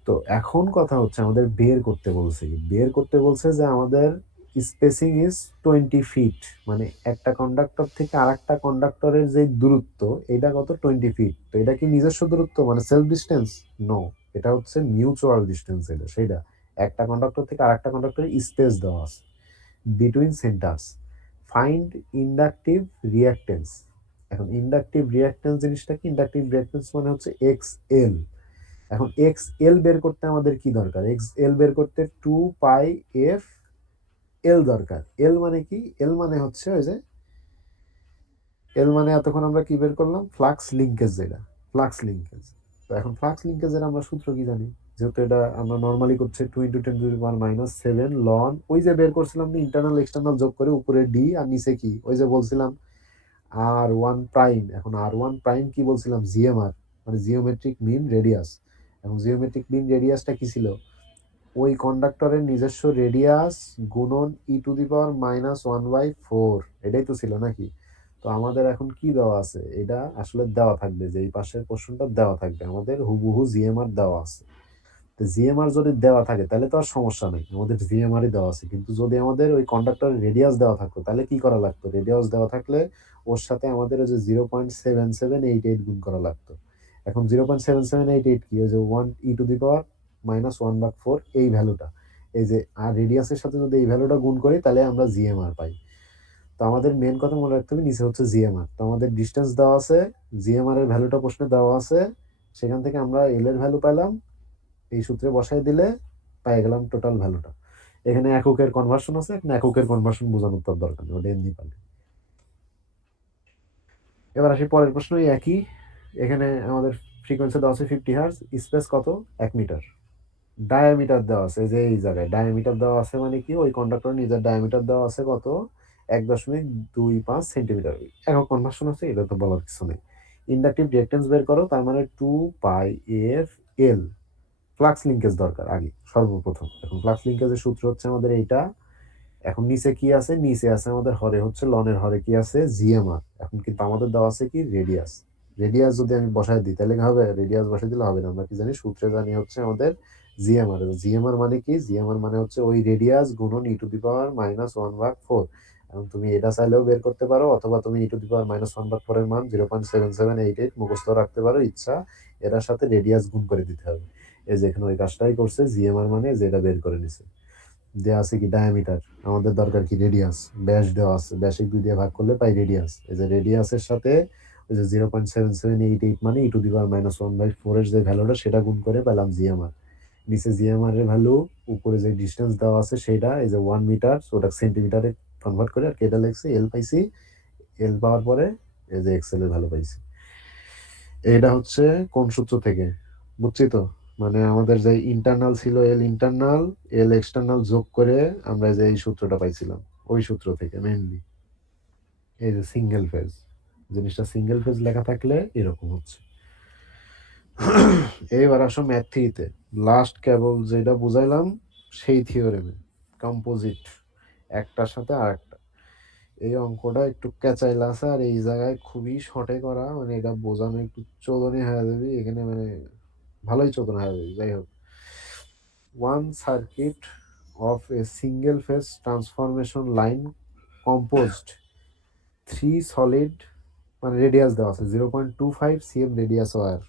তো এখন কথা হচ্ছে আমাদের বের করতে বলছে, বের করতে বলছে যে আমাদের স্পেসিং ইজ 20 ফিট, মানে একটা কন্ডাক্টর থেকে আরেকটা কন্ডাক্টরের যে দূরত্ব এটা কত 20 ফিট। তো এটা কি নিজস্ব দূরত্ব মানে সেলফ ডিস্টেন্স? নো, এটা হচ্ছে মিউচুয়াল ডিস্টেন্স। এটা সেটা একটা কন্ডাক্টর থেকে আরেকটা কন্ডাক্টরের স্পেস দেওয়া আছে between centres. Find inductive reactance. এখন ইন্ডাকটিভ রিঅ্যাকটেন্স জিনিসটা কি? ইন্ডাকটিভ রিঅ্যাকটেন্স মানে হচ্ছে এক্স এল। এখন এক্স এল বের করতে আমাদের কি দরকার? এক্স এল বের করতে 2 পাই এফ এল দরকার। এল মানে কি? এল মানে হচ্ছে ওই যে এল মানে এতক্ষণ আমরা কি বের করলাম? ফ্লাক্স লিঙ্কেজ, যেটা ফ্লাক্স লিঙ্কেজ। তো এখন ফ্লাক্স লিঙ্কেজের আমরা সূত্র কি জানি? যেহেতু এটা আমরা নর্মালি করছি 2 × 10⁻⁷ লন, ওই যে বের করছিলাম না ইন্টারনাল এক্সটার্নাল যোগ করে উপরে ডি আর নিচে কি, ওই যে বলছিলাম আর ওয়ান প্রাইম। এখন আর ওয়ান প্রাইম কি বলছিলাম? জিএমআর, মানে জিওমেট্রিক মিন রেডিয়াস। এখন জিওমেট্রিক মিন রেডিয়াসটা কি ছিল? ওই কন্ডাক্টরের নিজস্ব রেডিয়াস গুণন e⁻⁻1/4, এটাই তো ছিল নাকি? তো আমাদের এখন কি দেওয়া আছে? এটা আসলে দেওয়া থাকবে, যে এই পাশের পোর্শনটা দেওয়া থাকবে, আমাদের হুবহু জিএমআর দেওয়া আছে। তো জিএমআর যদি দেওয়া থাকে তাহলে তো আর সমস্যা নেই, আমাদের জিএমআরই দেওয়া আছে। কিন্তু যদি আমাদের ওই কন্ডাক্টরের রেডিয়াস দেওয়া থাকতো তাহলে কি করা লাগতো? রেডিয়াস দেওয়া থাকলে ওর সাথে আমাদের ওই যে 0.7788 গুণ করা লাগতো। এখন 0.7788 কি? ওই যে 1 e⁻⁻1/4 এই ভ্যালুটা, এই যে আর রেডিয়াসের সাথে যদি এই ভ্যালুটা গুণ করি তাহলে আমরা জিএমআর পাই। তো আমাদের মেন কথা মনে রাখতে হবে, নিচে হচ্ছে জিএমআর। তো আমাদের ডিস্টেন্স দেওয়া আছে, জিএমআর এর ভ্যালুটা প্রশ্নে দেওয়া আছে, সেখান থেকে আমরা এল এর ভ্যালু পাইলাম, এই সূত্রে বসাই দিলে পাই গেলাম টোটাল ভ্যালুটা। এখানে এককের কনভার্সন আছে, এখন এককের কনভার্সন বোঝানোর তো দরকার নেই, ওটা এমনি পাবে। এবার আসি পরের প্রশ্ন, একই। এখানে আমাদের ফ্রিকোয়েন্সি দেওয়া আছে 50 হার্জ, স্পেস কত? 1 মিটার। ডায়ামিটার দেওয়া আছে, যে এই জায়গায় ডায়ামিটার দেওয়া আছে, মানে কি ওই কন্ডাক্টর নিজের ডায়ামিটার দেওয়া আছে কত? 1.25 সেন্টিমিটার। একক কনভার্সন আছে, এটা তো বলার কিছু নেই। ইন্ডাকটিভ রিঅ্যাকট্যান্স বের করো, তার মানে 2 পাই এফ এল। ফ্লাক্স লিঙ্কেজ দরকার আগে সর্বপ্রথম। এখন ফ্লাক্স লিঙ্কেজের সূত্র হচ্ছে আমাদের এইটা। এখন নিচে কি আছে? নিচে আছে আমাদের হরে হচ্ছে লনের হরে কি আছে? জিএমআর। এখন কিন্তু আমাদের দেওয়া আছে কি? রেডিয়াস। রেডিয়াস যদি আমি বসাই দিই তাহলে কি হবে? রেডিয়াস বসাই দিলে হবে না, আমরা কি জানি? সূত্রে জানি হচ্ছে আমাদের জিএমআর। জিএমআর মানে কি? জিএমআর মানে হচ্ছে ওই রেডিয়াস গুণন e⁻⁻1/4। এখন তুমি এটা চাইলেও বের করতে পারো, অথবা তুমি e⁻⁻1/4 এর মান 0.7788 মুখস্থ রাখতে পারো, ইচ্ছা। এটার সাথে রেডিয়াস গুণ করে দিতে হবে। এই যে এখানে ওই কাজটাই করছে, জিএমআর মানে যেটা বের করে নিছে। দেওয়া আছে কি? ডায়ামিটার। আমাদের দরকার কি? রেডিয়াস। ব্যাস দেওয়া আছে, ব্যাসে 2 দিয়ে ভাগ করলে পাই রেডিয়াস। এই যে রেডিয়াসের সাথে ওই যে 0.7788 মানে e⁻⁻1/4 এর যে ভ্যালুটা সেটা গুণ করে পেলাম জিএমআর। নিচে জিএমআর এর ভ্যালু, উপরে যে ডিস্টেন্স দেওয়া আছে সেটা, এই যে 1 মিটার, ওটা সেন্টিমিটারে কনভার্ট করে আর কেটা লিখছি, এল পাইছি। এল পাওয়ার পরে এই যে এক্সেল এর ভ্যালু পাইছি। এটা হচ্ছে কোন সূত্র থেকে? বুঝছি তো? মানে আমাদের যে ইন্টারনাল ছিল এল ইন্টারনাল এল এক্সটার্নাল যোগ করে আমরা যে এই সূত্রটা পাইছিলাম, ওই সূত্র থেকে মেইনলি। এই যে সিঙ্গেল ফেজ জিনিসটা, সিঙ্গেল ফেজ লেখা থাকলে এরকম হচ্ছে। এইবার আসো ম্যাথ 3 তে। লাস্ট কেবল যেটা বুঝাইলাম সেই থিওরেমে, কম্পোজিট। একটার সাথে আরেকটা। এই অঙ্কটা একটু ক্যাচাইলা আছে আর এই জায়গায় খুবই শর্টে করা, মানে এটা বোঝানো একটু চোদনই হয়ে যাবে এখানে, মানে ভালোই চোদন হয়ে যাবে। যাই হোক, one circuit of A single phase transformation line composed three solid, মানে রেডিয়াস দেওয়া আছে 0.25 cm রেডিয়াস ওয়্যার।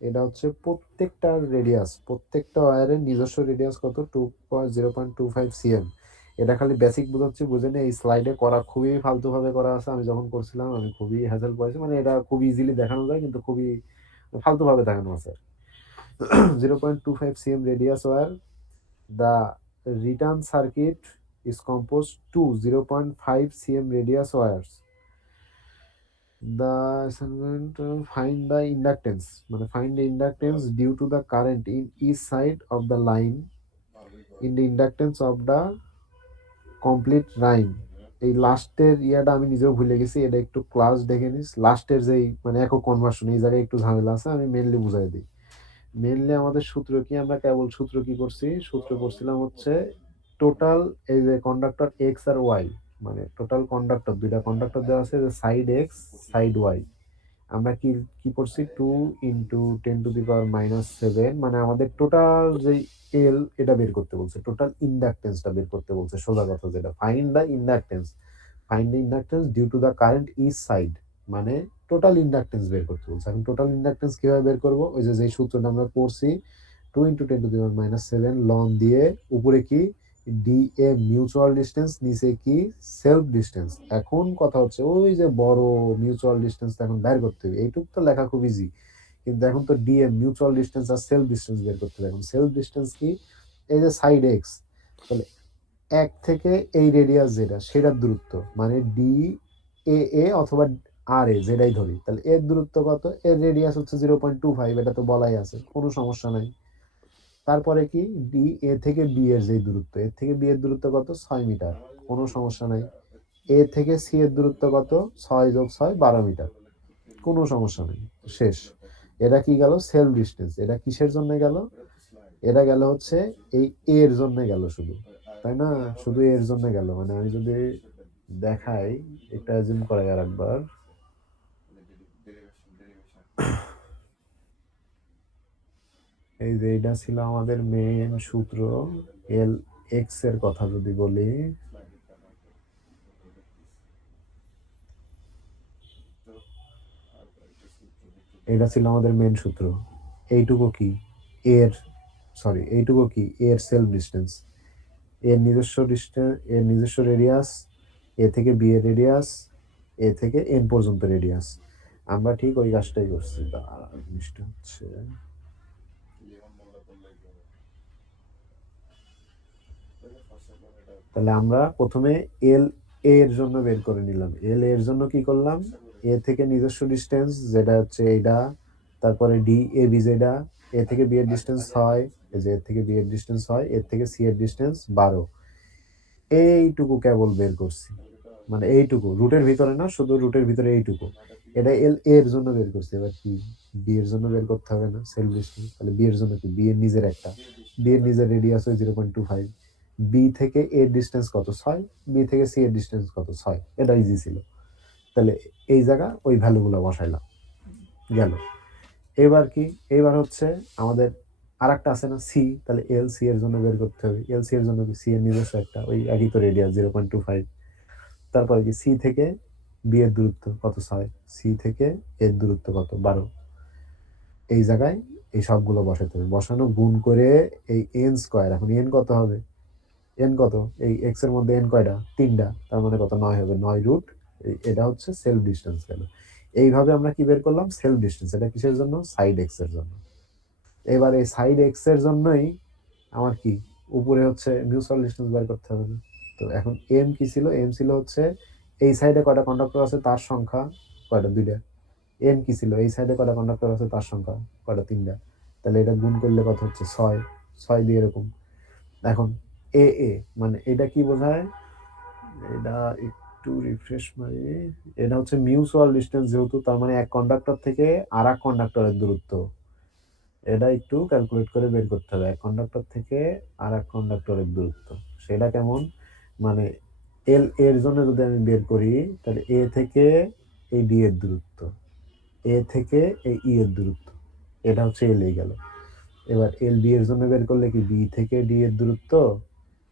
এটা হচ্ছে প্রত্যেকটা রেডিয়াস, প্রত্যেকটা ওয়্যারের নিজস্ব রেডিয়াস কত, 0.25 cm। এটা খালি বেসিক বোঝাচ্ছি, বুঝে নে। এই স্লাইডে করা খুবই ফালতুভাবে করা আছে, আমি যখন করছিলাম আমি খুবই হ্যাসেল করেছি, মানে এটা খুব ইজিলি দেখানো যায় কিন্তু খুবই ফালতুভাবে দেখানো আছে। 0.25 cm radius wire. The return circuit is composed to 0.5 cm radius wires. The assignment find the inductance, মানে find the inductance due to the current in each side of the line in the inductance of the complete line. এই লাস্টের ইয়াটা আমি নিজেও ভুলে গেছি, এটা একটু ক্লাস দেখে নিস। লাস্টের যেই মানে একক কনভার্সন, এই জায়গায় একটু ঝামেলা আছে, আমি মেনলি বুঝাই দিই। মেনলি আমাদের সূত্র কি, আমরা কেবল সূত্র কি করছি, সূত্র করছিলাম হচ্ছে টোটাল, এই যে কন্ডাক্টর এক্স আর ওয়াই, মানে টোটাল কন্ডাক্টর, দুইটা কন্ডাক্টর দেওয়া আছে যে সাইড এক্স সাইড ওয়াই। আমরা কি কি করছি, 2 × 10⁻⁷, মানে আমাদের টোটাল যে এল এটা বের করতে বলছে, টোটাল ইন্ডাকটেন্সটা বের করতে বলছে। সোজা কথা যেটা, find the inductance, find the inductance due to the current each side, মানে টোটাল ইন্ডাকটেন্স বের করতে বলছে। এখন টোটাল ইন্ডাকটেন্স কিভাবে বের করবো, ওই যে যেই সূত্রটা আমরা পড়ছি, 2 × 10⁻⁷ লন দিয়ে উপরে কি ডি এ মিউচুয়াল ডিস্টেন্স, নিচে কি সেলফ ডিস্টেন্স। এখন কথা হচ্ছে ওই যে বড় মিউচুয়াল ডিস্টেন্স এখন বের করতে হবে, এইটুক তো লেখা খুব ইজি, কিন্তু এখন তো ডি এম মিউচুয়াল ডিস্টেন্স আর সেলফ ডিস্টেন্স বের করতে হবে। এখন সেলফ ডিস্টেন্স কি, এই যে সাইড এক্স, তাহলে এক থেকে এই রেডিয়াস যেটা সেটার দূরত্ব, মানে ডি এ অথবা আর এ যেটাই ধরি, তাহলে এর দূরত্ব কত, এর রেডিয়াস হচ্ছে 0.25, এটা তো বলাই আছে, কোনো সমস্যা নাই। তারপরে কি ডি এ থেকে বি এর যে দূরত্ব, এর থেকে বি এর দূরত্ব কত, 6 মিটার, কোনো সমস্যা নাই। এ থেকে সি এর দূরত্ব কত, 6 + 6 12 মিটার, কোনো সমস্যা নেই, শেষ। এটা কি গেল, সেলফ ডিস্টেন্স। এটা কিসের জন্য গেল, এটা গেল হচ্ছে এই এর জন্য গেল শুধু, তাই না, শুধু এর জন্য গেল। মানে আমি যদি দেখাই, এটা অ্যাজিউম করা আর একবার, এই যে এটা ছিল আমাদের মেইন সূত্র, এল এক্স এর কথা যদি বলি, এটা ছিল আমাদের মেইন সূত্র। এইটুকু কি এর, সরি এইটুকু কি এর সেলফ ডিস্টেন্স, এর নিজস্ব ডিস্টেন্স, এর নিজস্ব রেডিয়াস, এ থেকে বি এর রেডিয়াস, এ থেকে এন পর্যন্ত রেডিয়াস। আমরা ঠিক ওই কাজটাই করছি। জিনিসটা হচ্ছে তাহলে আমরা প্রথমে এল এর জন্য বের করে নিলাম। এল এর জন্য কি করলাম, এ থেকে নিজস্ব ডিস্টেন্স যেটা হচ্ছে এইটা, তারপরে ডি এ বি যেটা, এ থেকে বি এর ডিস্টেন্স 6, এই যে এর থেকে বি এর ডিস্টেন্স 6, এর থেকে সি এর ডিস্টেন্স 12, এইটুকু কেবল বের করছি, মানে এইটুকু রুটের ভিতরে না, শুধু রুটের ভিতরে এইটুকু। এটা এল এর জন্য বের করছি। এবার কি বি এর জন্য বের করতে হবে না, সেলফ ডিস্টেন্স। তাহলে বি এর জন্য কি, বি এর নিজের একটা, বি এর নিজের রেডিয়াস হয় 0.25, বি থেকে এর ডিস্টেন্স কত, 6, বি থেকে সি এর ডিস্টেন্স কত, 6। এটা ইজি ছিল। তাহলে এই জায়গা ওই ভ্যালুগুলো বসাইলাম, গেল। এবার কি, এবার হচ্ছে আমাদের আরেকটা আছে না সি, তাহলে এল সি এর জন্য বের করতে হবে। এল সি এর জন্য কি, সি এর নিজস্ব একটা, ওই একই তো রেডিয়াস 0.25। তারপরে কি সি থেকে বি এর দূরত্ব কত, 6, সি থেকে এর দূরত্ব কত, 12। এই জায়গায় এই সবগুলো বসাতে হবে, বসানো গুণ করে এই এন স্কোয়ার। এখন এন কত হবে, এন কত, এই এক্স এর মধ্যে এন কয়টা, 3টা, তার মানে কত, 9 হবে, 9 রুট। এটা হচ্ছে সেলফ ডিস্টেন্স গেল। এইভাবে আমরা কি বের করলাম, সেলফ ডিস্টেন্স। এটা কিসের জন্য, সাইড এক্স এর জন্য। এবার এই সাইড এক্স এর জন্যই আমার কি উপরে হচ্ছে মিউচুয়াল ডিস্টেন্স বের করতে হবে না। তো এখন এম কি ছিল, এম ছিল হচ্ছে এই সাইডে কয়টা কন্ডাক্টর আছে তার সংখ্যা কয়টা, 2টা। এন কি ছিল, এই সাইডে কয়টা কন্ডাক্টর আছে তার সংখ্যা কয়টা, 3টা। তাহলে এটা গুণ করলে কত হচ্ছে, 6, 6 দিয়ে এরকম। এখন এ এ মানে এটা কি বোঝায়, এটা একটু রিফ্রেশ মারি, এটা হচ্ছে মিউচুয়াল ডিস্টেন্স যেহেতু, তার মানে এক কন্ডাক্টর থেকে আর এক কন্ডাক্টরের দূরত্ব। এটা একটু ক্যালকুলেট করে বের করতে হবে, এক কন্ডাক্টর থেকে আর এক কন্ডাক্টরের দূরত্ব। সেটা কেমন, মানে এল এর জন্য যদি আমি বের করি তাহলে এ থেকে এই ডি এর দূরত্ব, এ থেকে এই ই এর দূরত্ব, এটা হচ্ছে এল এ গেল। এবার এল বি এর জন্য বের করলে কি বি থেকে ডি এর দূরত্ব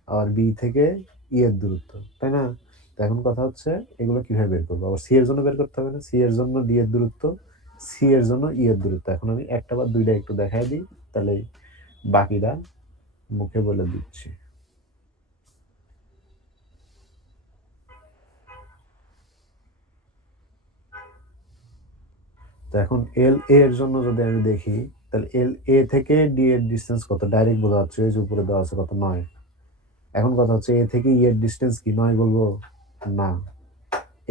আর বি থেকে ই এর দূরত্ব, তাই না? তো এখন কথা হচ্ছে এগুলো কিভাবে বের করবো? আবার সি এর জন্য বের করতে হবে না? সি এর জন্য ডি এর দূরত্ব, সি এর জন্য ই এর দূরত্ব। এখন আমি একটা বা দুইটা একটু দেখাই দিই, তাহলে বাকিটা মুখে বলে দিচ্ছি। তো এখন এল এর জন্য যদি আমি দেখি তাহলে এল এ থেকে ডি এর ডিস্টেন্স কত ডাইরেক্ট বোঝা যাচ্ছে, এই যে উপরে দেওয়া আছে কত 9। এখন কথা হচ্ছে এ থেকে ই এর ডিস্টেন্স কি 9 বলবো? না,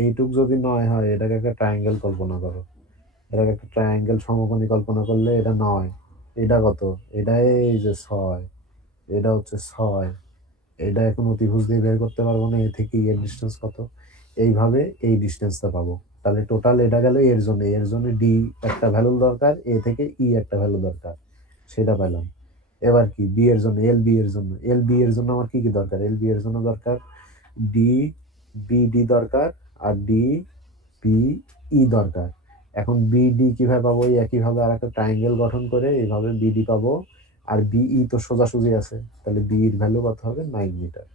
এইটুক যদি 9 হয় এটাকে একটা ট্রায়াঙ্গেল কল্পনা করো, এটাকে একটা ট্রায়াঙ্গেল সমকোণী কল্পনা করলে এটা 9, এটা কত? এটা এই যে 6, এটা হচ্ছে 6, এটা এখন অতিভুজ দিয়ে বের করতে পারবো না এ থেকে ই এর ডিস্টেন্স কত, এইভাবে এই ডিস্টেন্সটা পাবো। তাহলে টোটাল এটা গেল এর জন্য ডি একটা ভ্যালু দরকার, এ থেকে ই একটা ভ্যালু দরকার, সেটা পেলাম। এবার কি বি এর জন্য, এল বি এর জন্য, এল বি এর জন্য আমার কি কি দরকার? এল বি এর জন্য দরকার ডি বি ডি দরকার, আর ডি বি ই দরকার। এখন বি ডি কিভাবে পাবো? এই একইভাবে আর একটা ট্রায়াঙ্গেল গঠন করে এইভাবে বিডি পাবো, আর বিই তো সোজাসুজি আছে, তাহলে বি এর ভ্যালু কত হবে? 9 মিটার।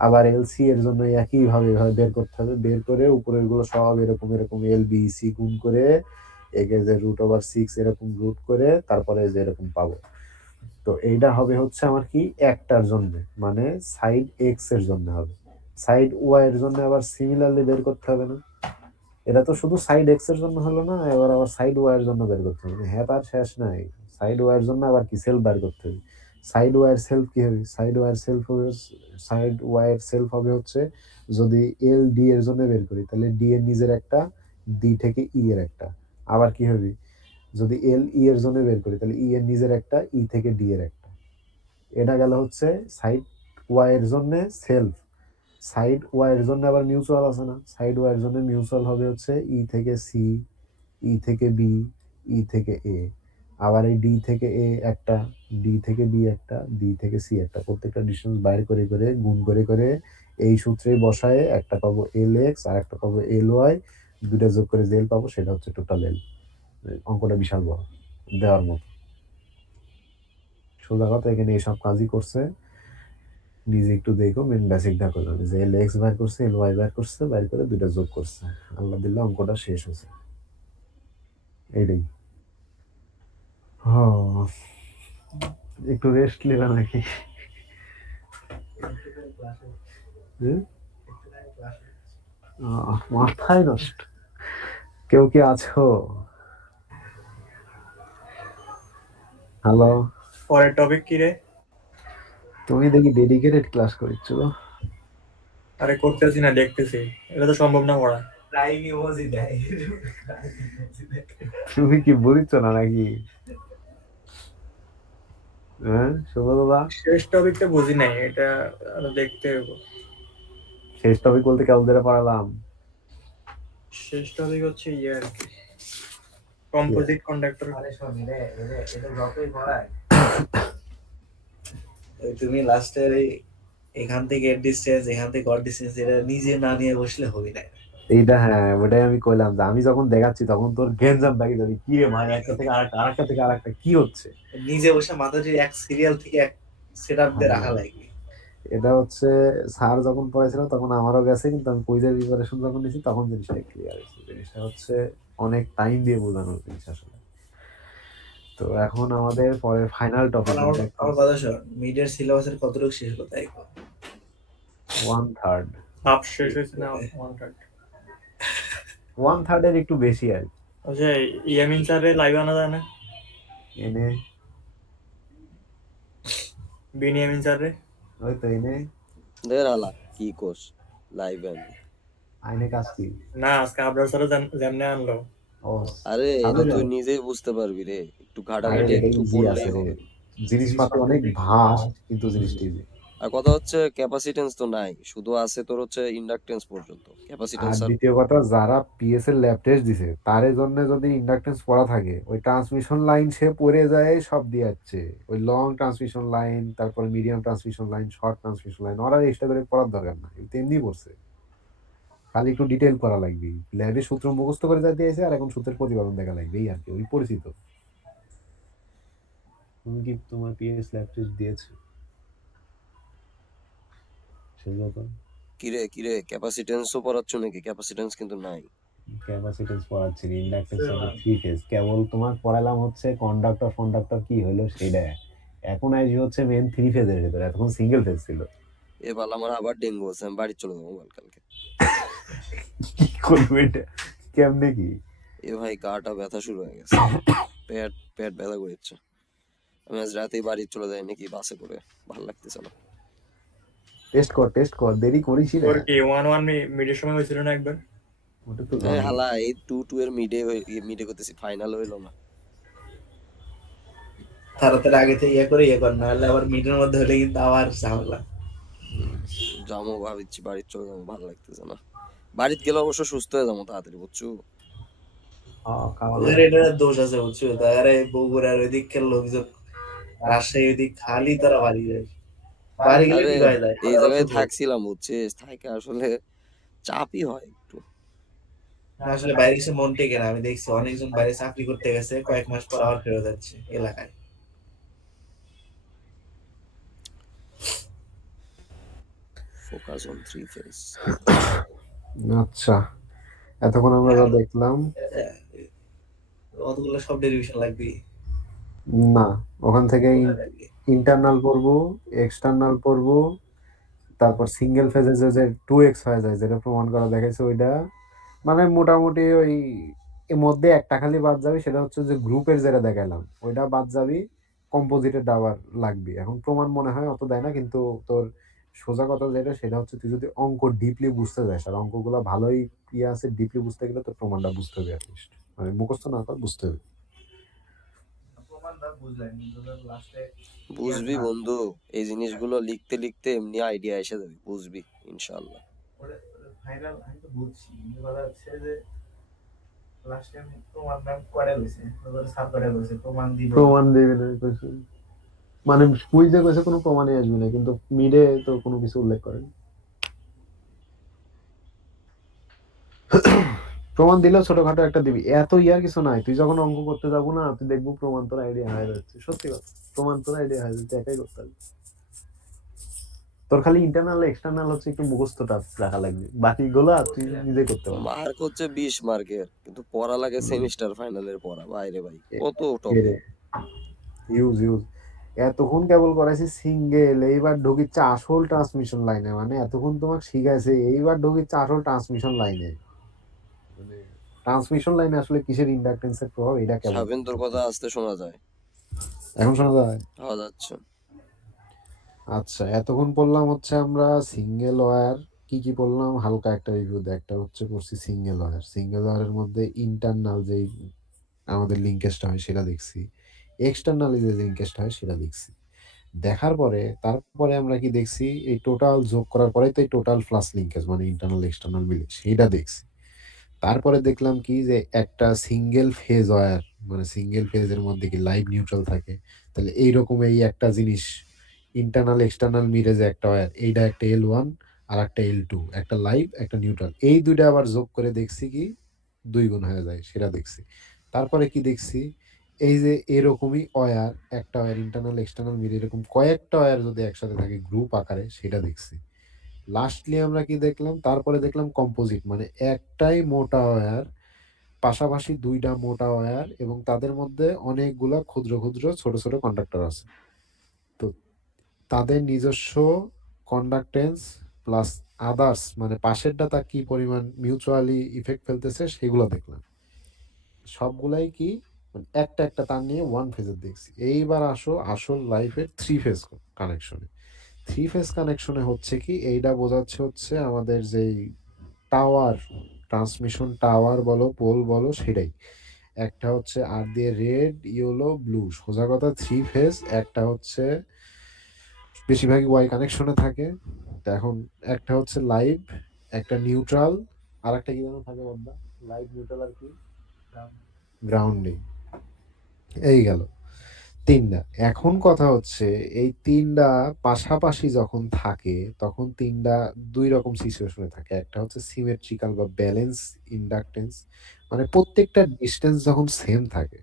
আবার এলসি এর জন্য একইভাবে এভাবে বের করতে হবে, বের করে উপরের গুলো সব এরকম এরকম এল বি সি গুণ করে একে যে √6 এরকম রুট করে তারপরে যে এরকম পাবো। তো এইটা হবে হচ্ছে আমার কি একটার জন্য, মানে সাইড এক্স এর জন্য হবে। সাইড ওয়াই এর জন্য আবার সিমিলারলি বের করতে হবে না? এটা তো শুধু সাইড এক্স এর জন্য হলো না, এবার আবার সাইড ওয়াই এর জন্য বের করতে হবে। হ্যাঁ, তার শেষ নাই। সাইড ওয়াই এর জন্য আবার কি সেলফ বের করতে হবে। সাইড ওয়াই এর সেলফ কি হবে? সাইড ওয়াই এর সেলফ হবে হচ্ছে যদি এল ডি এর জন্য বের করি তাহলে ডি এর নিজের একটা, ডি থেকে ই এর একটা। আবার কি হবে? যদি এল ই এর জন্য বের করি তাহলে ই এর নিজের একটা, ই থেকে ডি এর একটা। এটা গেল হচ্ছে সাইড ওয়াই এর জন্য সেলফ। সাইড ওয়াই এর জন্য আবার মিউচুয়াল আছে না? সাইড ওয়াই এর জন্য মিউচুয়াল হবে হচ্ছে ই থেকে সি, ই থেকে বি, ই থেকে এ। আবার এই ডি থেকে এ একটা, ডি থেকে বি একটা, ডি থেকে সি একটা, প্রত্যেকটা ডিস্টেন্স বাইর করে করে গুণ করে করে এই সূত্রে বসায় একটা পাবো এল এক্স আর একটা পাবো এল ওয়াই, দুটা যোগ করে যে এল পাবো সেটা হচ্ছে টোটাল এল। অঙ্কটা বিশাল বড়, দেওয়ার মতো সোজা কথা। এখানে এইসব কাজই করছে, নিজে একটু দেখো, মেন বেসিকটা করলাম যে এল এক্স বের করছে, এল ওয়াই বের করছে, বের করে দুইটা যোগ করছে, আল্লাহ দিল্লা অঙ্কটা শেষ হয়েছে। এইটাই। একটু রেস্ট নিলাম নাকি? মাথায় নষ্ট। কেউ কি আছো? হ্যালো, পরের টপিক কি রে? তুমি দেখি ডেডিকেটেড ক্লাস করিচ্ছ। আরে করতেছি না, দেখতেছি। এটা তো সম্ভব না করা। তুমি কি বলিচ্ছ না নাকি? হ্যাঁ শুভ দাদা, শেষ টপিকটা বুঝি নাই, এটা আরো দেখতে হবে। শেষ টপিক বলতে কেমন ধরে পড়ালাম? শেষ টপিক হচ্ছে ইয়ে আর কি, কম্পোজিট কন্ডাক্টর। তুমি লাস্টের এখান থেকে এর ডিস্টেন্স, এখান থেকে গড ডিস্টেন্স, এটা নিজে না নিয়ে বসলে হবে না। এইটা হ্যাঁ, ওটাই আমি কইলাম যে আমি যখন দেখাচ্ছি তখন তোর গেঞ্জাম বাকি যাবে, কি রে ভাই একটা থেকে আরেকটা, আরেকটা থেকে আরেকটা কি হচ্ছে? নিজে বসে মাথা যে এক সিরিয়াল থেকে এক সেটআপ দিয়ে রাখা লাগে। এটা হচ্ছে স্যার যখন পড়াইছিল তখন আমারও গেছে, কিন্তু আমি কুইজের প্রিপারেশন যখন নিয়েছি তখন জিনিসটা ক্লিয়ার হয়েছে। জিনিসটা হচ্ছে অনেক টাইম দিয়ে বোঝানোর জিনিস আসলে। তো এখন আমাদের পরের ফাইনাল টপিক আমার কথা শোন, মিডের সিলেবাসের কতটুকু শেষ হলো তাই কর। 1/3 হাফ শেষ হয়েছে না? 1/3 এর একটু বেশি আর কি। আচ্ছা, ইয়ামিন স্যারে লাইভ আনা যায় না? এনে বিনিয়ামিন স্যারে ওই তো এনে দের আলা কি কোস লাইভ আমি। আইনে কাজ কি? না, আজকে আবরার স্যারও যেমনে আনলো। ও আরে এটা তুই নিজেই বুঝতে পারবি রে, একটু ঘাটাঘাটি একটু পড়লেই হবে। জিনিসপাতি অনেক ভাস্ট কিন্তু জিনিসটা easy। আর কথা হচ্ছে ক্যাপাসিটেন্স তো নাই, শুধু আছে তোর হচ্ছে ইন্ডাকটেন্স পর্যন্ত, আর ক্যাপাসিটেন্স আর দ্বিতীয় কথা, যারা পিএস এর ল্যাব টেস্ট দিছে তার জন্য যদি ইন্ডাকটেন্স পড়া থাকে, ওই ট্রান্সমিশন লাইন সে পড়ে যায় সব দিয়ে যাচ্ছে। ওই লং ট্রান্সমিশন লাইন, তারপর medium transmission line, short transmission line, ওরা এক্সট্রা করে পড়ার দরকার না, তেমনি পড়ছে। খালি একটু ডিটেল করা লাগবে, ল্যাবে সূত্র মুখস্থ করে যা দিয়েছে আর এখন সূত্রের প্রতিপাদন দেখা লাগবে, এই আর কি, ওই পরিচিত। তুমি কি তোমার পিএস ল্যাব টেস্ট দিয়েছো? সেগুলো তো কিরে ক্যাপাসিটেন্সও পড়াচ্ছ নাকি? ক্যাপাসিটেন্স কিন্তু নাই। ক্যাপাসিটেন্স পড়াচ্ছি, ইন্ডাকটেন্স হবে 3 ফেজ, কেবল তোমার পড়ালাম হচ্ছে কন্ডাক্টর ফন্ডাক্টর কি হলো সেটা। এখন আসবে হচ্ছে মেন 3 ফেজের ভিতরে, এতক্ষণ সিঙ্গেল ফেজ ছিল। এবার আমার আবার ডেঙ্গু আছে, আমি বাড়ি চলে যাবো কালকে। কি করবো এটা, কেমনে কি? এ ভাই গাটা ব্যথা শুরু হয়ে গেছে, পেট পেট ব্যথা করছে। আমি আজ রাতেই বাড়ি চলে যাই নাকি বাসে করে, ভালো লাগতেছে না। টেস্ট কর, দেরি করিস না। তোর কি 1-1 মিডের সময় হয়েছিল না একবার? ওটা তো এই হালা এই 2-2 এর মিডে করতেছি, ফাইনাল হইলো না। তাড়াতাড়ি আগে থেকে ইয়ে কর, নাহলে আবার মিডের মধ্যে হলে কিন্তু আবার ঝামেলা। যাবো ভাবছি, বাড়ি চলে যাবো, ভালো লাগতেছে না। বাড়িতে গেলে অবশ্য সুস্থ হয়ে যাবো তাড়াতাড়ি, বুঝছো? খাওয়া ওদের এটা দোষ আছে বুঝছো, তারা বগুড়ার ওইদিকের লোকজন, রাজশাহী ওইদিক খালি তারা বাড়ি যায়, বাড়ি গেলে আরে ঠিক হয়ে যায়। এই জায়গায় থাকছিলাম বুঝছিস, থাকে আসলে চাপই হয় একটু। আসলে বাইরে এসে মন টেকে না, আমি দেখছি অনেকজন বাইরে চাকরি করতে গেছে, কয়েক মাস পর আবার ফেরত যাচ্ছে এলাকায়। Focus on 3 phase. আচ্ছা, এতক্ষণ আমরা যা দেখলাম, অতগুলো সব ডেরিভেশন লাগবে না ওখান থেকে ইন্টারনাল পড়বো, এক্সটার্নাল পড়বো, তারপর সিঙ্গেল ফেজে যে 2x হয়ে যায় যেটা প্রমাণ করা দেখাইছে ওইটা, মানে মোটামুটি ওই এর মধ্যে একটা খালি বাদ যাবে, সেটা হচ্ছে যে গ্রুপের যেটা দেখাইলাম ওইটা বাদ যাবি, কম্পোজিটের আবার লাগবে। এখন প্রমাণ মনে হয় অত দেয় না, কিন্তু তোর সোজা কথা যেটা সেটা হচ্ছে তুই যদি অঙ্ক ডিপলি বুঝতে যাস, আর অঙ্কগুলো ভালোই আছে, ডিপলি বুঝতে গেলে তোর প্রমাণটা বুঝতে হবে, অ্যাটলিস্ট মানে মুখস্থ না কর, বুঝতে হবে। বুঝবি বন্ধু, এই জিনিসগুলো লিখতে লিখতে এমনি আইডিয়া এসে যাবে, বুঝবি ইনশাআল্লাহ। ফাইনাল আমি তো বুঝছি, কিন্তু কথা হচ্ছে যে লাস্ট টাইম প্রমাণ ম্যাম করে হয়েছে, স্যার করে হয়েছে, প্রমাণ দিবে প্রমাণ দেবে না কইছে। মানে কুইজে কইছে কোনো প্রমাণই আসবে না, কিন্তু মিডে তো কোনো কিছু উল্লেখ করেন। প্রমাণ দিলেও ছোটখাটো একটা দিবি, এত ইয়ার কিছু নাই। তুই যখন অঙ্ক করতে যাবো না, তুই দেখবো প্রমাণ তোর আইডিয়া হয়ে যাচ্ছে, সত্যি কথা, প্রমাণ তোর আইডিয়া হয়ে যাচ্ছে, একাই করতে হবে। তোর খালি ইন্টারনাল এক্সটার্নাল হচ্ছে একটু মুখস্থটা রাখা লাগবে, বাকিগুলো তুই নিজে করতে পারবি। মার্ক হচ্ছে 20 মার্কের, কিন্তু পড়া লাগে সেমিস্টার ফাইনালের পড়া, বাইরে ভাই কত টপিক। ইউজ এতক্ষণ কেবল করাইছি সিঙ্গেল, এইবার ঢুকিচ্ছে আসল ট্রান্সমিশন লাইনে, মানে এতক্ষণ তোমাকে শিখাইছে, এইবার ঢুকিচ্ছে আসল ট্রান্সমিশন লাইনে। মানে ট্রান্সমিশন লাইনে আসলে কিসের ইন্ডাকটেন্সের প্রভাব, এটা কেমন সাবিন তোর কথা আসতে শোনা যায়? এখন শোনা যায়? পাওয়া যাচ্ছে। আচ্ছা, এতক্ষণ পড়লাম হচ্ছে আমরা সিঙ্গেল ওয়্যার, কি কি পড়লাম হালকা একটা রিভিউ দে। একটা হচ্ছে পড়ছি সিঙ্গেল ওয়্যার, সিঙ্গেল ওয়্যারের মধ্যে ইন্টারনাল যেই আমাদের লিঙ্কেজটা হয় সেটা দেখছি, এক্সটার্নালি যে লিঙ্কেজটা হয় সেটা দেখছি। দেখার পরে তারপরে আমরা কি দেখছি, এই টোটাল যোগ করার পরে তো এই টোটাল ফ্লাস লিঙ্কেজ মানে ইন্টারনাল এক্সটার্নাল মিলে সেটা দেখছি। তারপরে দেখলাম কি যে একটা সিঙ্গেল ফেজ ওয়্যার, মানে সিঙ্গেল ফেজের মধ্যে কি লাইভ নিউট্রাল থাকে, তাহলে এইরকম এই একটা জিনিস ইন্টারনাল এক্সটার্নাল মিলে যে একটা ওয়্যার, এইটা একটা L1 আর একটা L2, একটা লাইভ একটা নিউট্রাল, এই দুইটা আবার যোগ করে দেখছি কি 2 গুণ হয়ে যায়, সেটা দেখছি। তারপরে কি দেখছি, এই যে এরকমই ওয়্যার, একটা ওয়্যার ইন্টারনাল এক্সটার্নাল মিলে এরকম কয়েকটা ওয়্যার যদি একসাথে থাকে গ্রুপ আকারে, সেটা দেখছি। লাস্টলি আমরা কি দেখলাম, তারপরে দেখলাম কম্পোজিট, মানে একটাই মোটা ওয়্যার, পাশাপাশি দুইটা মোটা ওয়্যার এবং তাদের মধ্যে অনেকগুলা ক্ষুদ্র ক্ষুদ্র ছোট ছোট কন্ডাক্টর আছে। তো তাদের নিজস্ব কন্ডাক্টেন্স প্লাস আদার্স, মানে পাশেরটা তা কি পরিমাণ মিউচুয়ালি ইফেক্ট ফেলতেছে সেগুলো দেখলাম। সবগুলাই কি মানে একটা একটা তার নিয়ে 1 ফেজের দেখছি। এইবার আসো আসল লাইফের 3 ফেজ কানেকশনে। 3 ফেজ কানেকশনে হচ্ছে কি, এইটা বোঝাচ্ছে হচ্ছে আমাদের যেই টাওয়ার, ট্রান্সমিশন টাওয়ার বলো পোল বলো সেটাই। একটা হচ্ছে আর দিয়ে রেড ইয়েলো ব্লু, সোজা কথা 3 ফেজ। একটা হচ্ছে বেশিরভাগই ওয়াই কানেকশনে থাকে। তো এখন একটা হচ্ছে লাইভ, একটা নিউট্রাল, আর একটা কি যেন থাকে বলবা, লাইভ, নিউট্রাল আর কি, গ্রাউন্ডিং। এই গেল তিনটা। এখন কথা হচ্ছে এই তিনটা পাশাপাশি যখন থাকে তখন তিনটা দুই রকম সিচুয়েশনে থাকে। একটা হচ্ছে সিমেট্রিক্যাল বা ব্যালেন্স ইন্ডাকটেন্স, মানে প্রত্যেকটা ডিস্টেন্স যখন সেম থাকে।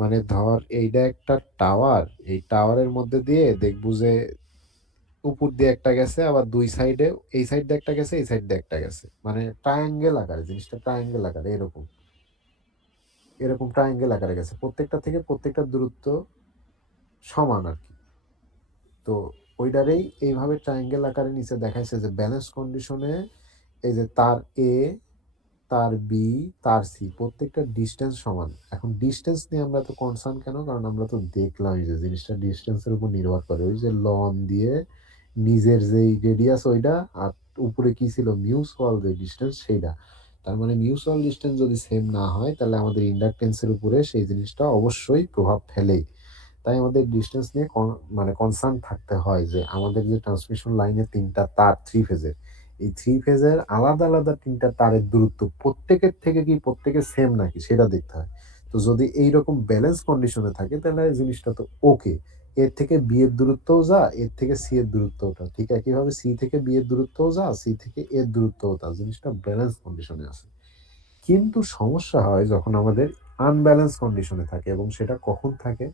মানে ধর এইটা একটা টাওয়ার, এই টাওয়ারের মধ্যে দিয়ে দেখবো যে উপর দিয়ে একটা গেছে, আবার দুই সাইডে, এই সাইড দিয়ে একটা গেছে, এই সাইড দিয়ে একটা গেছে, মানে ট্রায়াঙ্গেল আকারে, জিনিসটা ট্রায়াঙ্গেল আকারে, এরকম এরকম ট্রায়াঙ্গেল আকারে গেছে, প্রত্যেকটা থেকে প্রত্যেকটা দূরত্ব সমান আর কি। তো ওইটারেই এইভাবে ট্রায়াঙ্গেল আকারে নিচে দেখাইছে যে ব্যালেন্স কন্ডিশনে এই যে তার এ, তার বি, তার সি প্রত্যেকটা ডিস্টেন্স সমান। এখন ডিস্টেন্স নিয়ে আমরা তো কনসার্ন কেন, কারণ আমরা তো দেখলাম যে জিনিসটা ডিস্টেন্সের উপর নির্ভর করে। ওই যে লন দিয়ে নিজের যেই রেডিয়াস ওইটা, আর উপরে কি ছিল মিউচুয়াল যে ডিস্টেন্স সেইটা। তার মানে মিউচুয়াল ডিস্টেন্স যদি সেম না হয় তাহলে আমাদের ইন্ডাকটেন্সের উপরে সেই জিনিসটা অবশ্যই প্রভাব ফেলেই। তাই আমাদের ডিস্টেন্স নিয়ে মানে কনসার্ন থাকতে হয় যে আমাদের যে ট্রান্সমিশন লাইনে তিনটা তার থ্রি ফেজের, এই থ্রি ফেজের আলাদা আলাদা তিনটা তারের দূরত্ব প্রত্যেকের থেকে কি প্রত্যেকের সেম নাকি সেটা দেখতে হয়। তো যদি এইরকম ব্যালেন্স কন্ডিশনে থাকে তাহলে জিনিসটা তো ওকে। এর থেকে বি এর দূরত্বও যা, এর থেকে সি এর দূরত্বটা ঠিক একইভাবে, সি থেকে বি এর দূরত্বও যা, সি থেকে এর দূরত্বও তা, জিনিসটা ব্যালেন্স কন্ডিশনে আছে। কিন্তু সমস্যা হয় যখন আমাদের আনব্যালেন্স কন্ডিশনে থাকে, এবং সেটা কখন থাকে,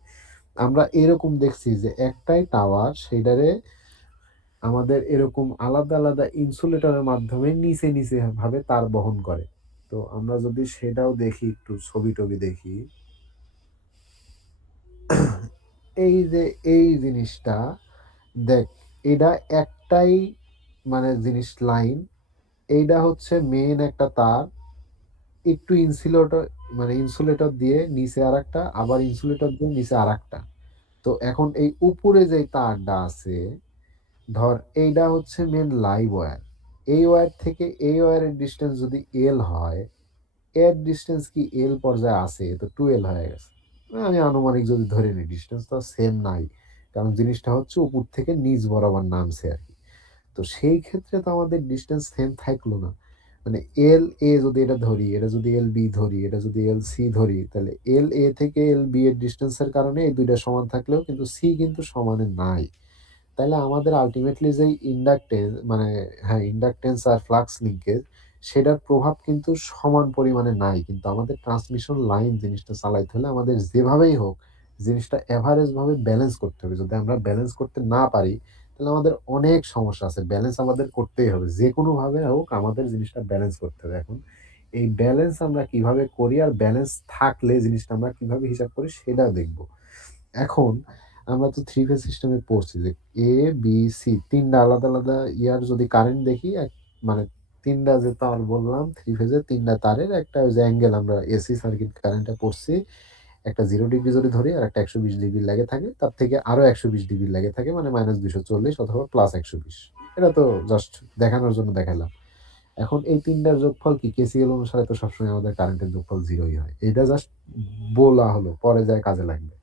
আমরা এরকম দেখছি যে একটাই টাওয়ার, সেইটারে আমাদের এরকম আলাদা আলাদা ইনসুলেটরের মাধ্যমে নিচে নিচে ভাবে তার বহন করে। তো আমরা যদি সেটাও দেখি, একটু ছবি টবি দেখি, এই যে এই জিনিসটা দেখ, এটা একটাই মানে জিনিস লাইন, এইটা হচ্ছে মেন একটা তার, একটু ইনসুলেটর মানে ইনসুলেটর দিয়ে নিচে আর একটা, আবার ইনসুলেটর দিয়ে নিচে আর একটা। তো এখন এই উপরে যে তারটা আছে, ধর এইটা হচ্ছে মেন লাইভ ওয়্যার, এই ওয়্যার থেকে এই ওয়্যারের ডিস্টেন্স যদি এল হয়, এর ডিস্টেন্স কি এল পর্যায়ে আছে, তো 2L হয়ে গেছে। আমি আনুমানিক যদি ধরে নিই, ডিস্টেন্স তো সেম নাই, কারণ জিনিসটা হচ্ছে উপর থেকে নিচ বরাবর নামছে আর কি। তো সেই ক্ষেত্রে তো আমাদের ডিস্টেন্স সেম থাকলো না। মানে এল এ যদি এটা ধরি, এটা যদি এল বি ধরি, এটা যদি এল সি ধরি, তাহলে এল এ থেকে এল বি এর ডিস্টেন্সের কারণে এই দুইটা সমান থাকলেও কিন্তু সি কিন্তু সমানে নাই। তাইলে আমাদের আলটিমেটলি যেই ইন্ডাকটেন্স মানে, হ্যাঁ, ইন্ডাকটেন্স আর ফ্লাক্স লিঙ্কেজ, সেটার প্রভাব কিন্তু সমান পরিমাণে নাই। কিন্তু আমাদের ট্রান্সমিশন লাইন জিনিসটা চালাইতে হলে আমাদের যেভাবেই হোক জিনিসটা এভারেজ ভাবে ব্যালেন্স করতে হবে। যদি আমরা ব্যালেন্স করতে না পারি তাহলে আমাদের অনেক সমস্যা আছে। ব্যালেন্স আমাদের করতেই হবে, যে কোনো ভাবে হোক আমাদের জিনিসটা ব্যালেন্স করতে হবে। এখন এই ব্যালেন্স আমরা কিভাবে করি, আর ব্যালেন্স থাকলে জিনিসটা আমরা কিভাবে হিসাব করি সেটা দেখব। এখন আমরা তো থ্রি ফেজ সিস্টেমে পড়ছি যে এ বি সি তিনটা আলাদা আলাদা ইয়ার যদি কারেন্ট দেখি, মানে তিনটা যে তার বললাম থ্রি ফেজের তিনটা তারের একটা ওই যে অ্যাঙ্গেল, আমরা এসি সার্কিট কারেন্টে পড়ছি, একটা 0 ডিগ্রি যদি ধরি আর একটা 120 ডিগ্রি লেগে থাকে, তার থেকে আরো 120 ডিগ্রি লেগে থাকে, মানে -240 অথবা +120। এটা তো জাস্ট দেখানোর জন্য দেখালাম। এখন এই তিনটার যোগফল কি, কেসিএল অনুসারে তো সবসময় আমাদের কারেন্টের যোগফল 0ই হয়। এটা জাস্ট বলা হলো, পরে যায় কাজে লাগবে।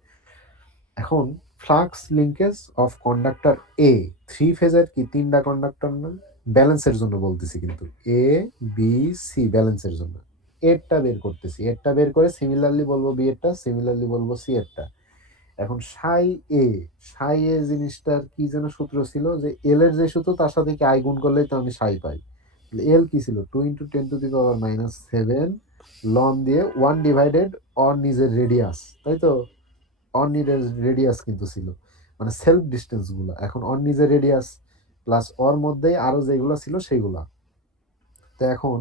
এখন flux linkage of conductor A, three ফেজের কি তিনটা কন্ডাক্টর না, ব্যালেন্সের জন্য বলতেছি, কিন্তু এ বি সি ব্যালেন্সের জন্য এরটা বের করতেছি, এরটা বের করে সিমিলারলি বলবো বি এরটা, সিমিলারলি বলবো সি এরটা। এখন এ সাই এ জিনিসটার কি যেন সূত্র ছিল, যে এল এর যে সূত্র তার সাথে কি আই গুণ করলেই তো আমি সাই পাই। এল কি ছিল 2 × 10⁻⁷ লন দিয়ে 1 অন নিজের রেডিয়াস, তাই তো, অন নিজের রেডিয়াস কিন্তু ছিল, মানে সেলফ ডিস্টেন্স গুলা। এখন অন নিজের রেডিয়াস প্লাস ওর মধ্যেই আরো যেগুলো ছিল সেইগুলা। তো এখন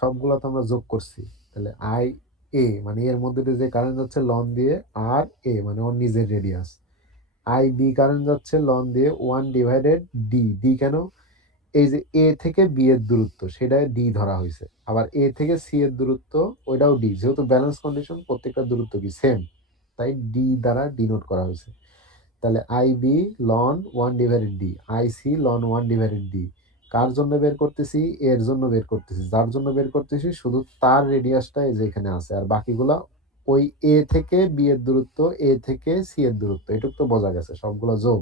সবগুলা তো আমরা যোগ করছি, তাহলে আই এ মানে এর মধ্যে দিয়ে যে কারেন্ট যাচ্ছে লন দিয়ে, আর এ মানে ওর নিজের রেডিয়াস, আই বি কারেন্ট যাচ্ছে লন দিয়ে 1/ডি। ডি কেন, এই যে এ থেকে বি এর দূরত্ব সেটা ডি ধরা হয়েছে, আবার এ থেকে সি এর দূরত্ব ওইটাও ডি, যেহেতু ব্যালেন্স কন্ডিশন প্রত্যেকটা দূরত্ব কি সেম, তাই ডি দ্বারা ডিনোট করা হয়েছে। তাহলে আই বি লন 1/ডি, আই সি লন 1/ডি। কার জন্য বের করতেছি, এর জন্য বের করতেছি, যার জন্য বের করতেছি শুধু তার রেডিয়াসটা এই যে এখানে আছে, আর বাকিগুলা ওই এ থেকে বি এর দূরত্ব, এ থেকে সি এর দূরত্ব, এটুক তো বোঝা গেছে, সবগুলো যোগ।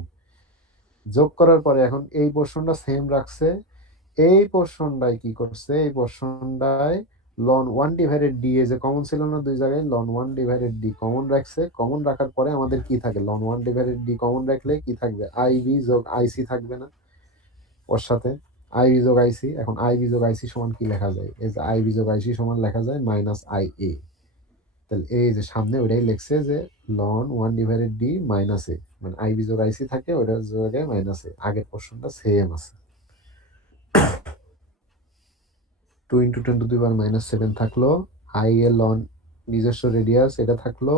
যোগ করার পরে এখন এই পোর্শনটা সেম রাখছে, এই পোর্শনটাই কি করছে, এই পোর্শনটায় ln one divided D A যে কমন ছিল না দুই জায়গায়, ln one divided D common রাখছে। কমন রাখার পরে আমাদের কি থাকে, ln one divided D common রাখলে কি থাকবে, আইবি যোগ আইসি থাকবে না ওর সাথে, আইবি যোগ আইসি। এখন আইবি যোগ আইসি সমান কি লেখা যায়, এই যে আইবি যোগ আইসি সমান লেখা যায় মাইনাস আই এ। তাহলে এই যে সামনে ওইটাই লিখছে যে ln one divided D minus A, মানে আইবি যোগ আইসি থাকে ওইটার জায়গায় মাইনাস এ, আগের পোর্শনটা সেম আছে। 2 × 10⁻⁷ থাকলো, আই এ লন নিজস্ব রেডিয়াস এটা থাকলো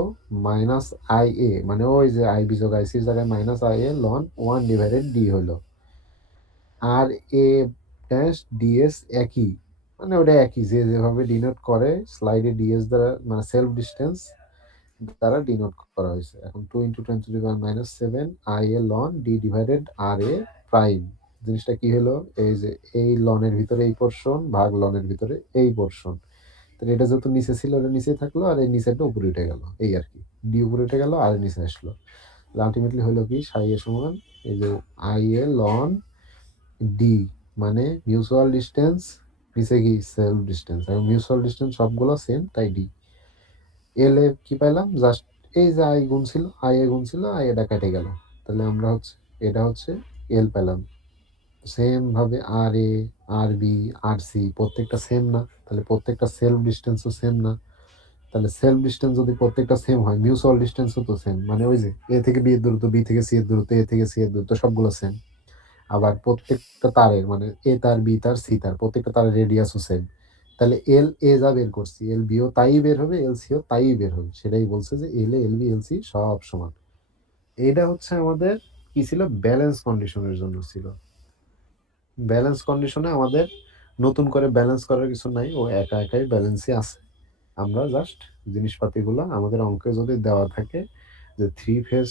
মাইনাস আই এ, মানে ওই যে আইবি যোগ আইসির জায়গায় মাইনাস আই এ লন ওয়ান ডিভাইডেড ডি হলো। আর এ ড্যাশ ডিএস একই, মানে ওটা একই, যে যেভাবে ডিনোট করে স্লাইডে ডিএস দ্বারা, মানে সেলফ ডিস্টেন্স দ্বারা ডিনোট করা হয়েছে। এখন 2 × 10⁻⁷ আই এ লন D divided R A prime. জিনিসটা কি হলো, এই যে এই লনের ভিতরে এই পোর্শন ভাগ লনের ভিতরে এই পোর্শন, তাহলে এটা যত নিচে ছিল এটা নিচে থাকলো, আর এই নিচেটা উপরে উঠে গেল, এই আর কি, ডি উপরে উঠে গেল আর নিচে আসলো। আলটিমেটলি হলো কি, সাই এ সমান এই যে আই এ লন ডি, মানে মিউচুয়াল ডিস্টেন্স, নিচে কি সেলফ ডিস্টেন্স, এবং মিউচুয়াল ডিস্টেন্স সবগুলো সেম, তাই ডি। এল এ কি পাইলাম, জাস্ট এই যে আই গুণ ছিল, আই এ গুণ ছিল, আই এটা কেটে গেল, তাহলে আমরা হচ্ছে এটা হচ্ছে এল পেলাম। সেম ভাবে আর এ, আর বি, আর সি প্রত্যেকটা সেম না, তাহলে প্রত্যেকটা সেলফ ডিস্টেন্সও সেম না। তাহলে সেলফ ডিস্টেন্স যদি প্রত্যেকটা সেম হয়, মিউচুয়াল ডিস্টেন্সও তো সেম, মানে ওই যে এ থেকে বি এর দূরত্ব, বি থেকে সি এর দূরত্ব, এ থেকে সি এর দূরত্ব সবগুলো সেম। আবার প্রত্যেকটা তারের, মানে এ তার, বি তার, সি তার, প্রত্যেকটা তারের রেডিয়াসও সেম। তাহলে এল এ যা বের করছি, এল বিও তাই বের হবে, এল সিও তাই বের হবে। সেটাই বলছে যে এল A, L B, L C সব সমান। এটা হচ্ছে আমাদের কি ছিল, ব্যালেন্স কন্ডিশনের জন্য ছিল। ব্যালেন্স কন্ডিশনে আমাদের নতুন করে ব্যালেন্স করার কিছু নাই, ও একা একাই ব্যালেন্সই আছে। আমরা জাস্ট জিনিসপাতিগুলো আমাদের অঙ্কে যদি দেওয়া থাকে যে 3 ফেজ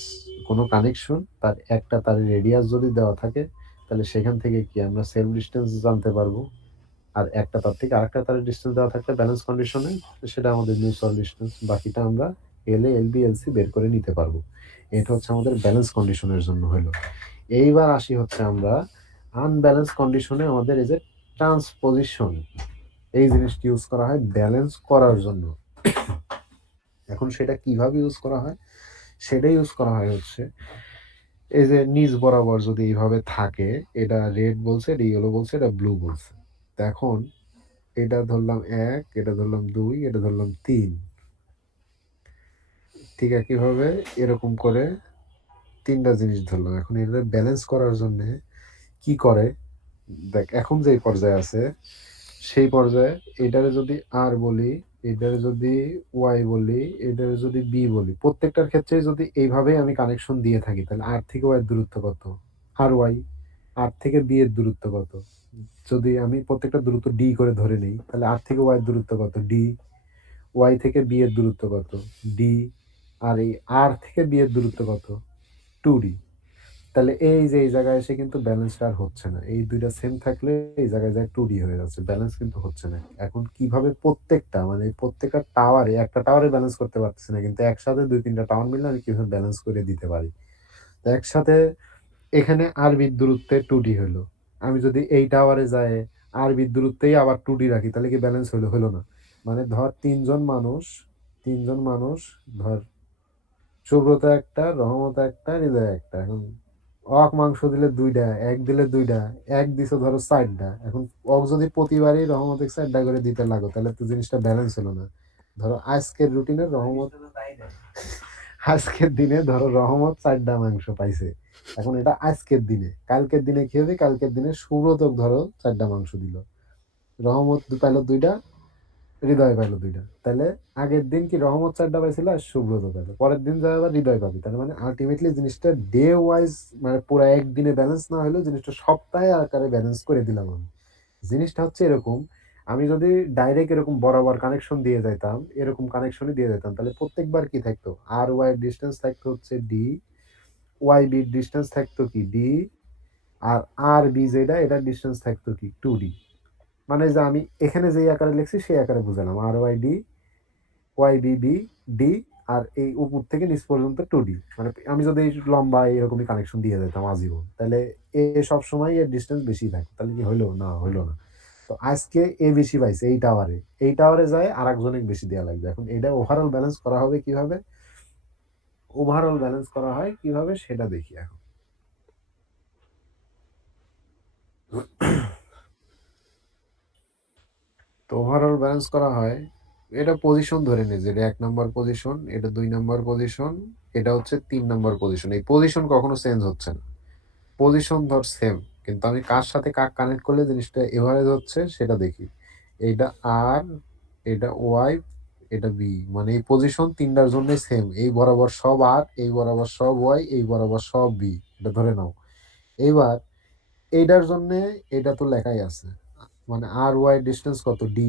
কোনো কানেকশন, তার একটা তার রেডিয়াস যদি দেওয়া থাকে, তাহলে সেখান থেকে কি আমরা সেলফ ডিস্টেন্স জানতে পারবো। আর একটা তার থেকে আরেকটা তারের ডিস্টেন্স দেওয়া থাকলে ব্যালেন্স কন্ডিশনে, সেটা আমাদের মিউচুয়াল ডিস্টেন্স, বাকিটা আমরা এল A, L B, L C বের করে নিতে পারবো। এটা হচ্ছে আমাদের ব্যালেন্স কন্ডিশনের জন্য হলো। এইবার আসি হচ্ছে আমরা আনব্যালেন্স কন্ডিশনে, আমাদের এই যে ট্রান্সপোজিশন, এই জিনিসটি ইউজ করা হয় ব্যালেন্স করার জন্য। এখন সেটা কিভাবে ইউজ করা হয়, সেটা ইউজ করা হয় হচ্ছে এই যে নিচ বরাবর যদি এইভাবে থাকে, এটা রেড বলছে, এটা ইয়েলো বলছে, এটা ব্লু বলছে। তো এখন এটা ধরলাম 1, এটা ধরলাম 2, এটা ধরলাম 3, ঠিক একইভাবে এরকম করে 3টা জিনিস ধরলাম। এখন এটা ব্যালেন্স করার জন্য কি করে, দেখ এখন যে পর্যায়ে আছে সেই পর্যায়ে এটারে যদি আর বলি, এটারে যদি ওয়াই বলি, এটারে যদি বি বলি, প্রত্যেকটার ক্ষেত্রে যদি এইভাবে আমি কানেকশন দিয়ে থাকি, তাহলে আর থেকে ওয়াই এর দূরত্ব কত, আর ওয়াই। আর থেকে বি এর দূরত্ব কত, যদি আমি প্রত্যেকটা দূরত্ব ডি করে ধরে নিই, তাহলে আর থেকে ওয়াই এর দূরত্ব কত, ডি। ওয়াই থেকে বি এর দূরত্ব কত, ডি। আর এই আর থেকে বি এর দূরত্ব কত, 2d। তাহলে এই যে এই জায়গায় এসে কিন্তু ব্যালেন্সটা আর হচ্ছে না, এই দুইটা সেম থাকলে এই জায়গায় যায় 2d হয়ে যাচ্ছে, ব্যালেন্স কিন্তু হচ্ছে না। এখন কিভাবে প্রত্যেকটা, মানে প্রত্যেকটা টাওয়ারে, একটা টাওয়ারে ব্যালেন্স করতে পারতেছি না, কিন্তু একসাথে 2-3টা টাওয়ার মিলে আমি কিভাবে ব্যালেন্স করে দিতে পারি। তো একসাথে এখানে আর বির দূরত্বে 2d হলো, আমি যদি এই টাওয়ারে যায় আর বির দূরত্বেই আবার 2d রাখি, তাহলে কি ব্যালেন্স হলো, হলো না। মানে ধর তিনজন মানুষ ধর সুব্রত একটা, রহমত একটা, হৃদয় একটা। এখন অক মাংস দিলে 2টা, এক দিলে 2টা, এক দিছে ধরো 4টা। এখন অক যদি প্রতিবারই রহমত 4টা করে দিতে লাগো, তাহলে তো জিনিসটা ব্যালেন্স হলো না। ধরো আজকের রুটিনে রহমত, তো তাই দেয়। আজকের দিনে ধরো রহমত 4টা মাংস পাইছে। এখন এটা আজকের দিনে, কালকের দিনে কি হবে, কালকের দিনে সুব্রত ধরো 4টা মাংস দিল, রহমত পাইলো 2টা, হৃদয় পাইলো 2টা। তাহলে আগের দিন কি রহমত 4টা পাইছিল আর সুব্রত পাইলো, পরের দিন যায় আবার হৃদয় পাবে। তার মানে আলটিমেটলি জিনিসটা ডে ওয়াইজ, মানে পুরো একদিনে ব্যালেন্স না হলেও জিনিসটা সপ্তাহে আকারে ব্যালেন্স করে দিলাম আমি। জিনিসটা হচ্ছে এরকম, আমি যদি ডাইরেক্ট এরকম বরাবর কানেকশন দিয়ে যাইতাম, এরকম কানেকশনই দিয়ে যেতাম, তাহলে প্রত্যেকবার কি থাকতো, আর ওয়াই ডিস্টেন্স থাকতো হচ্ছে ডি, ওয়াই বি ডিস্টেন্স থাকতো কি ডি, আর আর বি যেটা এটার ডিস্টেন্স থাকতো কি 2d। মানে যে আমি এখানে যে আকারে লিখছি সেই আকারে বুঝালাম, আর Y D, Y B B D, আর এই উপর থেকে নিচ পর্যন্ত 2D। মানে আমি যদি এই লম্বা এরকমই কানেকশন দিয়ে দিতাম আজীবন, তাহলে এ সব সময় এর ডিস্টেন্স বেশি থাকে, তাহলে কি হইলো? না, হইলো না। তো আজকে এ বেশি পাইছে এই টাওয়ারে যায় আর একজনে বেশি দেওয়া লাগবে। এখন এটা ওভারঅল ব্যালেন্স করা হবে কিভাবে? ওভারঅল ব্যালেন্স করা হয় কিভাবে সেটা দেখি এখন। তো ওভারঅল ব্যালেন্স করা হয়, এটা পজিশন ধরে নিই যে এটা 1 নাম্বার পজিশন, এটা 2 নাম্বার পজিশন, এটা হচ্ছে 3 নাম্বার পজিশন। এই পজিশন কখনো চেঞ্জ হচ্ছে না, পজিশন ধর সেম, কিন্তু আমি কার সাথে কাক কানেক্ট করলে জিনিসটা এভারেজ হচ্ছে সেটা দেখি। এইটা আর, এটা ওয়াই, এটা বি, মানে এই পজিশন তিনটার জন্যই সেম। এই বরাবর সব আর, এই বরাবর সব ওয়াই, এই বরাবর সব বি, এটা ধরে নাও। এইবার এইটার জন্য এটা তো লেখাই আছে, মানে আর ওয়াই ডিস্টেন্স কত ডি,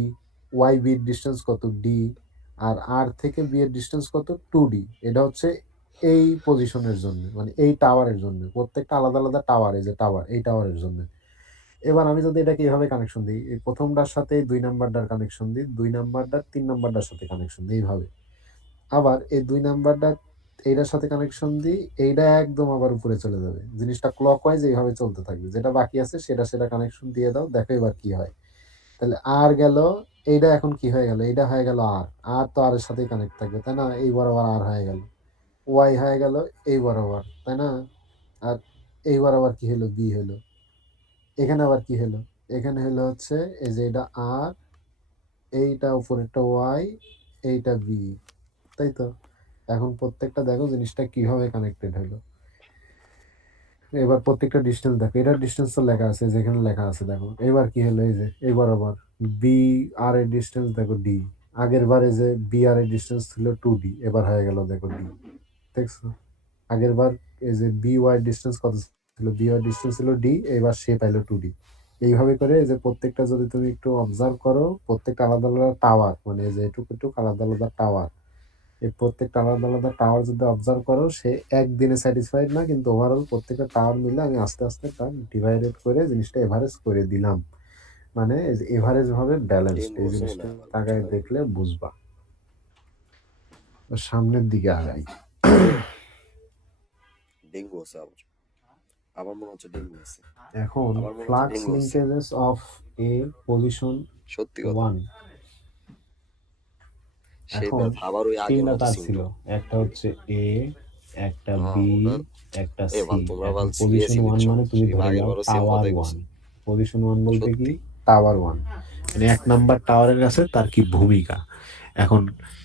ওয়াই বির ডিস্টেন্স কত ডি, আর থেকে বি এর ডিস্টেন্স কত 2D। এটা হচ্ছে এই পজিশনের জন্য, মানে এই টাওয়ারের জন্য, প্রত্যেকটা আলাদা আলাদা টাওয়ার, এই যে টাওয়ার, এই টাওয়ারের জন্য। এবার আমি যদি এটাকে এইভাবে কানেকশন দিই, এই প্রথমটার সাথে 2 নাম্বারটার কানেকশন দিই, 2 নাম্বারটার 3 নাম্বারটার সাথে কানেকশন দিই এইভাবে। আবার এই 2 নাম্বারটা এইটার সাথে কানেকশন দিই, এইটা একদম আবার উপরে চলে যাবে। জিনিসটা ক্লকওয়াইজ এইভাবে চলতে থাকবে। যেটা বাকি আছে সেটা কানেকশন দিয়ে দাও, দেখো এবার কি হয়। তাহলে আর গেল, এইটা এখন কি হয়ে গেল? এইটা হয়ে গেল আর, আর তো আর এর সাথেই কানেক্ট থাকবে, তাই না? এই বরাবর আর হয়ে গেল, ওয়াই হয়ে গেল এই বরাবর, তাই না? আর এই বরাবর কি হলো? বি হলো। এখানে আবার কি হলো? এখানে হলো হচ্ছে এই যে এটা আর, এইটা উপরেরটা ওয়াই, এইটা বি, তাই তো? এখন প্রত্যেকটা দেখো জিনিসটা কিভাবে কানেক্টেড হলো। এবার প্রত্যেকটা ডিস্টেন্স দেখো, এটার ডিস্টেন্স তো লেখা আছে, যেখানে লেখা আছে দেখো। এবার কি হলো? এই যে এই বরাবর বি আর এর ডিস্টেন্স দেখো ডি। আগের বারে যে বি আর এর ডিস্টেন্স ছিল 2D, এবার হয়ে গেল দেখো ডি, দেখছো? আগের বার এই যে বি ওয়াই ডিস্টেন্স কত ছিল? বি ওয়াই ডিস্টেন্স ছিল ডি, এবার সে পাইলো 2D। এইভাবে করে এই যে প্রত্যেকটা যদি তুমি একটু অবজার্ভ করো, প্রত্যেকটা আলাদা আলাদা টাওয়ার, মানে এই যে এটুকু আলাদা আলাদা টাওয়ার, এই প্রত্যেকটা আলাদা আলাদা টাওয়ার যদি অবজার্ভ করো, সে একদিনে স্যাটিসফাইড না, কিন্তু ওভারঅল প্রত্যেকটা টাওয়ার মিলে আমি আস্তে আস্তে তার ডিভাইডেড করে জিনিসটা এভারেজ করে দিলাম। মানে এভারেজ ভাবে ব্যালেন্সড, এই ডেঙ্গু আছে জিনিসটা মনে হয় আমার তাকায় পিছনে। দেখলে বুঝবা। তো সামনের দিকে আগাই। ডেঙ্গু আছে আবার, আমার মনে হচ্ছে ডেঙ্গু আছে, এখন আমার মনে হচ্ছে ফ্লাক্স ডেঙ্গু আছে। লিঙ্কেজেস অফ এ পজিশন সত্যি কথা। 1। সেই এখন ম্যাথ আবার ওই আগের 3টা মতো তার ছিল, সিমটম। একটা হচ্ছে এ, একটা হ্যাঁ বি, ওটা। একটা এ সি। ভাল, তোমরা এখন ভাল পজিশন সিরিয়াসই 1 দিচ্ছ, মানে তুমি সেই ধরে আগের নাও বারও সেম টাওয়ার কথাই 1। বলছো। পজিশন 1 বলতে কি? সত্যি। টাওয়ার 1, মানে 1 নাম্বার টাওয়ারের কাছে তার কি ভূমিকা। এখন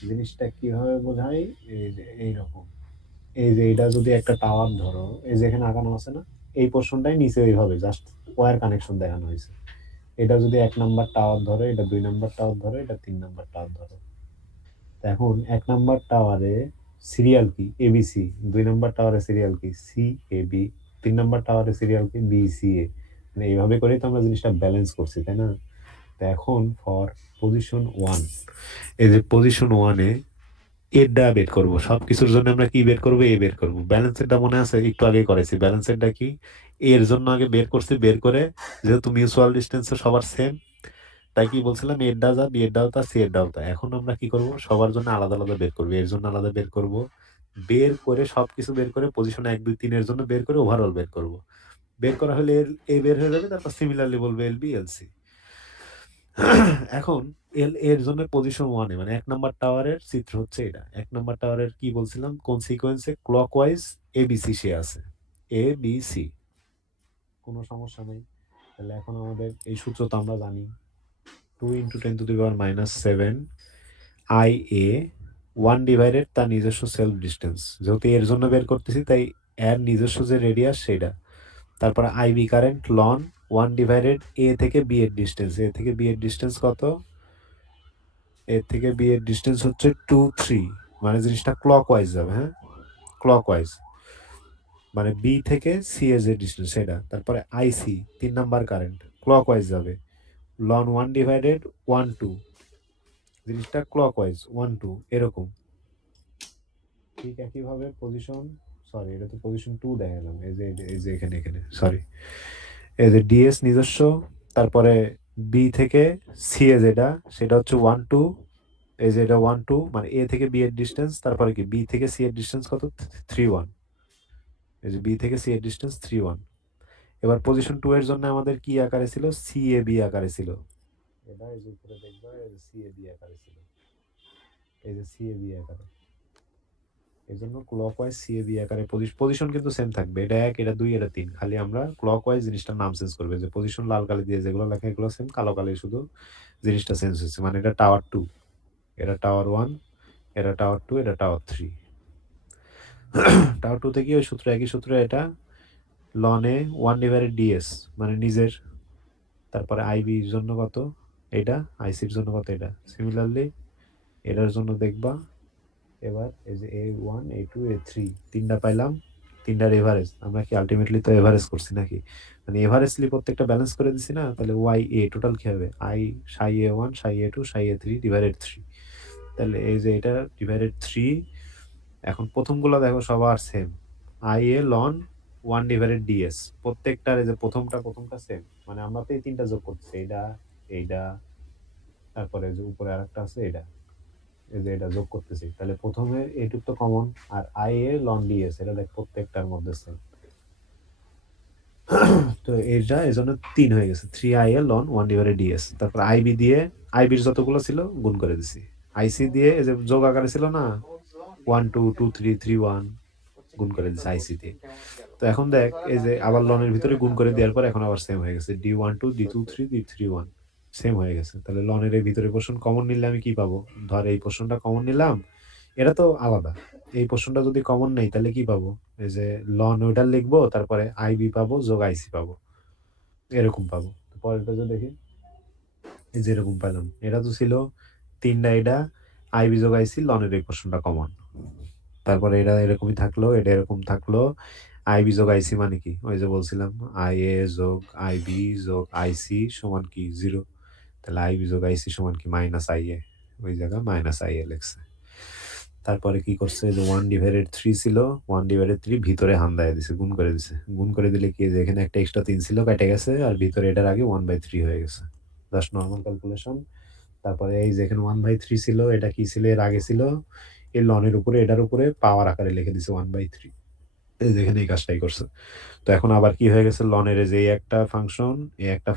জিনিসটা কিভাবে বোঝাই? এই যে এইরকম, এই যে এটা যদি একটা টাওয়ার ধরো, এই যে এখানে আঁকানো আছে না, এই পোর্শনটাই নিচে ওইভাবে জাস্ট ওয়্যার কানেকশন দেখানো হয়েছে। এটা যদি 1 নাম্বার টাওয়ার ধরো, এটা 2 নাম্বার টাওয়ার ধরো, এটা 3 নাম্বার টাওয়ার ধরো। এখন 1 নাম্বার টাওয়ারে সিরিয়াল কি? এবিসি। 2 নাম্বার টাওয়ারে সিরিয়াল কি? C A B. 3 নাম্বার টাওয়ারে সিরিয়াল কি? বি সি এ। মানে এইভাবে করেই তো আমরা জিনিসটা ব্যালেন্স করছি, তাই না? তো এখন ফর পজিশন 1, এই যে পজিশন 1 এ এরটা বের করব। সবকিছুর জন্য আমরা কি বের করব? এ বের করব। ব্যালেন্সেরটা মনে আছে একটু আগে করেছি। ব্যালেন্সেরটা কি? এর জন্য আগে বের করছি, বের করে যেহেতু মিউচুয়াল ডিস্টেন্স সবার সেম, তাই কি বলছিলাম? এর ডাও যা, বি এর ডাও তা, সি এর ডাও তা। এখন আমরা কি করব? সবার জন্য আলাদা আলাদা বের করব। এর জন্য আলাদা বের করব, বের করে সবকিছু বের করে পজিশন 1 2 3 এর জন্য বের করে ওভারঅল বের করব। বের করা হলে এর এ বের হয়ে যাবে, তারপর সিমিলারলি বলবে এল বি এল সি। এখন এর জন্য পজিশন 1 এ, মানে 1 নাম্বার টাওয়ারের চিত্র হচ্ছে এটা। 1 নাম্বার টাওয়ারের কি বলছিলাম? কোন সিকোয়েন্সে? ক্লকওয়াইজ এ বি সি সে আছে, এ বি সি, কোনো সমস্যা নেই। তাহলে এখন আমাদের এই সূত্র তো আমরা জানি, 2 × 10⁻⁷ আই এ 1 ডিভাইডেড তার নিজস্ব সেলফ ডিস্টেন্স। যেহেতু এর জন্য বের করতেছি, তাই এর নিজস্ব যে রেডিয়াস সেটা। তারপরে আইবি কারেন্ট লন 1 ডিভাইডেড এ থেকে বি এর ডিস্টেন্স। এ থেকে বি এর ডিস্টেন্স কত? এ থেকে বি এর ডিস্টেন্স হচ্ছে 2 3, মানে জিনিসটা ক্লকওয়াইজ যাবে। হ্যাঁ, ক্লকওয়াইজ, মানে বি থেকে সি এর যে ডিস্টেন্স সেটা। তারপরে আইসি 3 নাম্বার কারেন্ট ক্লকওয়াইজ যাবে, লন 1 ডিভাইডেড 1 2, জিনিসটা ক্লকওয়াইজ 1 2 এরকম। ঠিক একইভাবে পজিশন, সরি এটা তো পজিশন 2 দেখালাম, এই যে এখানে সরি, এই যে ডিএস নিজস্ব, তারপরে বি থেকে সি এ যেটা, সেটা হচ্ছে 1 2, এই যে এটা 1 2 মানে এ থেকে বি এর ডিস্টেন্স, তারপরে কি বি থেকে সি এর ডিস্টেন্স কত 3 1। এই যে বি থেকে সি এর ডিস্টেন্স 3 1। এবার পজিশন 2 এর জন্য আমাদের কি আকারে ছিল, সি এ বি আকারে ছিল। এটা এই যে উপরে দেখবা এই যে সি এ বি আকারে ছিল, এই যে সি এ বি আকারে। এই জন্য ক্লকওয়াইজ সি এ বি আকারে পজিশন কিন্তু সেম থাকবে, এটা 1 এটা 2 এটা 3, খালি আমরা ক্লকওয়াইজ জিনিসটার নাম চেঞ্জ করবে। যে পজিশন লাল কালি দিয়ে যেগুলো লেখা এগুলো সেম, কালো কালি শুধু জিনিসটা চেঞ্জ হয়েছে। মানে এটা টাওয়ার 2, এটা টাওয়ার 1, এটা টাওয়ার 2, এটা টাওয়ার 3। টাওয়ার 2 তে কি ওই সূত্র, একই সূত্র, এটা লন এ 1/ds মানে নিজের, তারপরে আইবির জন্য কত এটা, আইসির জন্য কত এটা। সিমিলারলি এটার জন্য দেখবা এবার এই যে A1 A2 A3 তিনটা পাইলাম, তিনটার এভারেজ আমরা কি আলটিমেটলি তো এভারেজ করছি নাকি, মানে এভারেজলি প্রত্যেকটা ব্যালেন্স করে দিছি না, তাহলে ওয়াই এ টোটাল কি হবে, I Sai A1 Sai A2 Sai A3 divided 3। তাহলে এই যে এটা ডিভাইডেড 3। এখন প্রথমগুলো দেখো সবার same, I A loan 1/ds প্রত্যেকটার, এই যে প্রথমটা সেম, মানে আমরা তো এই তিনটা যোগ করতেছি, এইটা তারপরে যে উপরে আরেকটা আছে এটা, এই যে এটা যোগ করতেছি, তাহলে প্রথমে এইটুক তো কমন, আর আই এ লন ডিএস এটা দেখ প্রত্যেকটার মধ্যে সেম। তো এটা এই জন্য 3 হয়ে গেছে, 3 IL on 1/ds। তারপর আইবি দিয়ে, আইবির যতগুলো ছিল গুণ করে দিছি, আইসি দিয়ে এই যে যোগ আকারে ছিল না 1 2 2 3 3 1 গুণ করে দিছি আইসি দিয়ে। তো এখন দেখ এই যে আবার লনের ভিতরে গুণ করে দেওয়ার পর এখন আবার সেম হয়ে গেছে, D12 D23 D31 সেম হয়ে গেছে। তাহলে লনের এই ভিতরে পোর্শন কমন নিলে আমি কি পাবো, ধর এই পোর্শনটা কমন নিলাম, এটা তো আলাদা, এই পোর্শনটা যদি কমন নেই তাহলে কি পাবো, এই যে লন ওইটা লিখবো, তারপরে আইবি পাবো যোগ আইসি পাবো, এরকম পাবো। তো পরেরটা যে দেখি, এই যে এরকম পেলাম, এটা তো ছিল তিনটা, এটা আইবি যোগ আইসি লনের এই পোর্শনটা কমন, তারপরে এটা এরকমই থাকলো, এটা এরকম থাকলো। আইবি যোগ আইসি মানে কি, ওই যে বলছিলাম আই এ যোগ আইবি যোগ আইসি সমান কি 0, তাহলে আইবি যোগ আইসি সমান কি মাইনাস আই এ, ওই জায়গায় মাইনাস আই এ লিখছে। তারপরে কি করছে, যে 1/3 ছিল, 1/3 ভিতরে হান্দায় দিছে, গুণ করে দিছে, গুণ করে দিলে কি যে এখানে একটা এক্সট্রা 3 ছিল কেটে গেছে, আর ভিতরে এটার আগে 1/3 হয়ে গেছে, জাস্ট নর্মাল ক্যালকুলেশন। তারপরে এই যে এখানে 1/3 ছিল, এটা কি ছিল এর আগে ছিল, এই লনের উপরে এটার উপরে পাওয়ার আকারে লিখে দিছে 1/3, এই যেখানে এই কাজটাই করছে। তো এখন আবার কি হয়ে গেছে, লনের যে এই একটা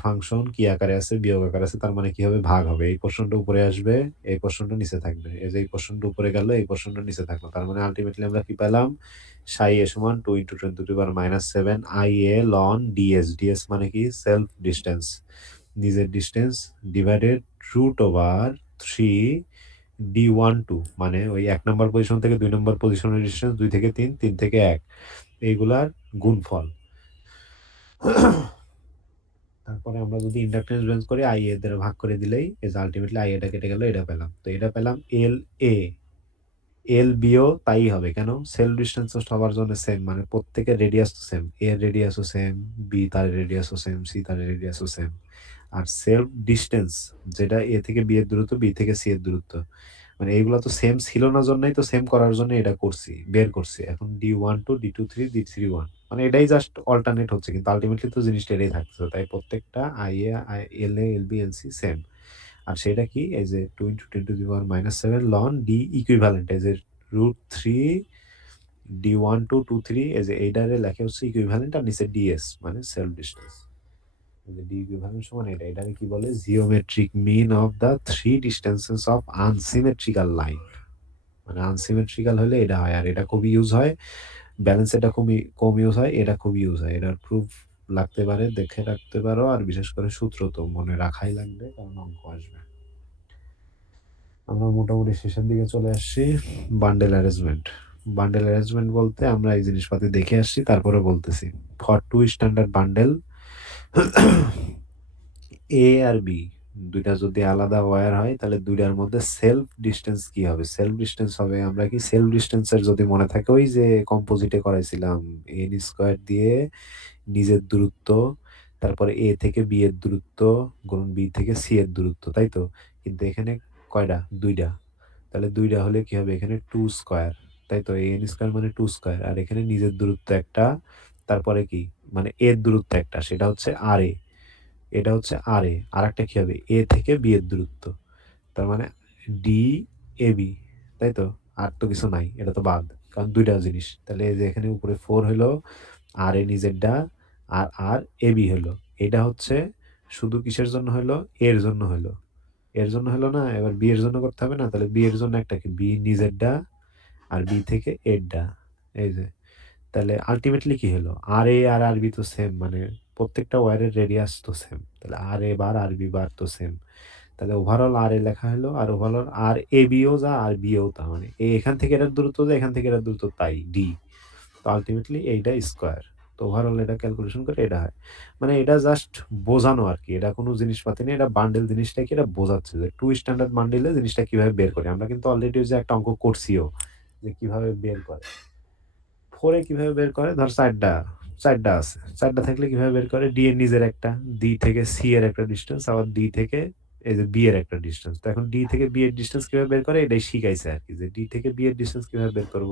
ফাংশন কি আকারে আছে, বিয়োগ আকারে আছে, তার মানে কি হবে, ভাগ হবে, এই পোর্শনটা উপরে আসবে, এই পোর্শনটা নিচে থাকবে, এই যে এই পোর্শনটা উপরে গেল, এই পোর্শনটা নিচে থাকলো, তার মানে আলটিমেটলি আমরা কি পেলাম, সাই এ সমান 2 × 10⁻⁷ আই এ লন ডিএস মানে কি সেলফ ডিস্টেন্স, নিজের ডিস্টেন্স, ডিভাইডেড √3 D12 মানে ওই 1 নম্বর পজিশন থেকে 2 নম্বর পজিশনের ডিস্টেন্স, 2 থেকে 3 3 থেকে 1 এইগুলার গুণফল। তারপরে আমরা যদি ইন্ডাকটেন্স বেঞ্চ করি আই এ দ্বারা ভাগ করে দিলেই এই যে আলটিমেটলি আই এটা কেটে গেল, এটা পেলাম। তো এটা পেলাম এল এ, এল বিও তাই হবে, কেন সেলফ ডিস্টেন্স সবার জন্য সেম, মানে প্রত্যেকের রেডিয়াস তো সেম, এর রেডিয়াসও সেম, বি তার রেডিয়াসও সেম, সি তার রেডিয়াসও সেম। আর সেলফ ডিস্টেন্স যেটা এ থেকে বি এর দূরত্ব, বি থেকে সি এর দূরত্ব, মানে এইগুলো তো সেম ছিল না জন্যই তো সেম করার জন্য এটা করছি, বের করছি। এখন D12 D23 D31 মানে এটাই জাস্ট অল্টারনেট হচ্ছে, কিন্তু আলটিমেটলি তো জিনিসটা এটাই থাকছে, তাই প্রত্যেকটা I A L A L B L C same. আর সেটা কি, এই যে 2 × 10⁻⁷ লন ডি ইকুইভ্যালেন্ট, এই যে √3 D12 23 এই যে এইটারে লেখা হচ্ছে ইকুইভ্যালেন্ট, আর নিচে ডিএস মানে সেলফ ডিস্টেন্স, ডি ইকুইভ্যালেন্ট সমান এটা, এটাকে কি বলে, geometric mean of the 3 distances of unsymmetrical line. মানে আনসিমেট্রিক্যাল হলে এটা হয়, আর এটা খুব ইউজ হয়, ব্যালেন্স এটা খুবই কম ইউজ হয়, এটা খুব ইউজ হয়, এটার প্রুফ লাগতে পারে, দেখে রাখতে পারো, আর বিশেষ করে সূত্র তো মনে রাখাই লাগবে, কারণ অঙ্ক আসবে। আমরা মোটামুটি শেষের দিকে চলে আসছি। বান্ডেল অ্যারেঞ্জমেন্ট বলতে আমরা এই জিনিসপাতি দেখে আসছি, তারপরে বলতেছি ফর 2 স্ট্যান্ডার্ড বান্ডেল এ আর বি দুইটা যদি আলাদা ওয়্যার হয়, তাহলে দুইটার মধ্যে সেলফ ডিস্টেন্স কি হবে, সেলফ ডিস্টেন্স হবে, আমরা কি সেলফ ডিস্টেন্সের যদি মনে থাকে ওই যে কম্পোজিটে করাইছিলাম n² দিয়ে নিজের দূরত্ব, তারপরে এ থেকে বি এর দূরত্ব গুণ বি থেকে সি এর দূরত্ব, তাই তো। কিন্তু এখানে কয়টা, দুইটা, তাহলে দুইটা হলে কি হবে, এখানে 2², তাই তো, n² মানে 2², আর এখানে নিজের দূরত্ব একটা, তারপরে কি মানে এর দূরত্ব একটা, সেটা হচ্ছে আর এ, এটা হচ্ছে আর এ, আর একটা কি হবে এ থেকে বি এর দূরত্ব, তার মানে ডি এ বি, তাই তো? আর তো কিছু নাই, এটা তো বাদ, কারণ দুইটা জিনিস। তাহলে এই যে এখানে উপরে 4 হলো আর এ নিজেরটা, আর এ বি হলো। এটা হচ্ছে শুধু কিসের জন্য হলো? এর জন্য হলো। এর জন্য হলো না? এবার বি এর জন্য করতে হবে না? তাহলে বি এর জন্য একটা কি? বি নিজেরটা আর বি থেকে এরটা। এই যে, তাহলে আল্টিমেটলি কি হলো? আর এ আর আর বি তো সেম, মানে প্রত্যেকটা ওয়্যারের রেডিয়াস তো সেম। তাহলে আর এ বার আর বি বার তো সেম। তাহলে ওভারঅল আর এ লেখা হলো, আর ওভারঅল আর এ বিও যা আর বিও তা, মানে এখান থেকে এটার দূরত্ব যা, এখান থেকে এটার দূরত্ব তাই ডি। তো আলটিমেটলি এইটা স্কোয়ার। তো ওভারঅল এটা ক্যালকুলেশন করে এটা হয়। মানে এটা জাস্ট বোঝানো আর কি, এটা কোনো জিনিসপাতি নেই, এটা বান্ডেল জিনিসটা কি এটা বোঝাচ্ছে যে টু স্ট্যান্ডার্ড বান্ডেলে জিনিসটা কিভাবে বের করে। আমরা কিন্তু অলরেডি যে একটা অঙ্ক করছিও যে কিভাবে বের করে। 4 এ কিভাবে বের করে? ধর 4টা আছে। 4টা থাকলে কিভাবে বের করে? ডি এর নিজের একটা, ডি থেকে সি এর একটা ডিসট্যান্স, আবার ডি থেকে এই যে বি এর একটা ডিসট্যান্স। তো এখন ডি থেকে বি এর ডিসট্যান্স কিভাবে বের করে এটাই শিখাইছে আরকি, যে ডি থেকে বি এর ডিসট্যান্স কিভাবে বের করব।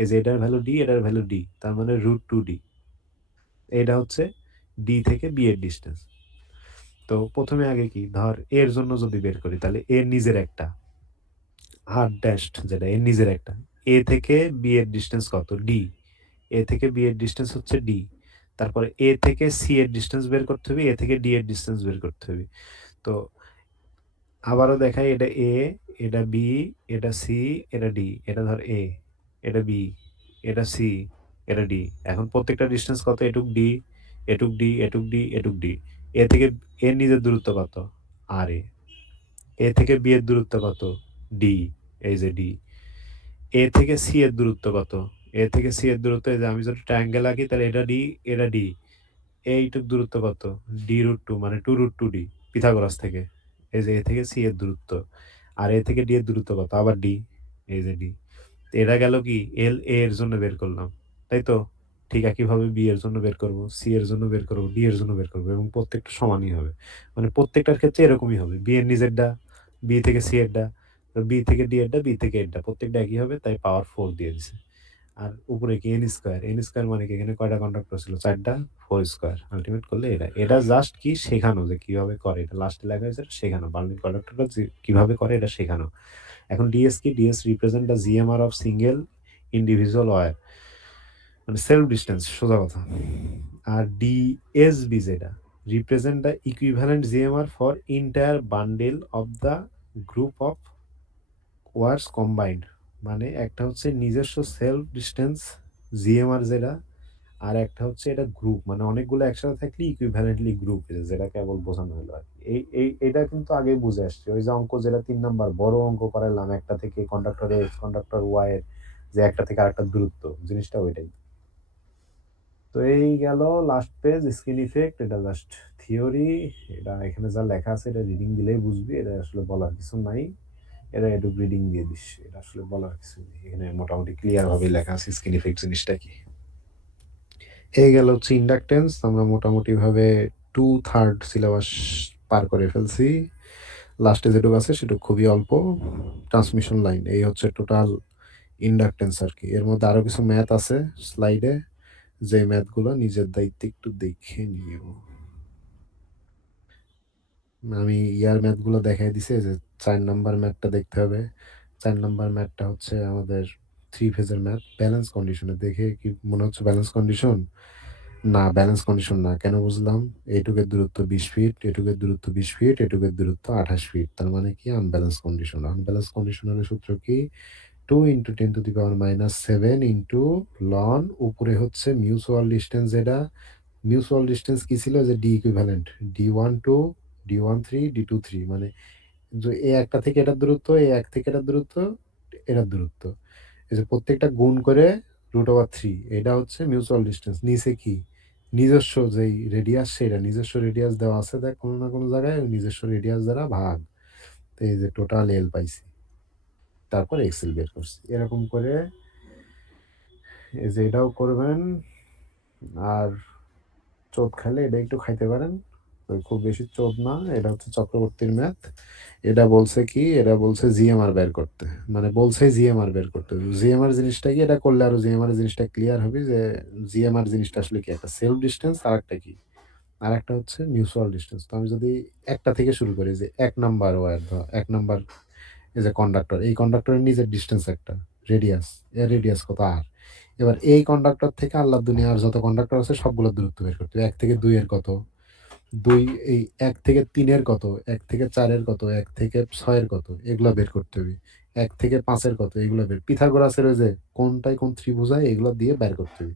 এই যে এটার ভ্যালু ডি, এটার ভ্যালু ডি। তার মানে √2d। এটা হচ্ছে ডি থেকে বি এর ডিসট্যান্স। তো ১ম এ আগে কি? ধর এর জন্য যদি বের করি তাহলে এর নিজের একটা, আর ড্যাশড যেটা এর নিজের একটা। এ থেকে বি এর ডিসট্যান্স কত? ডি। এ থেকে বি এর ডিসট্যান্স হচ্ছে ডি। তারপরে এ থেকে সি এর ডিসট্যান্স বের করতে হবে, এ থেকে ডি এর ডিসট্যান্স বের করতে হবে। তো আবারও দেখাই, এটা এ, এটা বি, এটা সি, এটা ডি। এটা ধর এ, এটা বি, এটা সি, এটা ডি। এখন প্রত্যেকটা ডিসট্যান্স কত? এটুক ডি, এটুক ডি, এটুক ডি, এটুক ডি। এ থেকে এর নিজের দূরত্ব কত? আর এ। এ থেকে বি এর দূরত্ব কত? ডি, এই যে ডি। এ থেকে সি এর দূরত্ব কত? এ থেকে সি এর দূরত্ব, এই যে আমি যদি ট্রায়াঙ্গেল আঁকি তাহলে এটা ডি, এটা ডি। এইটুক দূরত্ব কত? d√2, মানে 2√2d পিথাগোরাস থেকে। এই যে এ থেকে সি এর দূরত্ব। আর এ থেকে ডি এর দূরত্ব কত? আবার ডি, এই যে ডি। এটা গেল কি? এল এ এর জন্য বের করলাম, তাই তো? ঠিক একইভাবে বি এর জন্য বের করব, সি এর জন্য বের করব, ডি এর জন্য বের করব, এবং প্রত্যেকটা সমানই হবে। মানে প্রত্যেকটার ক্ষেত্রে এরকমই হবে। বি এর নিজেরটা, বি থেকে সি এরটা, বি থেকে ডি এরটা, বি থেকে এরটা, প্রত্যেকটা একই হবে, তাই পাওয়ার 4 দিয়ে দিছে। আর উপরে কি? N square. এন স্কোয়ার মানে কি? এখানে কয়টা কন্ডাক্টর ছিল? 4টা, 4 স্কোয়ার। আল্টিমেট করলে এটা। এটা জাস্ট কি শেখানো যে কিভাবে করে। এটা লাস্টে লেখা হয়েছে, এটা শেখানো। বার্নিং কন্ডাক্টরটা কিভাবে করে এটা শেখানো। এখন ডিএস কি? DS represent the GMR of single individual wire, মানে সেলফ ডিস্টেন্স, সোজা কথা। আর ডিএসবি যেটা represent the equivalent GMR for entire bundle of the group of wires combined. মানে একটা হচ্ছে নিজস্ব সেলফ ডিস্টেন্স জিএমআর যেটা, আর একটা হচ্ছে এটা গ্রুপ, মানে অনেকগুলো একসাথে থাকলে ইকুইভ্যালেন্টলি গ্রুপ, যেটা কেবল বোঝানো হলো আর কি। এটা কিন্তু আগে বুঝে আসছে, ওই যে অঙ্ক যেটা 3 নাম্বার বড় অঙ্ক করালাম, একটা থেকে কন্ডাক্টর এক্স কন্ডাক্টর ওয়াই এর যে একটা থেকে আরেকটা দূরত্ব, জিনিসটা ওইটাই। তো এই গেল লাস্ট পেজ, স্কিন ইফেক্ট। এটা জাস্ট থিওরি। এটা এখানে যা লেখা আছে এটা রিডিং দিলেই বুঝবি, এটা আসলে বলার কিছু নাই। এটা একটু রিডিং দিয়ে দিস, এটা আসলে বলার কিছু নেই। এখানে মোটামুটি ক্লিয়ার ভাবে লেখা আছে স্কিন ইফেক্ট জিনিসটা কি। এই গেল হচ্ছে ইন্ডাকটেন্স। আমরা মোটামুটি ভাবে 2/3 সিলেবাস পার করে ফেলছি। লাস্টে যেটুকু আছে সেটুকু খুবই অল্প। ট্রান্সমিশন লাইন, এই হচ্ছে টোটাল ইন্ডাকটেন্স আর কি। এর মধ্যে আরো কিছু ম্যাথ আছে স্লাইডে, যে ম্যাথগুলো নিজের দায়িত্বে একটু দেখে নিও। আমি ইয়ার ম্যাথগুলো দেখাই দিছি, যে 4 নাম্বার ম্যাথটা দেখতে হবে। 4 নাম্বার ম্যাথটা হচ্ছে আমাদের 3 ফেজের ম্যাথ। ব্যালেন্স কন্ডিশনে দেখে কি মনে হচ্ছে ব্যালেন্স কন্ডিশন? না, ব্যালেন্স কন্ডিশন না। কেন বুঝলাম? এইটুকের দূরত্ব 20 ফিট, এটুকের দূরত্ব 20 ফিট, এটুকের দূরত্ব 28 ফিট। তার মানে কি? Unbalance condition. আনব্যালেন্স কন্ডিশনের সূত্র কি? 2 × 10⁻⁷ ইন্টু লন, উপরে হচ্ছে মিউচুয়াল ডিস্টেন্স। যেটা মিউচুয়াল ডিস্টেন্স কি ছিল? যে D equivalent d12, d13, d23, মানে যে এ একটা থেকে এটার দূরত্ব, এ এক থেকে এটার দূরত্ব, এটার দূরত্ব, এই যে প্রত্যেকটা গুণ করে √3, এটা হচ্ছে মিউচুয়াল ডিস্টেন্স। নিচে কি? নিজস্ব যেই রেডিয়াস, সেটা নিজস্ব রেডিয়াস দেওয়া আছে দেখ কোনো না কোনো জায়গায়, ওই নিজস্ব রেডিয়াস দ্বারা ভাগ। তো এই যে টোটাল এল পাইছি, তারপর এক্সেল বের করছি। এরকম করে এই যে এটাও করবেন। আর চোদ খাইলে এটা একটু খাইতে পারেন, ওই খুব বেশি চোদ না। এটা হচ্ছে চক্রবর্তীর ম্যাথ। এটা বলছে কি? এটা বলছে জিএমআর বের করতে, মানে বলছে জিএমআর বের করতে। জিএমআর জিনিসটা কি? এটা করলে আরো জিএমআর জিনিসটা ক্লিয়ার হবে, যে জিএমআর জিনিসটা আসলে কি? একটা সেলফ ডিস্টেন্স, আর একটা কি? আর একটা হচ্ছে মিউচুয়াল ডিস্টেন্স। তো আমি যদি একটা থেকে শুরু করি, যে 1 নাম্বার ওয়্যার, ধর 1 নাম্বার এই যে কন্ডাক্টর, এই কন্ডাক্টরের নিজের ডিস্টেন্স একটা রেডিয়াস, এর রেডিয়াস কত আর। এবার এই কন্ডাক্টর থেকে আল্লাহর দুনিয়ার যত কন্ডাক্টর আছে সবগুলোর দূরত্ব বের করতে হবে। 1 থেকে 2 এর কত, 2 এই 1 থেকে 3 এর কত, 1 থেকে 4 এর কত, 1 থেকে 6 এর কত, এগুলা বের করতে হবে। 1 থেকে 5 এর কত, এগুলা বের, পিথাগোরাসের ওই যে কোনটায় কোন ত্রিভুজায় এগুলো দিয়ে বের করতে হবে।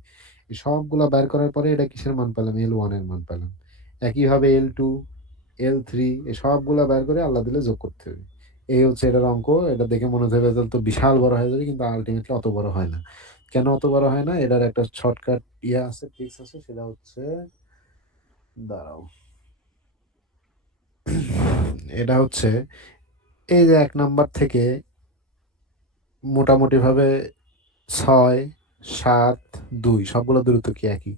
এই সবগুলা বের করার পরে এটা কিসের মান পেলাম? L1 এর মান পেলাম। একইভাবে L2, L3 এই সবগুলা বের করে আল্লাহ দিলে যোগ করতে হবে। এই হচ্ছে এটার অঙ্ক। এটা দেখে মনে হবে রেজাল্ট তো বিশাল বড় হয়ে যাবে, কিন্তু আল্টিমেটলি অত বড় হয় না। কেন অত বড় হয় না? এটার একটা শর্টকাট ইয়ে আছে, ট্রিক্স আছে, সেটা হচ্ছে, দাঁড়াও, এটা হচ্ছে এই যে 1 নাম্বার থেকে মোটামুটি ভাবে 6, 7, 2 সবগুলো দূরত্ব কি একই,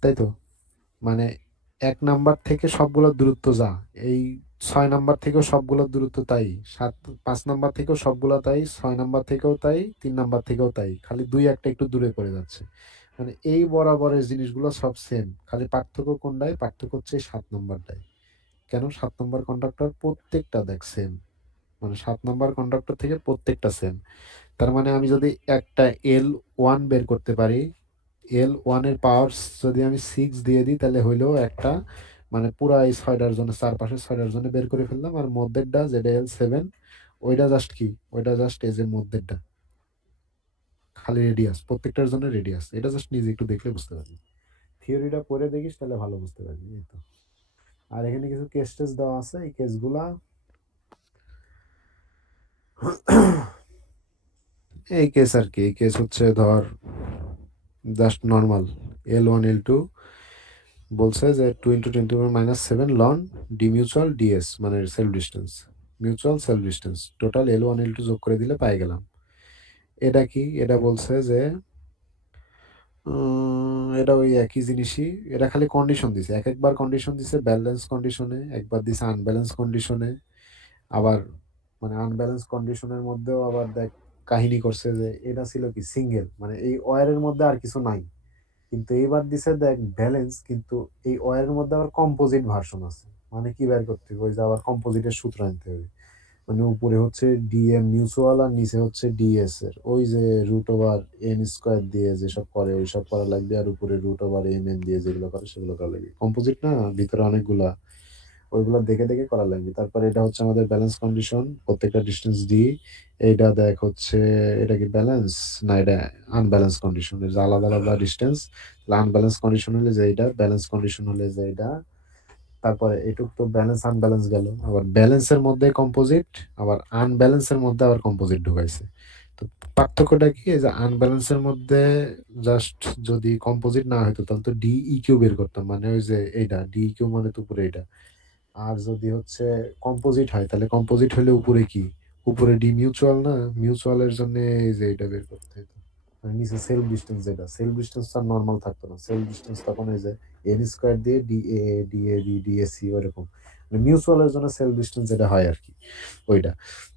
তাই তো? মানে 1 নাম্বার থেকে সবগুলোর দূরত্ব যা, এই 6 নাম্বার থেকেও সবগুলোর দূরত্ব তাই, 5 নাম্বার থেকেও সবগুলো তাই, 6 নাম্বার থেকেও তাই, 3 নাম্বার থেকেও তাই, খালি 2 একটা একটু দূরে পড়ে যাচ্ছে। মানে এই বরাবরের জিনিসগুলো সব সেম, খালি পার্থক্য কোনটায়? পার্থক্য হচ্ছে 7 নাম্বারটায়। কেন? 7 নাম্বার কন্ডাক্টর প্রত্যেকটা দেখ সেম, মানে 7 নাম্বার কন্ডাক্টর থেকে প্রত্যেকটা সেম। তার মানে আমি যদি একটা L1 বের করতে পারি, L1 এর পাওয়ার যদি আমি 6 দিয়ে দিই, তাহলে হইলেও একটা, মানে পুরা এই 6টার জন্য, চারপাশে 6টার জন্য বের করে ফেললাম। আর মধ্যেরটা যেটা L7, ওইটা জাস্ট কি, ওইটা জাস্ট এই যে মধ্যেরটা, খালি রেডিয়াস, প্রত্যেকটার জন্য রেডিয়াস। এটা জাস্ট নিজে একটু দেখলে বুঝতে পারবি, থিওরিটা পড়ে দেখিস তাহলে ভালো বুঝতে পারবি। এই তো। আর এখানে কিছু কেস টেস দেওয়া আছে, এই কেসগুলা এই কেস আর কি, এই কেস হচ্ছে ধর জাস্ট নর্মাল L1 L2 বলছে যে 2 × 10⁻⁻7 লন ডি মিউচুয়াল ডিএস, মানে self distance, mutual self distance, total L1 L2 যোগ করে দিলে পাই গেলাম। এটা কি? এটা বলছে যে এটা ওই একই জিনিসই, এটা খালি কন্ডিশন দিছে, এক একবার কন্ডিশন দিছে ব্যালেন্স কন্ডিশনে, একবার দিছে আনব্যালেন্স কন্ডিশনে। আবার মানে আনব্যালেন্স কন্ডিশনের মধ্যেও আবার দেখ কাহিনী করছে যে এটা ছিল কি সিঙ্গেল, মানে এই ওয়্যারের মধ্যে আর কিছু নাই, কিন্তু এইবার দিছে দেখ ব্যালেন্স, কিন্তু এই ওয়্যারের মধ্যে আবার কম্পোজিট ভার্সন আছে। মানে কি বের করতে হবে? ওই যে আবার কম্পোজিটের সূত্র আনতে হবে। মানে উপরে হচ্ছে ডিএম মিউচুয়াল আর নিচে হচ্ছে ডিএস এর, ওই যে √n² দিয়ে যেসব করে ওইসব করা লাগবে, আর উপরে √mn দিয়ে যেগুলো করে সেগুলো করা লাগবে। কম্পোজিট না, ভিতরে অনেকগুলা, ওইগুলো দেখে দেখে করা লাগবে। তারপরে এটা হচ্ছে আমাদের ব্যালেন্স কন্ডিশন, প্রত্যেকটা ডিস্টেন্স ডি। এইটা দেখ হচ্ছে, এটা কি ব্যালেন্স না এটা আনব্যালেন্স কন্ডিশন, এর যে আলাদা আলাদা ডিস্টেন্স। আনব্যালেন্স কন্ডিশন হলে যে এটা, ব্যালেন্স কন্ডিশন হলে যে এটা। তারপরে এটুক তো ব্যালেন্স আনব্যালেন্স গেল, আবার ব্যালেন্সের মধ্যে কম্পোজিট, আবার আনব্যালেন্সের মধ্যে আবার কম্পোজিট ঢুকাইছে। তো পার্থক্যটা কি? এই যে আনব্যালেন্সের মধ্যে জাস্ট যদি কম্পোজিট না হতো তাহলে তো ডিইকিউ বের করতাম, মানে ওই যে এইটা ডিইকিউ মানে তো উপরে এটা। আর যদি হচ্ছে কম্পোজিট হয়, তাহলে কম্পোজিট হলে উপরে কি, উপরে ডি মিউচুয়াল না, মিউচুয়ালের জন্য এই যে এটা বের করতে হতো। আর নিচে সেলফ ডিস্টেন্স, যেটা সেলফ ডিস্টেন্স আর নর্মাল থাকতো না, সেলফ ডিস্টেন্স তখন এই যে n² দিয়ে DA/DB/DAC ওইরকম, মানে মিউচুয়ালের জন্য সেলফ ডিস্টেন্স যেটা হয় আর কি, ওইটা।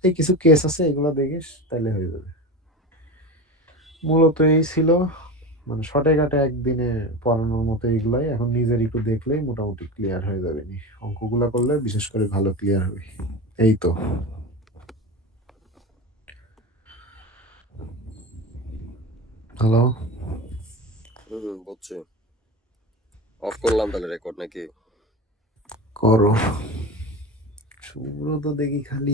এই কিছু কেস আছে, এগুলো দেখিস তাইলে হয়ে যাবে। মূলত এই ছিল, মানে শর্টে কাটে একদিনে পড়ানোর মতো এগুলাই। এখন নিজের একটু দেখলেই মোটামুটি ক্লিয়ার হয়ে যাবে নি, অঙ্কগুলা করলে বিশেষ করে ভালো ক্লিয়ার হবে। এই তো। হ্যালো, বুঝছি। অফ করলাম তাহলে রেকর্ড নাকি? করো। শুভ্র তো দেখি খালি